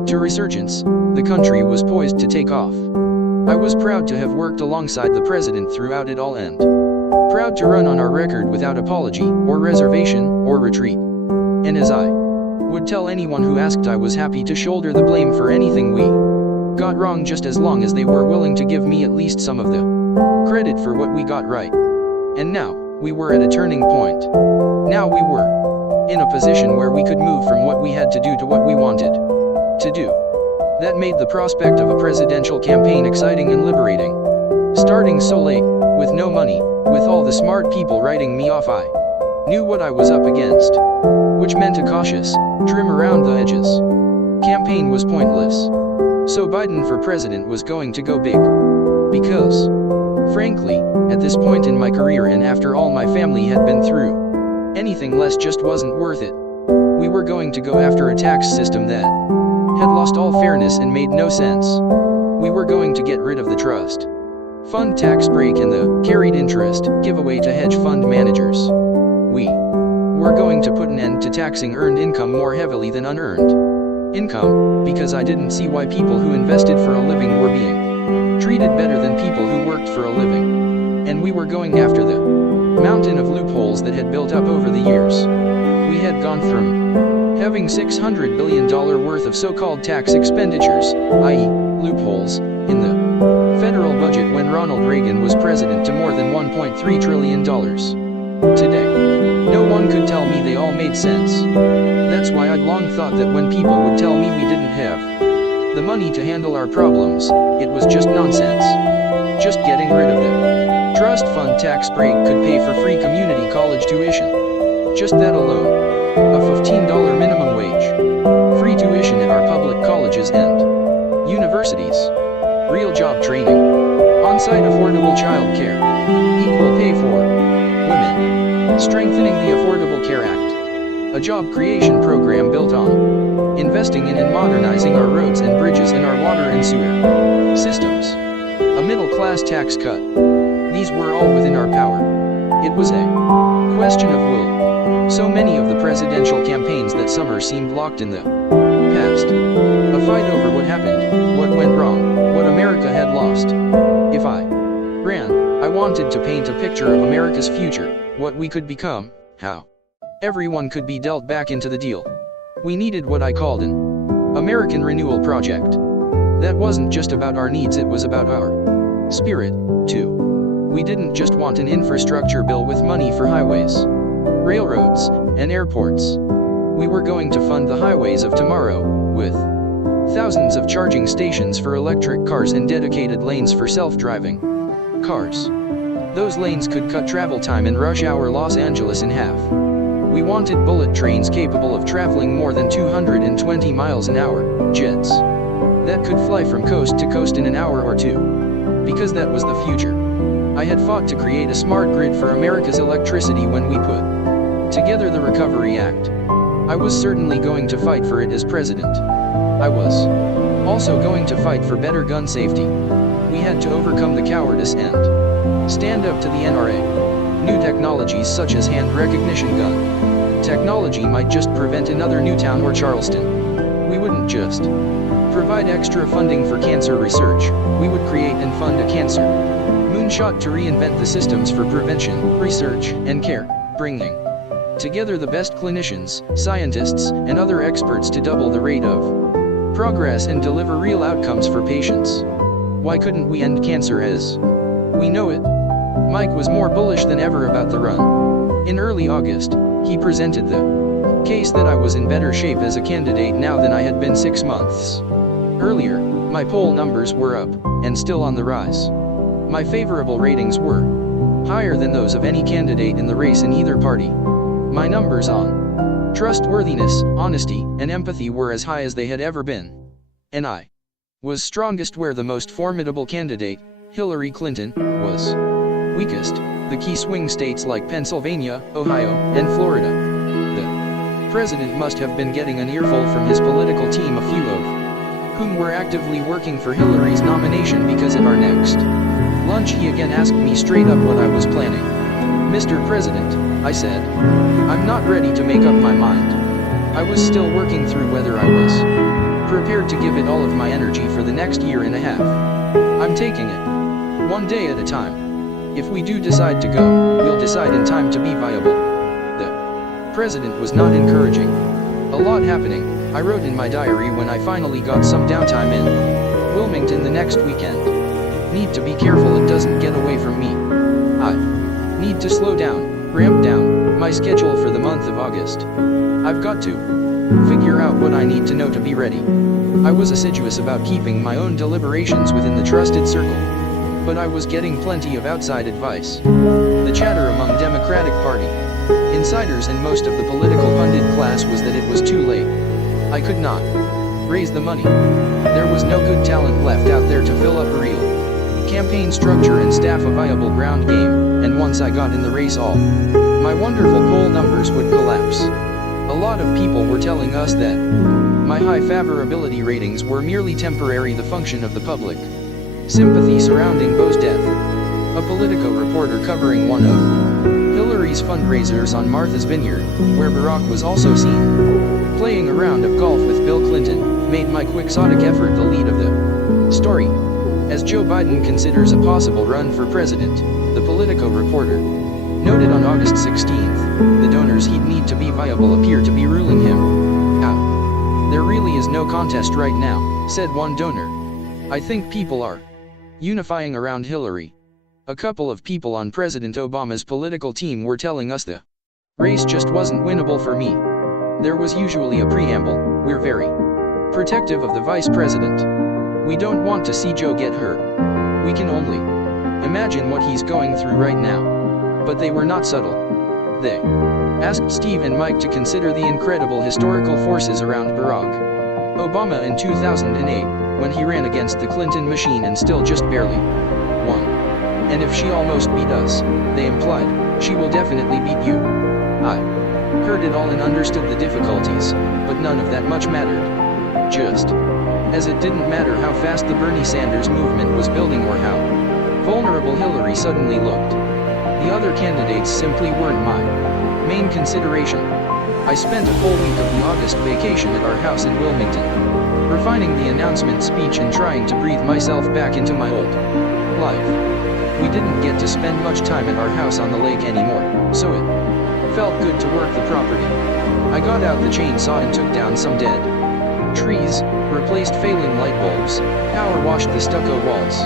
to resurgence. The country was poised to take off. I was proud to have worked alongside the president throughout it all, and proud to run on our record without apology, or reservation, or retreat. And as I would tell anyone who asked, I was happy to shoulder the blame for anything we got wrong, just as long as they were willing to give me at least some of the credit for what we got right. And now, we were at a turning point. Now we were in a position where we could move from what we had to do to what we wanted to do. That made the prospect of a presidential campaign exciting and liberating. Starting so late, with no money, with all the smart people writing me off, I knew what I was up against. Which meant a cautious trim around the edges. Campaign was pointless. So Biden for president was going to go big. Because, frankly, at this point in my career and after all my family had been through, anything less just wasn't worth it. We were going to go after a tax system that had lost all fairness and made no sense. We were going to get rid of the trust fund tax break and the carried interest giveaway to hedge fund managers. We were going to put an end to taxing earned income more heavily than unearned income, because I didn't see why people who invested for a living were being treated better than people who worked for a living. And we were going after the mountain of loopholes that had built up over the years. We had gone from having $600 billion worth of so-called tax expenditures, i.e., loopholes, in the federal budget when Ronald Reagan was president to more than $1.3 trillion. Today, no one could tell me they all made sense. That's why I'd long thought that when people would tell me we didn't have the money to handle our problems, it was just nonsense. Just getting rid of the trust fund tax break could pay for free community college tuition. Just that alone. A $15 minimum wage. Free tuition at our public colleges and universities. Real job training. On-site affordable child care. Equal pay for women. Strengthening the Affordable Care Act. A job creation program built on investing in and modernizing our roads and bridges and our water and sewer systems. A middle-class tax cut. These were all within our power. It was a question of will. So many of the presidential campaigns that summer seemed locked in the past. A fight over what happened, what went wrong, what America had lost. If I ran, I wanted to paint a picture of America's future, what we could become, how everyone could be dealt back into the deal. We needed what I called an American renewal project. That wasn't just about our needs, it was about our spirit, too. We didn't just want an infrastructure bill with money for highways, railroads, and airports. We were going to fund the highways of tomorrow, with thousands of charging stations for electric cars and dedicated lanes for self-driving cars. Those lanes could cut travel time in rush hour Los Angeles in half. We wanted bullet trains capable of traveling more than 220 miles an hour, jets that could fly from coast to coast in an hour or two. Because that was the future. I had fought to create a smart grid for America's electricity when we put together the Recovery Act. I was certainly going to fight for it as president. I was also going to fight for better gun safety. We had to overcome the cowardice and stand up to the NRA. New technologies such as hand recognition gun technology might just prevent another Newtown or Charleston. We wouldn't just provide extra funding for cancer research, we would create and fund a cancer moonshot to reinvent the systems for prevention, research, and care, bringing together the best clinicians, scientists, and other experts to double the rate of progress and deliver real outcomes for patients. Why couldn't we end cancer as we know it? Mike was more bullish than ever about the run. In early August, he presented the case that I was in better shape as a candidate now than I had been 6 months earlier. My poll numbers were up, and still on the rise. My favorable ratings were higher than those of any candidate in the race in either party. My numbers on trustworthiness, honesty, and empathy were as high as they had ever been. And I was strongest where the most formidable candidate, Hillary Clinton, was weakest, the key swing states like Pennsylvania, Ohio, and Florida. The president must have been getting an earful from his political team, a few of whom were actively working for Hillary's nomination, because at our next lunch he again asked me straight up what I was planning. Mr. President, I said, I'm not ready to make up my mind. I was still working through whether I was prepared to give it all of my energy for the next year and a half. I'm taking it one day at a time. If we do decide to go, we'll decide in time to be viable. The president was not encouraging. A lot happening, I wrote in my diary when I finally got some downtime in Wilmington the next weekend. Need to be careful it doesn't get away from me. I need to slow down, ramp down my schedule for the month of August. I've got to figure out what I need to know to be ready. I was assiduous about keeping my own deliberations within the trusted circle But I was getting plenty of outside advice. The chatter among Democratic Party insiders and most of the political pundit class was that it was too late. I could not raise the money. There was no good talent left out there to fill up a real campaign structure and staff a viable ground game, and once I got in the race all my wonderful poll numbers would collapse. A lot of people were telling us that my high favorability ratings were merely temporary, the function of the public sympathy surrounding Bo's death. A Politico reporter covering one of Hillary's fundraisers on Martha's Vineyard, where Barack was also seen playing a round of golf with Bill Clinton, made my quixotic effort the lead of the story. As Joe Biden considers a possible run for president, the Politico reporter noted on August 16th, the donors he'd need to be viable appear to be ruling him out. There really is no contest right now, said one donor. I think people are unifying around Hillary. A couple of people on President Obama's political team were telling us the race just wasn't winnable for me. There was usually a preamble, we're very protective of the vice president. We don't want to see Joe get hurt. We can only imagine what he's going through right now. But they were not subtle. They asked Steve and Mike to consider the incredible historical forces around Barack Obama in 2008, when he ran against the Clinton machine and still just barely won. And if she almost beat us, they implied, she will definitely beat you. I heard it all and understood the difficulties, but none of that much mattered. Just as it didn't matter how fast the Bernie Sanders movement was building or how vulnerable Hillary suddenly looked. The other candidates simply weren't my main consideration. I spent a full week of the August vacation at our house in Wilmington, refining the announcement speech and trying to breathe myself back into my old life. We didn't get to spend much time at our house on the lake anymore, so it felt good to work the property. I got out the chainsaw and took down some dead trees, replaced failing light bulbs, power washed the stucco walls.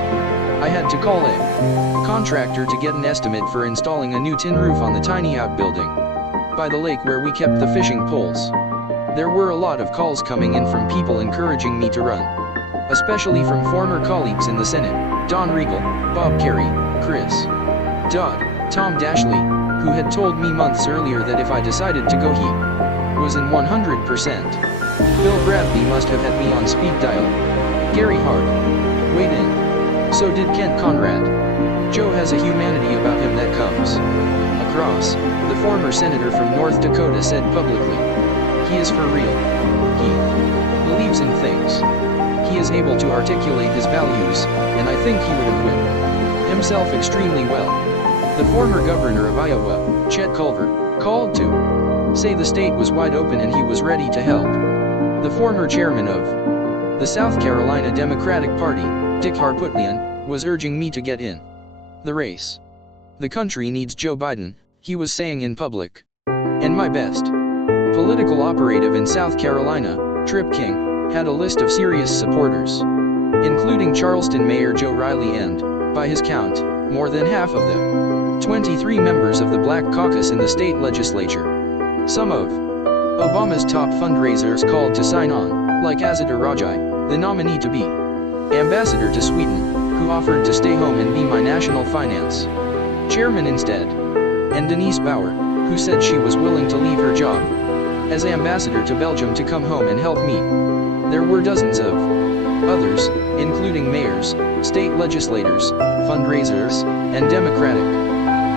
I had to call a contractor to get an estimate for installing a new tin roof on the tiny outbuilding by the lake where we kept the fishing poles. There were a lot of calls coming in from people encouraging me to run, especially from former colleagues in the Senate, Don Riegel, Bob Kerrey, Chris Dodd, Tom Dashley, who had told me months earlier that if I decided to go he was in 100%. Bill Bradley must have had me on speed dial. Gary Hart weighed in. So did Kent Conrad. Joe has a humanity about him that comes across, the former senator from North Dakota said publicly. He is for real. He believes in things. He is able to articulate his values, and I think he would acquit himself extremely well. The former governor of Iowa, Chet Culver, called to say the state was wide open and he was ready to help. The former chairman of the South Carolina Democratic Party, Dick Harpootlian, was urging me to get in the race. The country needs Joe Biden, he was saying in public. And my best political operative in South Carolina, Trip King, had a list of serious supporters, including Charleston Mayor Joe Riley and, by his count, more than half of the 23 members of the Black Caucus in the state legislature. Some of Obama's top fundraisers called to sign on, like Azadeh Rajai, the nominee to be ambassador to Sweden, who offered to stay home and be my national finance chairman instead, and Denise Bauer, who said she was willing to leave her job as ambassador to Belgium to come home and help me. There were dozens of others, including mayors, state legislators, fundraisers, and Democratic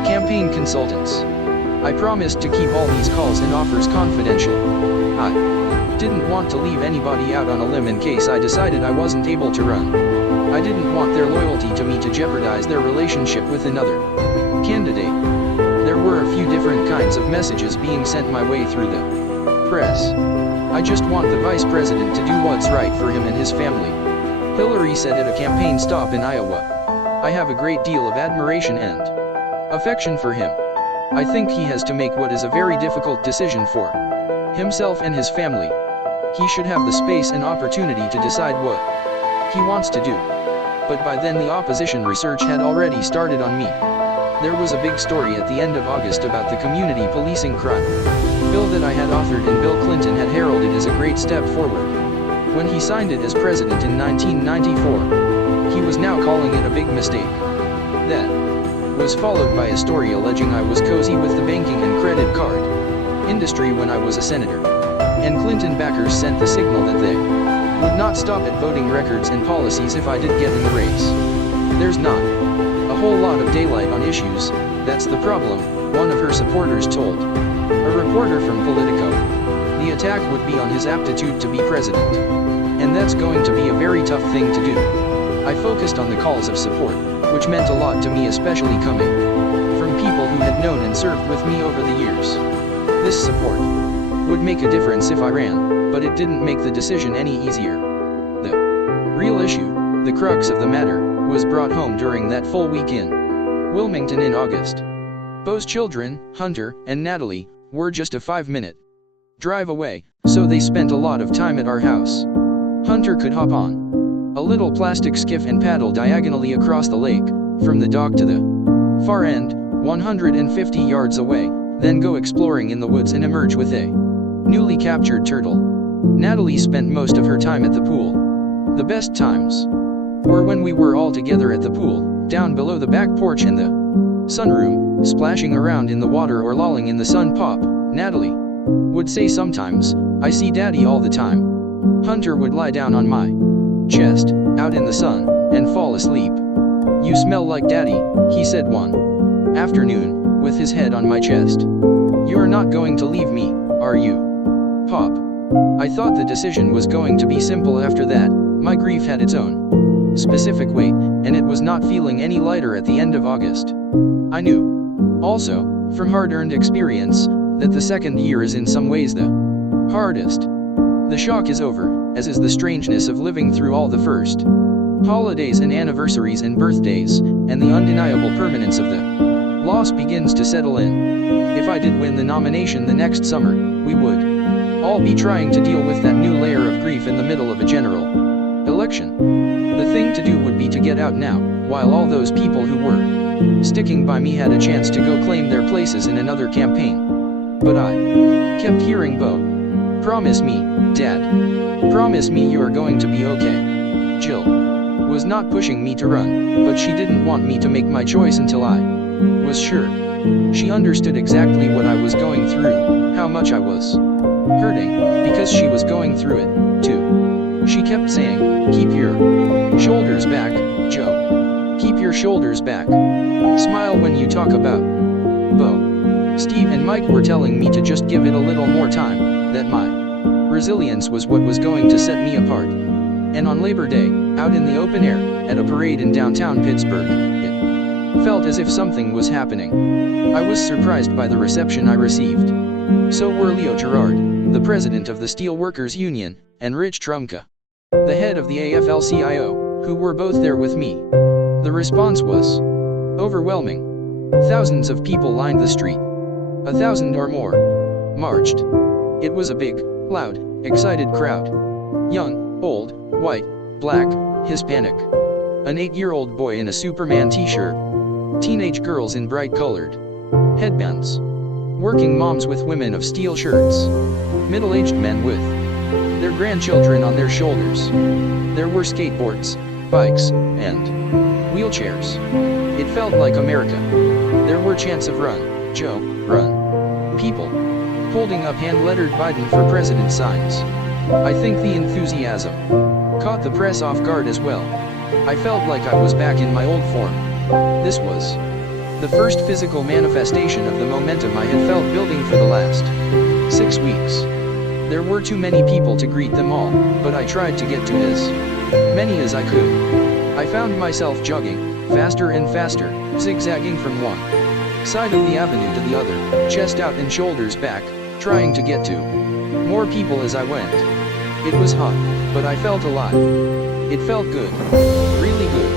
campaign consultants. I promised to keep all these calls and offers confidential. I didn't want to leave anybody out on a limb in case I decided I wasn't able to run. I didn't want their loyalty to me to jeopardize their relationship with another candidate. There were a few different kinds of messages being sent my way through the press. I just want the vice president to do what's right for him and his family, Hillary said at a campaign stop in Iowa. I have a great deal of admiration and affection for him. I think he has to make what is a very difficult decision for himself and his family. He should have the space and opportunity to decide what he wants to do. But by then the opposition research had already started on me. There was a big story at the end of August about the community policing crime bill that I had authored and Bill Clinton had heralded as a great step forward when he signed it as president in 1994. He was now calling it a big mistake. That was followed by a story alleging I was cozy with the banking and credit card industry when I was a senator. And Clinton backers sent the signal that they would not stop at voting records and policies if I did get in the race. There's not a whole lot of daylight on issues, that's the problem, one of her supporters told a reporter from Politico. The attack would be on his aptitude to be president. And that's going to be a very tough thing to do. I focused on the calls of support, which meant a lot to me, especially coming from people who had known and served with me over the years. This support would make a difference if I ran, but it didn't make the decision any easier. The real issue, the crux of the matter, was brought home during that full week in Wilmington in August. Bo's children, Hunter and Natalie, were just a 5-minute drive away, so they spent a lot of time at our house. Hunter could hop on a little plastic skiff and paddle diagonally across the lake, from the dock to the far end, 150 yards away, then go exploring in the woods and emerge with a newly captured turtle. Natalie spent most of her time at the pool. The best times were when we were all together at the pool, down below the back porch in the sunroom, splashing around in the water or lolling in the sun. Pop, Natalie would say sometimes, "I see Daddy all the time." Hunter would lie down on my chest, out in the sun, and fall asleep. "You smell like Daddy," he said one afternoon, with his head on my chest. "You're not going to leave me, are you, Pop?" I thought the decision was going to be simple after that. My grief had its own specific weight, and it was not feeling any lighter at the end of August. I knew, also, from hard-earned experience, that the second year is in some ways the hardest. The shock is over, as is the strangeness of living through all the first holidays and anniversaries and birthdays, and the undeniable permanence of the loss begins to settle in. If I did win the nomination the next summer, we would all be trying to deal with that new layer of grief in the middle of a general election. The thing to do would be to get out now, while all those people who were sticking by me had a chance to go claim their places in another campaign. But I kept hearing Bo, "Promise me, Dad. Promise me you are going to be okay." Jill was not pushing me to run, but she didn't want me to make my choice until I was sure. She understood exactly what I was going through, how much I was hurting, because she was going through it, too. She kept saying, "Keep your shoulders back, Joe. Keep your shoulders back. Smile when you talk about Bo." Steve and Mike were telling me to just give it a little more time, that my resilience was what was going to set me apart. And on Labor Day, out in the open air, at a parade in downtown Pittsburgh, it felt as if something was happening. I was surprised by the reception I received. So were Leo Gerard, the president of the Steel Workers Union, and Rich Trumka, the head of the AFL-CIO, who were both there with me. The response was overwhelming. Thousands of people lined the street. 1,000 or more marched. It was a big, loud, excited crowd. Young, old, white, black, Hispanic. An 8-year-old boy in a Superman t-shirt. Teenage girls in bright-colored headbands. Working moms with women of steel shirts. Middle-aged men with their grandchildren on their shoulders. There were skateboards, bikes, and wheelchairs. It felt like America. There were chants of "Run, Joe, run." People holding up hand-lettered "Biden for President" signs. I think the enthusiasm caught the press off guard as well. I felt like I was back in my old form. This was the first physical manifestation of the momentum I had felt building for the last 6 weeks. There were too many people to greet them all, but I tried to get to as many as I could. I found myself jogging, faster and faster, zigzagging from one side of the avenue to the other, chest out and shoulders back, trying to get to more people as I went. It was hot, but I felt alive. It felt good. Really good.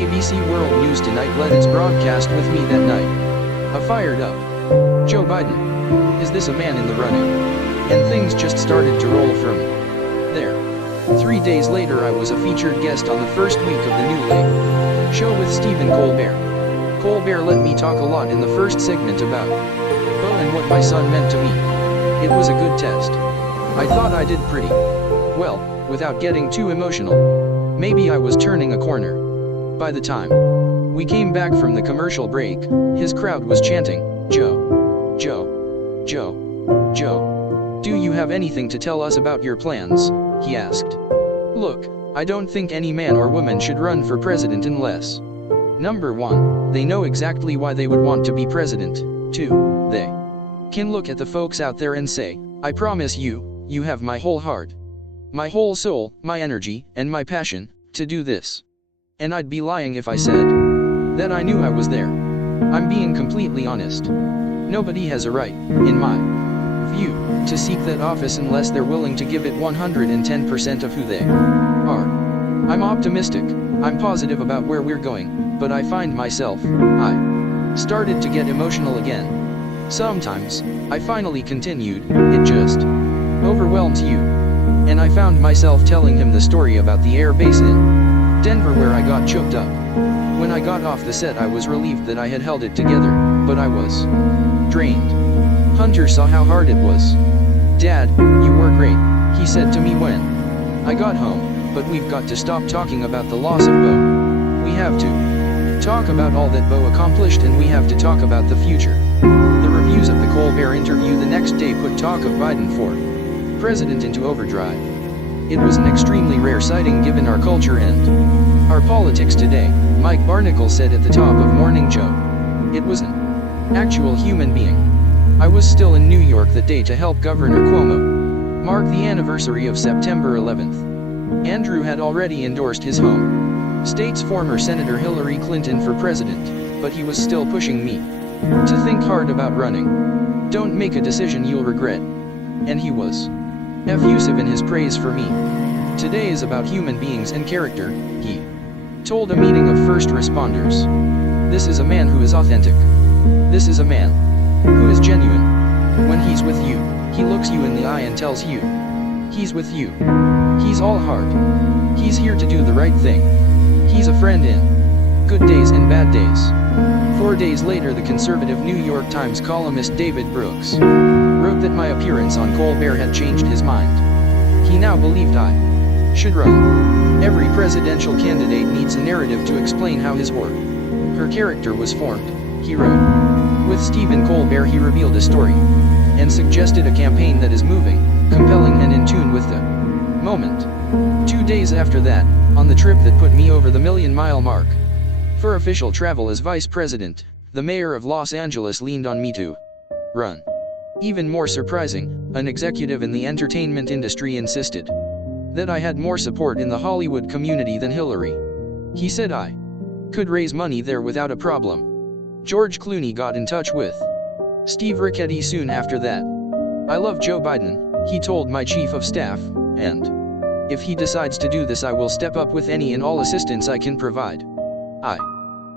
ABC World News Tonight led its broadcast with me that night. A fired up Joe Biden. Is this a man in the running? And things just started to roll from there. 3 days later I was a featured guest on the first week of the new Late Show with Stephen Colbert. Colbert let me talk a lot in the first segment about Bo and what my son meant to me. It was a good test. I thought I did pretty well, without getting too emotional. Maybe I was turning a corner. By the time We came back from the commercial break. His crowd was chanting, "Joe, Joe, Joe, Joe. Do you have anything to tell us about your plans?" he asked. Look, I don't think any man or woman should run for president unless number 1, they know exactly why they would want to be president. 2, they can look at the folks out there and say, "I promise you, you have my whole heart, my whole soul, my energy, and my passion, to do this." And I'd be lying if I said that I knew I was there. I'm being completely honest. Nobody has a right, in my view, to seek that office unless they're willing to give it 110% of who they are. I'm optimistic, I'm positive about where we're going, but I find myself, I started to get emotional again. Sometimes, I finally continued, "It just overwhelms you." And I found myself telling him the story about the air base in Denver where I got choked up. When I got off the set I was relieved that I had held it together, but I was drained. Hunter saw how hard it was. "Dad, you were great," he said to me when I got home, "but we've got to stop talking about the loss of Bo. We have to talk about all that Bo accomplished and we have to talk about the future." The reviews of the Colbert interview the next day put talk of Biden for president into overdrive. It was an extremely rare sighting given our culture and our politics today, Mike Barnacle said at the top of Morning Joe. It was an actual human being. I was still in New York that day to help Governor Cuomo mark the anniversary of September 11th. Andrew had already endorsed his home state's former Senator Hillary Clinton for president, but he was still pushing me to think hard about running. "Don't make a decision you'll regret." And he was effusive in his praise for me. "Today is about human beings and character," he told a meeting of first responders. "This is a man who is authentic. This is a man who is genuine. When he's with you, he looks you in the eye and tells you he's with you. He's all heart. He's here to do the right thing. He's a friend in good days and bad days." 4 days later the conservative New York Times columnist David Brooks wrote that my appearance on Colbert had changed his mind. He now believed I should run. Every presidential candidate needs a narrative to explain how his or her character was formed, he wrote. With Stephen Colbert he revealed a story and suggested a campaign that is moving, compelling and in tune with the moment. 2 days after that, on the trip that put me over the million-mile mark for official travel as vice president, the mayor of Los Angeles leaned on me to run. Even more surprising, an executive in the entertainment industry insisted that I had more support in the Hollywood community than Hillary. He said I could raise money there without a problem. George Clooney got in touch with Steve Ricketty soon after that. "I love Joe Biden," he told my chief of staff, "and if he decides to do this I will step up with any and all assistance I can provide. I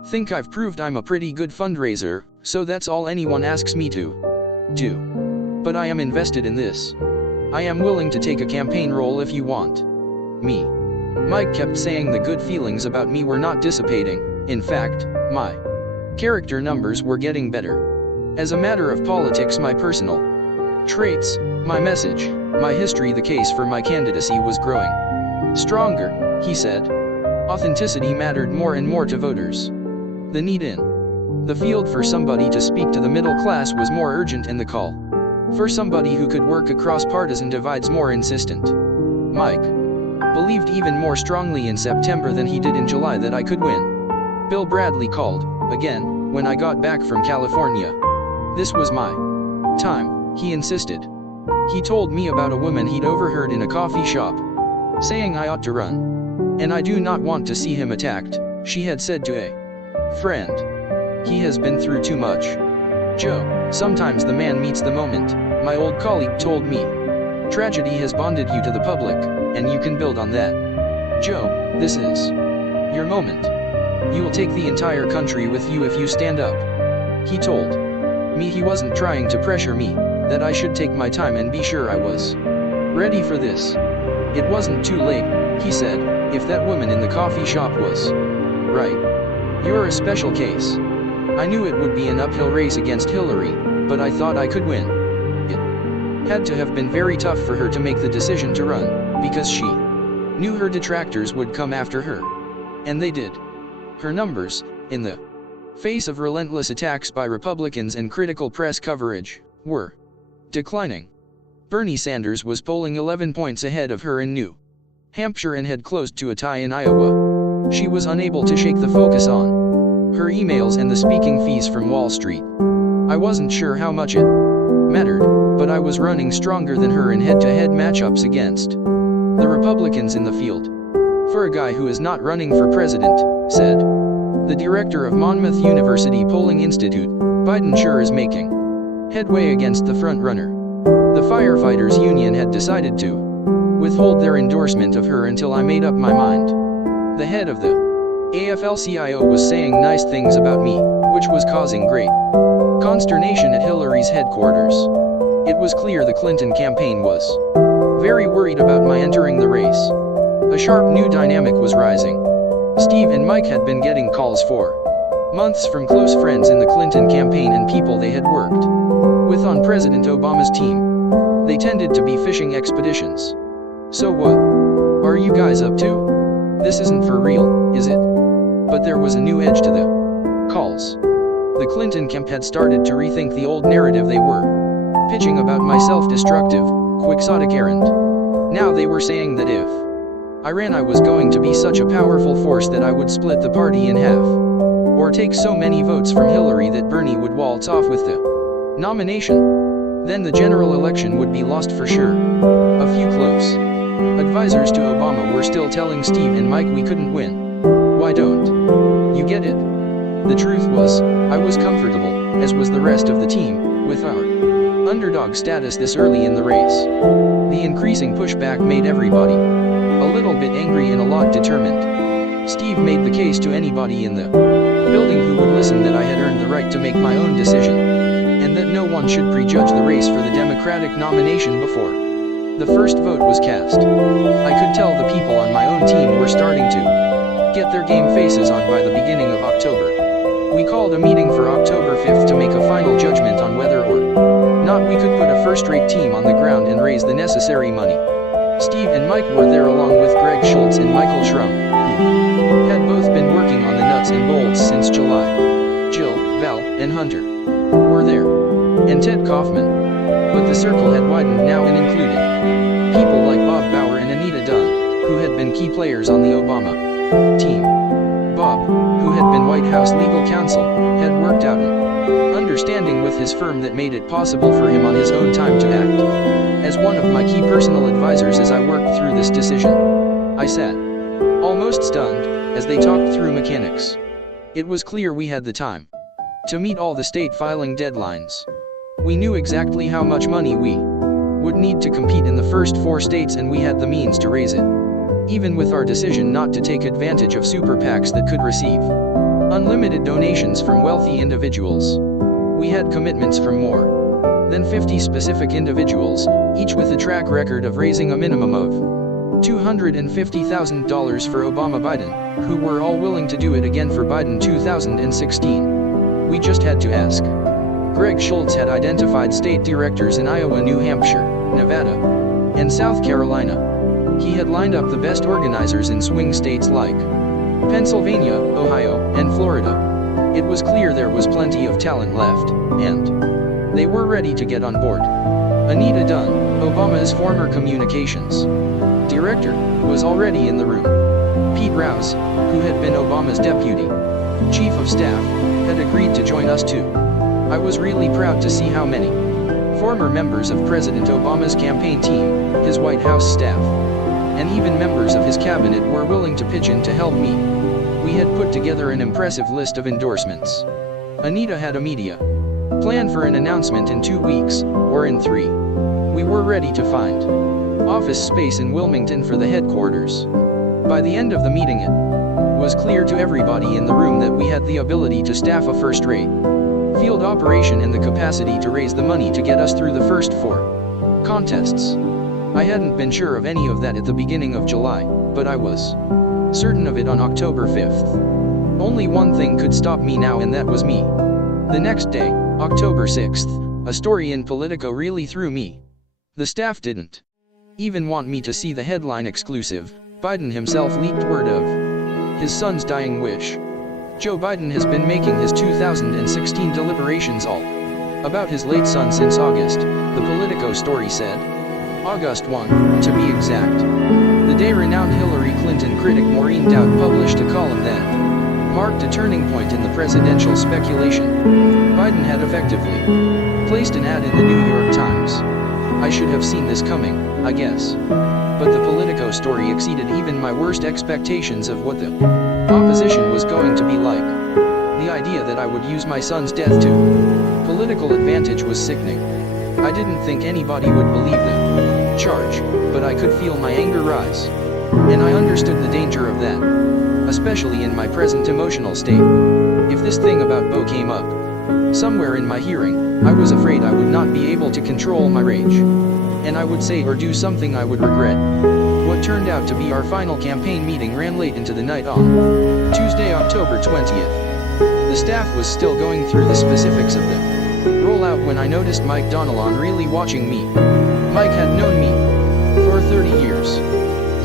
think I've proved I'm a pretty good fundraiser, so that's all anyone asks me to do. But I am invested in this. I am willing to take a campaign role if you want me." Mike kept saying the good feelings about me were not dissipating. In fact, my character numbers were getting better. As a matter of politics, my personal traits, my message, my history, the case for my candidacy was growing stronger, he said. Authenticity mattered more and more to voters. The need in the field for somebody to speak to the middle class was more urgent and the call for somebody who could work across partisan divides more insistent. Mike believed even more strongly in September than he did in July that I could win. Bill Bradley called, again, when I got back from California. This was my time, he insisted. He told me about a woman he'd overheard in a coffee shop saying I ought to run. "And I do not want to see him attacked," she had said to a friend. "He has been through too much. Joe, sometimes the man meets the moment," my old colleague told me. "Tragedy has bonded you to the public, and you can build on that. Joe, this is your moment. You'll take the entire country with you if you stand up." He told me he wasn't trying to pressure me, that I should take my time and be sure I was ready for this. It wasn't too late, he said, if that woman in the coffee shop was right. "You're a special case. I knew it would be an uphill race against Hillary, but I thought I could win." It had to have been very tough for her to make the decision to run, because she knew her detractors would come after her. And they did. Her numbers, in the face of relentless attacks by Republicans and critical press coverage, were declining. Bernie Sanders was polling 11 points ahead of her in New Hampshire and had closed to a tie in Iowa. She was unable to shake the focus on her emails and the speaking fees from Wall Street. I wasn't sure how much it mattered, but I was running stronger than her in head-to-head matchups against the Republicans in the field. For a guy who is not running for president, said the director of Monmouth University Polling Institute, Biden sure is making headway against the front-runner. The firefighters union had decided to withhold their endorsement of her until I made up my mind. The head of the AFL-CIO was saying nice things about me, which was causing great consternation at Hillary's headquarters. It was clear the Clinton campaign was very worried about my entering the race. A sharp new dynamic was rising. Steve and Mike had been getting calls for months from close friends in the Clinton campaign and people they had worked with on President Obama's team. They tended to be fishing expeditions. So what are you guys up to? This isn't for real, is it? But there was a new edge to the calls. The Clinton camp had started to rethink the old narrative they were pitching about my self-destructive, quixotic errand. Now they were saying that if I ran, I was going to be such a powerful force that I would split the party in half, or take so many votes from Hillary that Bernie would waltz off with the nomination. Then the general election would be lost for sure. A few close advisors to Obama were still telling Steve and Mike we couldn't win. Why don't you get it? The truth was, I was comfortable, as was the rest of the team, with our underdog status this early in the race. The increasing pushback made everybody a little bit angry and a lot determined. Steve made the case to anybody in the building who would listen that I had earned the right to make my own decision, and that no one should prejudge the race for the Democratic nomination before the first vote was cast. I could tell the people on my own team were starting to get their game faces on by the beginning of October. We called a meeting for October 5th to make a final judgment on whether or not we could put a first-rate team on the ground and raise the necessary money. Steve and Mike were there along with Greg Schultz and Michael Schrum, who had both been working on the nuts and bolts since July. Jill, Val, and Hunter were there, and Ted Kaufman. But the circle had widened now and included people like Bob Bauer and Anita Dunn, who had been key players on the Obama team. Bob, who had been White House legal counsel, had worked out an understanding with his firm that made it possible for him on his own time to act as one of my key personal advisors as I worked through this decision. I sat, almost stunned, as they talked through mechanics. It was clear we had the time to meet all the state filing deadlines. We knew exactly how much money we would need to compete in the first 4 states, and we had the means to raise it. Even with our decision not to take advantage of super PACs that could receive unlimited donations from wealthy individuals, we had commitments from more than 50 specific individuals, each with a track record of raising a minimum of $250,000 for Obama-Biden, who were all willing to do it again for Biden 2016. We just had to ask. Greg Schultz had identified state directors in Iowa, New Hampshire, Nevada, and South Carolina. He had lined up the best organizers in swing states like Pennsylvania, Ohio, and Florida. It was clear there was plenty of talent left, and they were ready to get on board. Anita Dunn, Obama's former communications director, was already in the room. Pete Rouse, who had been Obama's deputy chief of staff, had agreed to join us too. I was really proud to see how many former members of President Obama's campaign team, his White House staff, and even members of his cabinet were willing to pitch in to help me. We had put together an impressive list of endorsements. Anita had a media plan for an announcement in 2 weeks, or in 3. We were ready to find office space in Wilmington for the headquarters. By the end of the meeting, it was clear to everybody in the room that we had the ability to staff a first-rate field operation and the capacity to raise the money to get us through the first 4 contests. I hadn't been sure of any of that at the beginning of July, but I was certain of it on October 5th. Only one thing could stop me now, and that was me. The next day, October 6th, a story in Politico really threw me. The staff didn't even want me to see the headline exclusive. Biden himself leaked word of his son's dying wish. Joe Biden has been making his 2016 deliberations all about his late son since August, the Politico story said. August 1, to be exact. The day renowned Hillary Clinton critic Maureen Dowd published a column that marked a turning point in the presidential speculation. Biden had effectively placed an ad in the New York Times. I should have seen this coming, I guess. But the Politico story exceeded even my worst expectations of what the opposition was going to be like. The idea that I would use my son's death to political advantage was sickening. I didn't think anybody would believe the charge, but I could feel my anger rise. And I understood the danger of that, especially in my present emotional state. If this thing about Bo came up somewhere in my hearing, I was afraid I would not be able to control my rage, and I would say or do something I would regret. What turned out to be our final campaign meeting ran late into the night on Tuesday, October 20th. The staff was still going through the specifics of the rollout when I noticed Mike Donelon really watching me. Mike had known me for 30 years.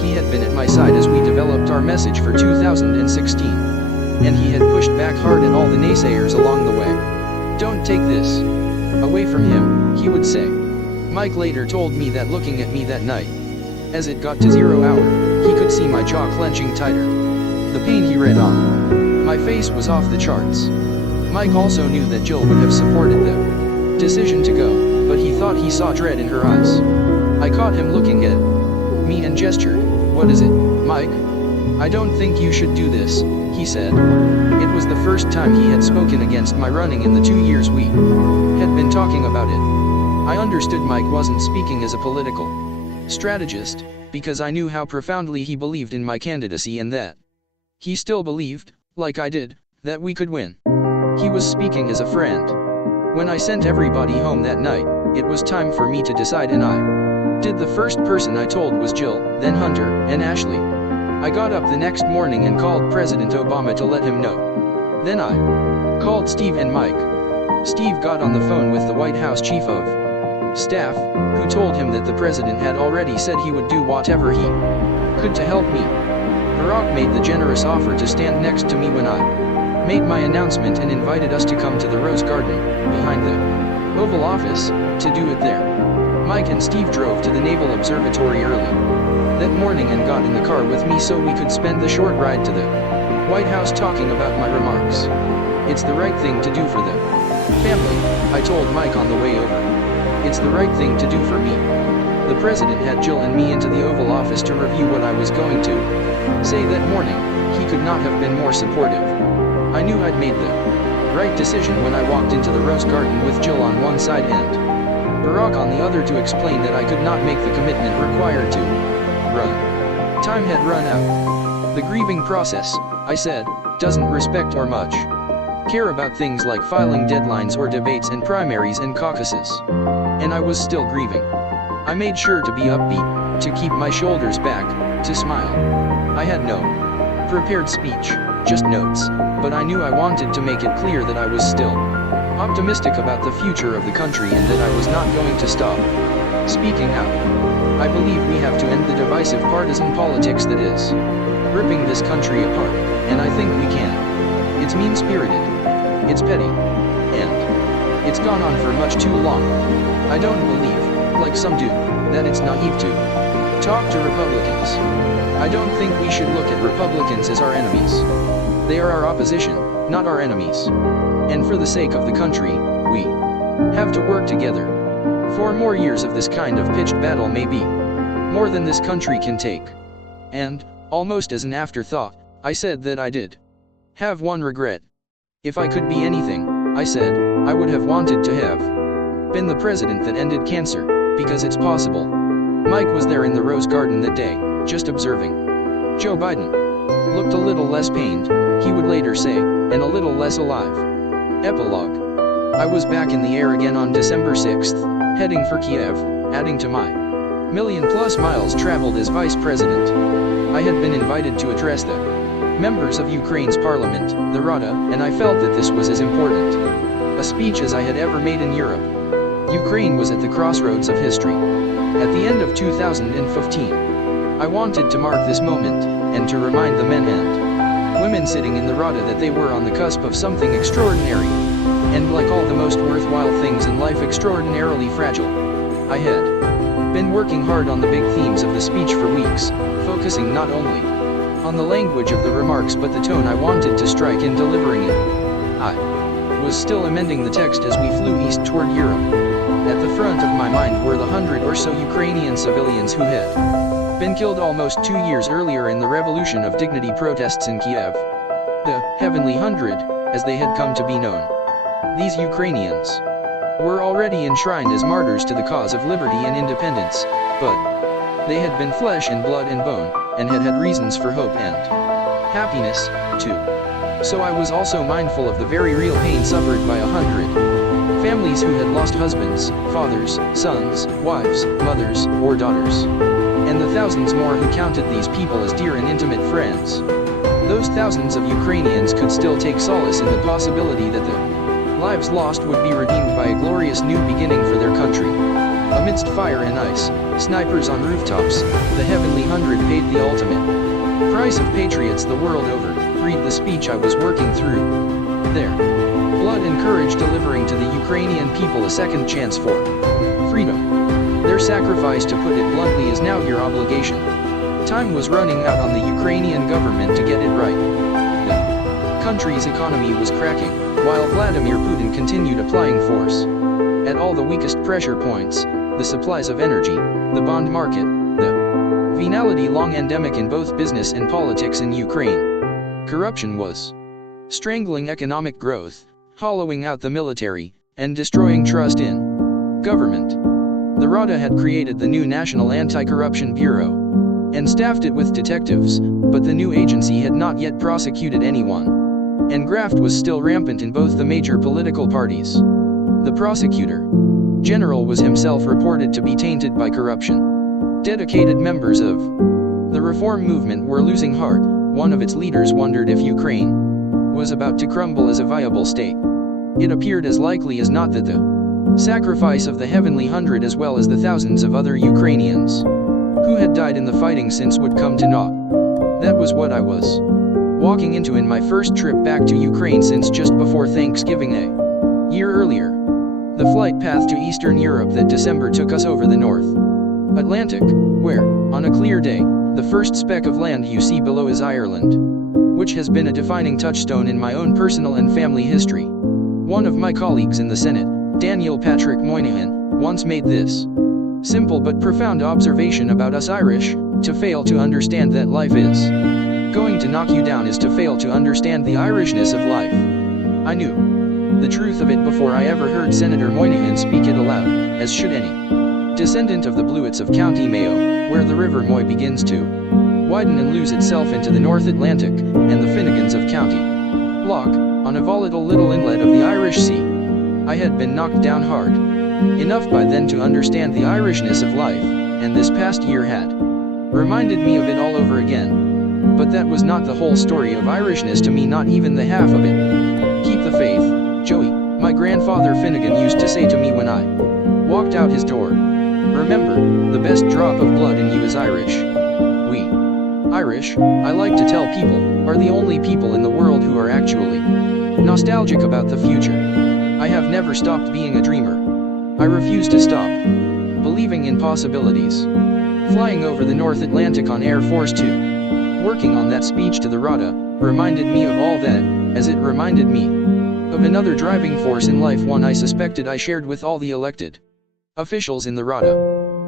He had been at my side as we developed our message for 2016. And he had pushed back hard at all the naysayers along the way. Don't take this away from him, he would say. Mike later told me that looking at me that night, as it got to 0 hour, he could see my jaw clenching tighter. The pain he read on my face was off the charts. Mike also knew that Jill would have supported the decision to go, but he thought he saw dread in her eyes. I caught him looking at me and gestured. What is it, Mike? I don't think you should do this, he said. It was the first time he had spoken against my running in the 2 years we had been talking about it. I understood Mike wasn't speaking as a political strategist, because I knew how profoundly he believed in my candidacy and that he still believed, like I did, that we could win. He was speaking as a friend. When I sent everybody home that night, it was time for me to decide, and I did. The first person I told was Jill, then Hunter, and Ashley. I got up the next morning and called President Obama to let him know. Then I called Steve and Mike. Steve got on the phone with the White House Chief of Staff, who told him that the president had already said he would do whatever he could to help me. Barack made the generous offer to stand next to me when I made my announcement and invited us to come to the Rose Garden, behind the Oval Office, to do it there. Mike and Steve drove to the Naval Observatory early that morning and got in the car with me so we could spend the short ride to the White House talking about my remarks. It's the right thing to do for the family, I told Mike on the way over. It's the right thing to do for me. The president had Jill and me into the Oval Office to review what I was going to say that morning. He could not have been more supportive. I knew I'd made the right decision when I walked into the Rose Garden with Jill on one side and Barack on the other to explain that I could not make the commitment required to run. Time had run out. The grieving process, I said, doesn't respect or much care about things like filing deadlines or debates and primaries and caucuses. And I was still grieving. I made sure to be upbeat, to keep my shoulders back, to smile. I had no prepared speech, just notes, but I knew I wanted to make it clear that I was still optimistic about the future of the country and that I was not going to stop speaking out. I believe we have to end the divisive partisan politics that is ripping this country apart, and I think we can. It's mean-spirited, it's petty, and it's gone on for much too long. I don't believe, like some do, that it's naive to talk to Republicans. I don't think we should look at Republicans as our enemies. They are our opposition, not our enemies. And for the sake of the country, we have to work together. 4 more years of this kind of pitched battle may be more than this country can take. And, almost as an afterthought, I said that I did have one regret. If I could be anything, I said, I would have wanted to have been the president that ended cancer, because it's possible. Mike was there in the Rose Garden that day, just observing. Joe Biden looked a little less pained, he would later say, and a little less alive. Epilogue. I was back in the air again on December 6th, heading for Kiev, adding to my million-plus miles traveled as vice president. I had been invited to address the members of Ukraine's parliament, the Rada, and I felt that this was as important a speech as I had ever made in Europe. Ukraine was at the crossroads of history. At the end of 2015, I wanted to mark this moment, and to remind the men and women sitting in the Rada that they were on the cusp of something extraordinary. And like all the most worthwhile things in life, extraordinarily fragile. I had been working hard on the big themes of the speech for weeks, focusing not only on the language of the remarks but the tone I wanted to strike in delivering it. I was still amending the text as we flew east toward Europe. At the front of my mind were the 100 or so Ukrainian civilians who had been killed almost 2 years earlier in the Revolution of Dignity protests in Kiev. The Heavenly 100, as they had come to be known. These Ukrainians were already enshrined as martyrs to the cause of liberty and independence, but they had been flesh and blood and bone, and had had reasons for hope and happiness, too. So I was also mindful of the very real pain suffered by 100 families who had lost husbands, fathers, sons, wives, mothers, or daughters. And the thousands more who counted these people as dear and intimate friends. Those thousands of Ukrainians could still take solace in the possibility that the lives lost would be redeemed by a glorious new beginning for their country. Amidst fire and ice, snipers on rooftops, the Heavenly 100 paid the ultimate price of patriots the world over. Read the speech I was working through. Their blood and courage delivering to the Ukrainian people a second chance for freedom. Their sacrifice, to put it bluntly, is now your obligation. Time was running out on the Ukrainian government to get it right. The country's economy was cracking, while Vladimir Putin continued applying force at all the weakest pressure points: the supplies of energy, the bond market, the venality long endemic in both business and politics in Ukraine. Corruption was strangling economic growth, hollowing out the military, and destroying trust in government. The Rada had created the new National Anti-Corruption Bureau and staffed it with detectives, but the new agency had not yet prosecuted anyone. And graft was still rampant in both the major political parties. The prosecutor general was himself reported to be tainted by corruption. Dedicated members of the reform movement were losing heart. One of its leaders wondered if Ukraine was about to crumble as a viable state. It appeared as likely as not that the sacrifice of the Heavenly 100 as well as the thousands of other Ukrainians who had died in the fighting since would come to naught. That was what I was walking into in my first trip back to Ukraine since just before Thanksgiving a year earlier. The flight path to Eastern Europe that December took us over the North Atlantic, where, on a clear day, the first speck of land you see below is Ireland, which has been a defining touchstone in my own personal and family history. One of my colleagues in the Senate, Daniel Patrick Moynihan, once made this simple but profound observation about us Irish: to fail to understand that life is going to knock you down is to fail to understand the Irishness of life. I knew the truth of it before I ever heard Senator Moynihan speak it aloud, as should any descendant of the Bluets of County Mayo, where the River Moy begins to widen and lose itself into the North Atlantic, and the Finnegans of County Loch, on a volatile little inlet of the Irish Sea. I had been knocked down hard enough by then to understand the Irishness of life, and this past year had reminded me of it all over again. But that was not the whole story of Irishness to me, not even the half of it. Keep the faith, Joey, my grandfather Finnegan used to say to me when I walked out his door. Remember, the best drop of blood in you is Irish. We Irish, I like to tell people, are the only people in the world who are actually nostalgic about the future. I have never stopped being a dreamer. I refuse to stop believing in possibilities. Flying over the North Atlantic on Air Force 2, working on that speech to the Rada, reminded me of all that, as it reminded me of another driving force in life, one I suspected I shared with all the elected officials in the Rada.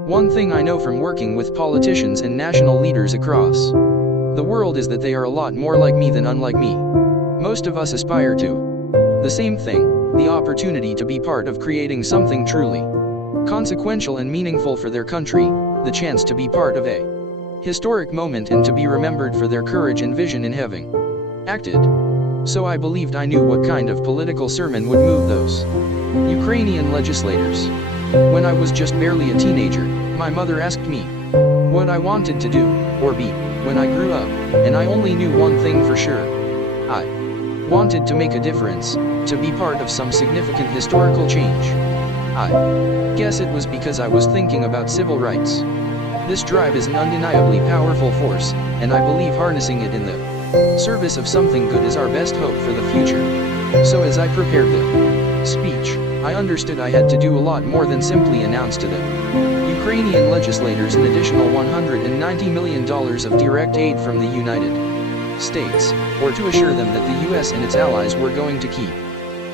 One thing I know from working with politicians and national leaders across the world is that they are a lot more like me than unlike me. Most of us aspire to the same thing: the opportunity to be part of creating something truly consequential and meaningful for their country, the chance to be part of a historic moment and to be remembered for their courage and vision in having acted. So I believed I knew what kind of political sermon would move those Ukrainian legislators. When I was just barely a teenager, my mother asked me what I wanted to do, or be, when I grew up, and I only knew one thing for sure. I wanted to make a difference, to be part of some significant historical change. I guess it was because I was thinking about civil rights. This drive is an undeniably powerful force, and I believe harnessing it in the Service of something good is our best hope for the future. So as I prepared the speech, I understood I had to do a lot more than simply announce to the Ukrainian legislators an additional $190 million of direct aid from the United States, or to assure them that the US and its allies were going to keep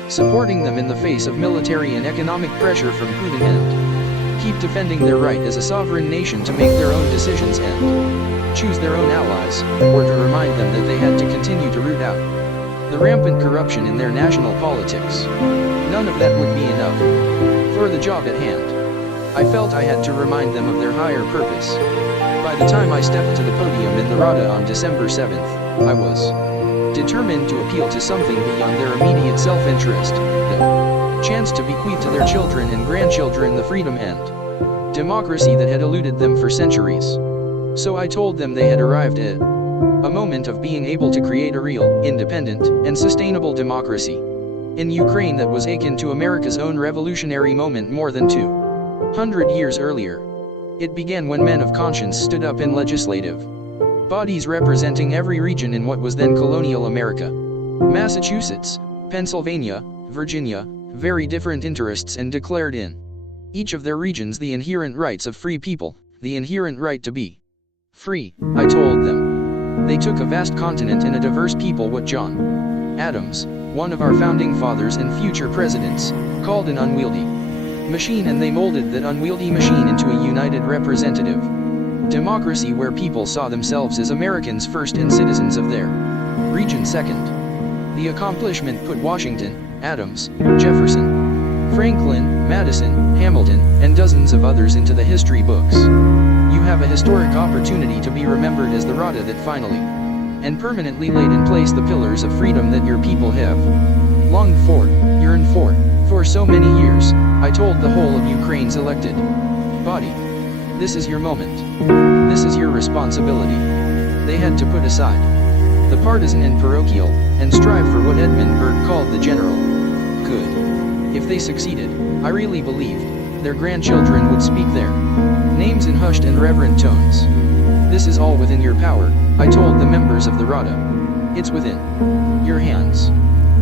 supporting them in the face of military and economic pressure from Putin and keep defending their right as a sovereign nation to make their own decisions and choose their own allies, or to remind them that they had to continue to root out the rampant corruption in their national politics. None of that would be enough for the job at hand. I felt I had to remind them of their higher purpose. By the time I stepped to the podium in the Rada on December 7th, I was determined to appeal to something beyond their immediate self-interest, the chance to bequeath to their children and grandchildren the freedom and democracy that had eluded them for centuries. So I told them they had arrived at a moment of being able to create a real, independent, and sustainable democracy in Ukraine that was akin to America's own revolutionary moment more than 200 years earlier. It began when men of conscience stood up in legislative bodies representing every region in what was then colonial America. Massachusetts, Pennsylvania, Virginia, very different interests, and declared in each of their regions the inherent rights of free people, the inherent right to be free, I told them. They took a vast continent and a diverse people, what John Adams, one of our founding fathers and future presidents, called an unwieldy machine, and they molded that unwieldy machine into a united representative democracy where people saw themselves as Americans first and citizens of their region second. The accomplishment put Washington, Adams, Jefferson, Franklin, Madison, Hamilton, and dozens of others into the history books. You have a historic opportunity to be remembered as the Rada that finally and permanently laid in place the pillars of freedom that your people have longed for, yearned for so many years. I told the whole of Ukraine's elected body, this is your moment. This is your responsibility. They had to put aside the partisan and parochial, and strive for what Edmund Burke called the general good. If they succeeded, I really believed their grandchildren would speak their names in hushed and reverent tones. This is all within your power, I told the members of the Rada. It's within your hands.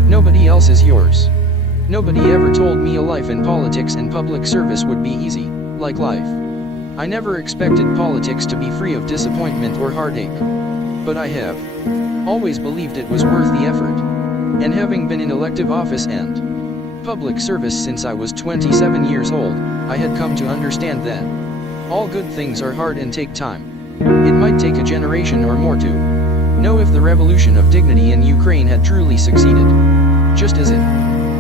Nobody else is yours. Nobody ever told me a life in politics and public service would be easy, like life. I never expected politics to be free of disappointment or heartache. But I have always believed it was worth the effort. And having been in elective office and public service since I was 27 years old, I had come to understand that all good things are hard and take time. It might take a generation or more to know if the revolution of dignity in Ukraine had truly succeeded. Just as it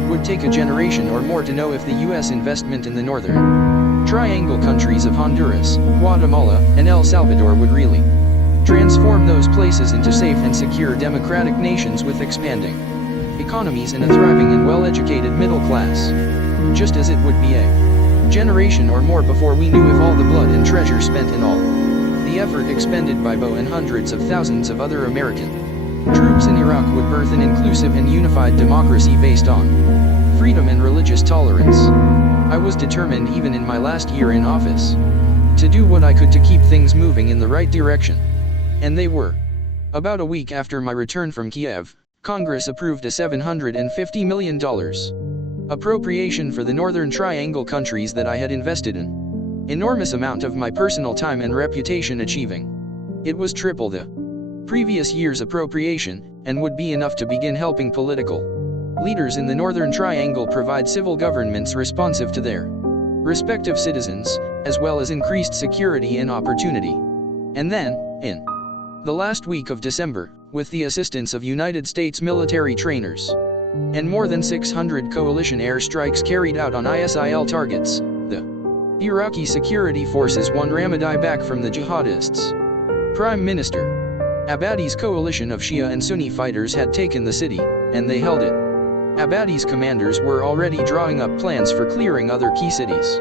would take a generation or more to know if the US investment in the northern triangle countries of Honduras, Guatemala, and El Salvador would really transform those places into safe and secure democratic nations with expanding economies and a thriving and well-educated middle class. Just as it would be a generation or more before we knew if all the blood and treasure spent in all the effort expended by Bo and hundreds of thousands of other American troops in Iraq would birth an inclusive and unified democracy based on freedom and religious tolerance. I was determined, even in my last year in office, to do what I could to keep things moving in the right direction. And they were. About a week after my return from Kiev, Congress approved a $750 million appropriation for the Northern Triangle countries that I had invested in. Enormous amount of my personal time and reputation achieving. It was triple the previous year's appropriation, and would be enough to begin helping political leaders in the Northern Triangle provide civil governments responsive to their respective citizens, as well as increased security and opportunity. And then, in the last week of December, with the assistance of United States military trainers and more than 600 coalition airstrikes carried out on ISIL targets, the Iraqi security forces won Ramadi back from the jihadists. Prime Minister Abadi's coalition of Shia and Sunni fighters had taken the city, and they held it. Abadi's commanders were already drawing up plans for clearing other key cities.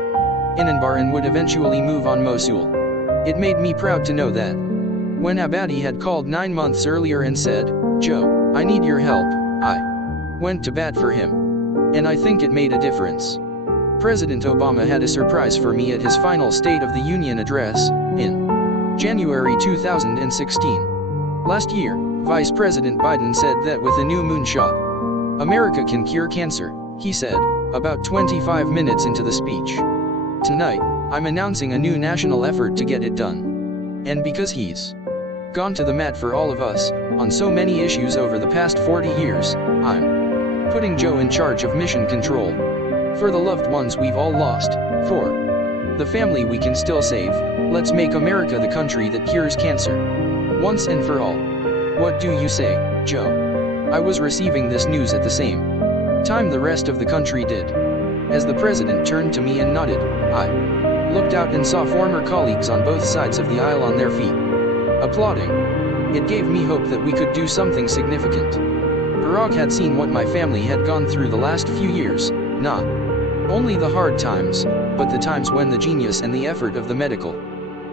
Inanbar and would eventually move on Mosul. It made me proud to know that when Abadi had called 9 months earlier and said, "Joe, I need your help," I went to bat for him. And I think it made a difference. President Obama had a surprise for me at his final State of the Union address, in January 2016. Last year, Vice President Biden said that with a new moonshot, America can cure cancer, he said, about 25 minutes into the speech. Tonight, I'm announcing a new national effort to get it done. And because he's gone to the mat for all of us, on so many issues over the past 40 years, I'm putting Joe in charge of mission control. For the loved ones we've all lost, for the family we can still save, let's make America the country that cures cancer. Once and for all. What do you say, Joe? I was receiving this news at the same time the rest of the country did. As the president turned to me and nodded, I looked out and saw former colleagues on both sides of the aisle on their feet, applauding. It gave me hope that we could do something significant. Barack had seen what my family had gone through the last few years, not only the hard times, but the times when the genius and the effort of the medical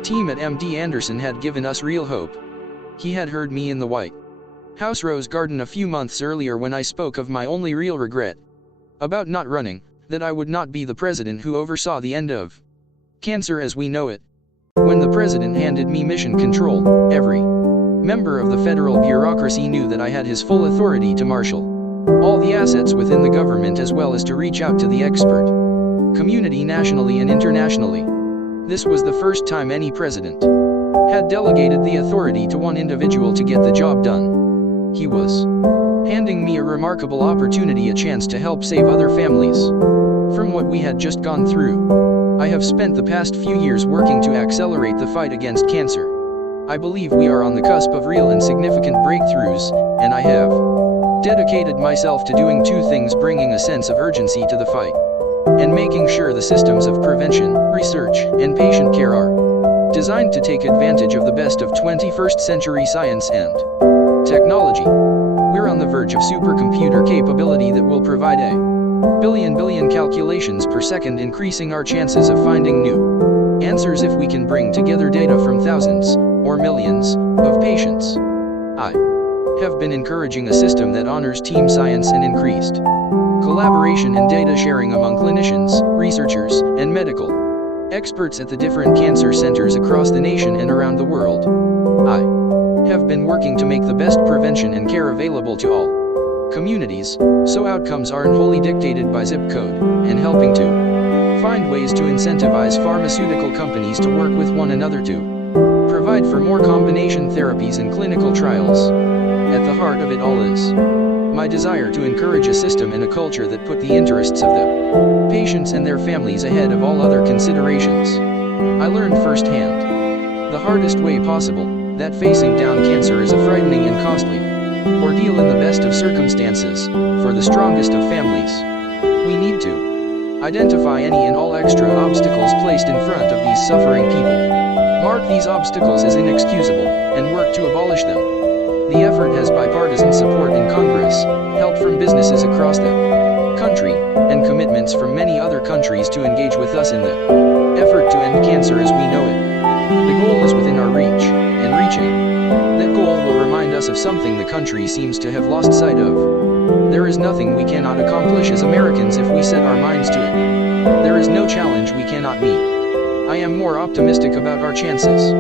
team at MD Anderson had given us real hope. He had heard me in the White House Rose Garden a few months earlier when I spoke of my only real regret about not running, that I would not be the president who oversaw the end of cancer as we know it. When the president handed me mission control, every member of the federal bureaucracy knew that I had his full authority to marshal all the assets within the government as well as to reach out to the expert community nationally and internationally. This was the first time any president had delegated the authority to one individual to get the job done. He was handing me a remarkable opportunity, a chance to help save other families from what we had just gone through. I have spent the past few years working to accelerate the fight against cancer. I believe we are on the cusp of real and significant breakthroughs, and I have dedicated myself to doing two things: bringing a sense of urgency to the fight, and making sure the systems of prevention, research, and patient care are designed to take advantage of the best of 21st century science and technology. We're on the verge of supercomputer capability that will provide a billion calculations per second, increasing our chances of finding new answers if we can bring together data from thousands, or millions, of patients. I have been encouraging a system that honors team science and increased collaboration and data sharing among clinicians, researchers, and medical experts at the different cancer centers across the nation and around the world. I have been working to make the best prevention and care available to all communities, so outcomes aren't wholly dictated by zip code, and helping to find ways to incentivize pharmaceutical companies to work with one another to provide for more combination therapies and clinical trials. At the heart of it all is my desire to encourage a system and a culture that put the interests of the patients and their families ahead of all other considerations. I learned firsthand, the hardest way possible, that facing down cancer is a frightening and costly ordeal in the best of circumstances, for the strongest of families. We need to identify any and all extra obstacles placed in front of these suffering people, mark these obstacles as inexcusable, and work to abolish them. The effort has bipartisan support in Congress, help from businesses across the country, and commitments from many other countries to engage with us in the effort to end cancer as we know it. The goal is within our reach, and reaching that goal will remind us of something the country seems to have lost sight of. There is nothing we cannot accomplish as Americans if we set our minds to it. There is no challenge we cannot meet. I am more optimistic about our chances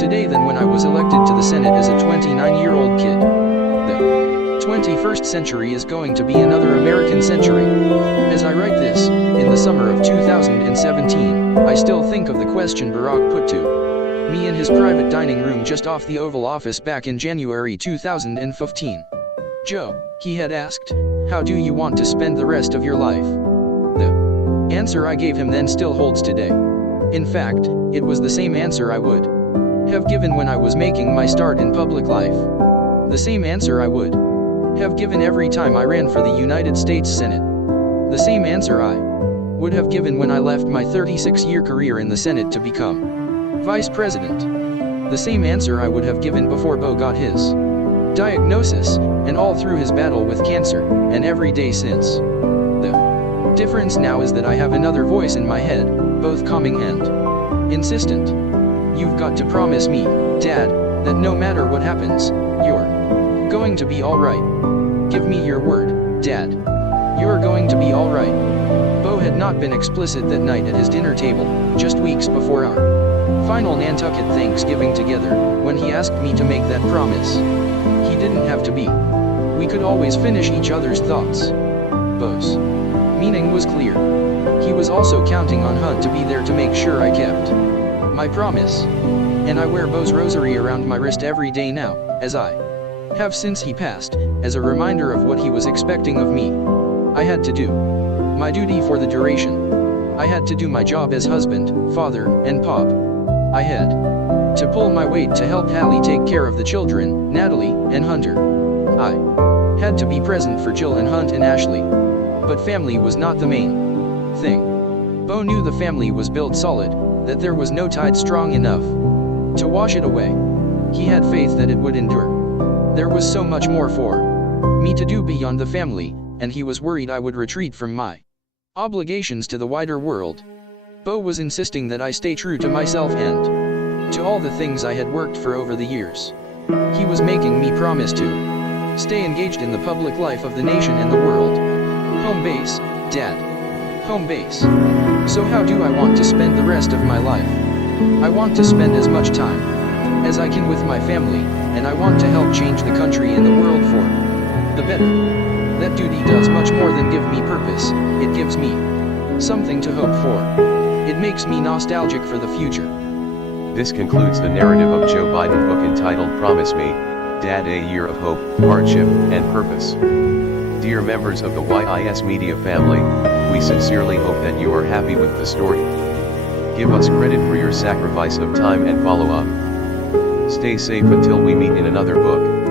today than when I was elected to the Senate as a 29-year-old kid. The 21st century is going to be another American century. As I write this, in the summer of 2017, I still think of the question Barack put to me in his private dining room just off the Oval Office back in January 2015. Joe, he had asked, how do you want to spend the rest of your life? The answer I gave him then still holds today. In fact, it was the same answer I would have given when I was making my start in public life. The same answer I would have given every time I ran for the United States Senate. The same answer I would have given when I left my 36-year career in the Senate to become vice president. The same answer I would have given before Bo got his diagnosis, and all through his battle with cancer, and every day since. The difference now is that I have another voice in my head, both calming and insistent. You've got to promise me, Dad, that no matter what happens, you're going to be alright. Give me your word, Dad. You're going to be alright. Bo had not been explicit that night at his dinner table, just weeks before our final Nantucket Thanksgiving together, when he asked me to make that promise. He didn't have to be. We could always finish each other's thoughts. Bo's meaning was clear. He was also counting on Hunt to be there to make sure I kept my promise. And I wear Bo's rosary around my wrist every day now, as I have since he passed, as a reminder of what he was expecting of me. I had to do my duty for the duration. I had to do my job as husband, father, and pop. I had to pull my weight to help Hallie take care of the children, Natalie, and Hunter. I had to be present for Jill and Hunt and Ashley. But family was not the main thing. Bo knew the family was built solid, that there was no tide strong enough to wash it away. He had faith that it would endure. There was so much more for me to do beyond the family, and he was worried I would retreat from my obligations to the wider world. Bo was insisting that I stay true to myself and to all the things I had worked for over the years. He was making me promise to stay engaged in the public life of the nation and the world. Home base, Dad. Home base. So how do I want to spend the rest of my life? I want to spend as much time as I can with my family, and I want to help change the country and the world for the better. That duty does much more than give me purpose, it gives me something to hope for. It makes me nostalgic for the future. This concludes the narrative of Joe Biden book entitled Promise Me, Dad, A Year of Hope, Hardship, and Purpose. Dear members of the YIS Media family, we sincerely hope that you are happy with the story. Give us credit for your sacrifice of time and follow up. Stay safe until we meet in another book.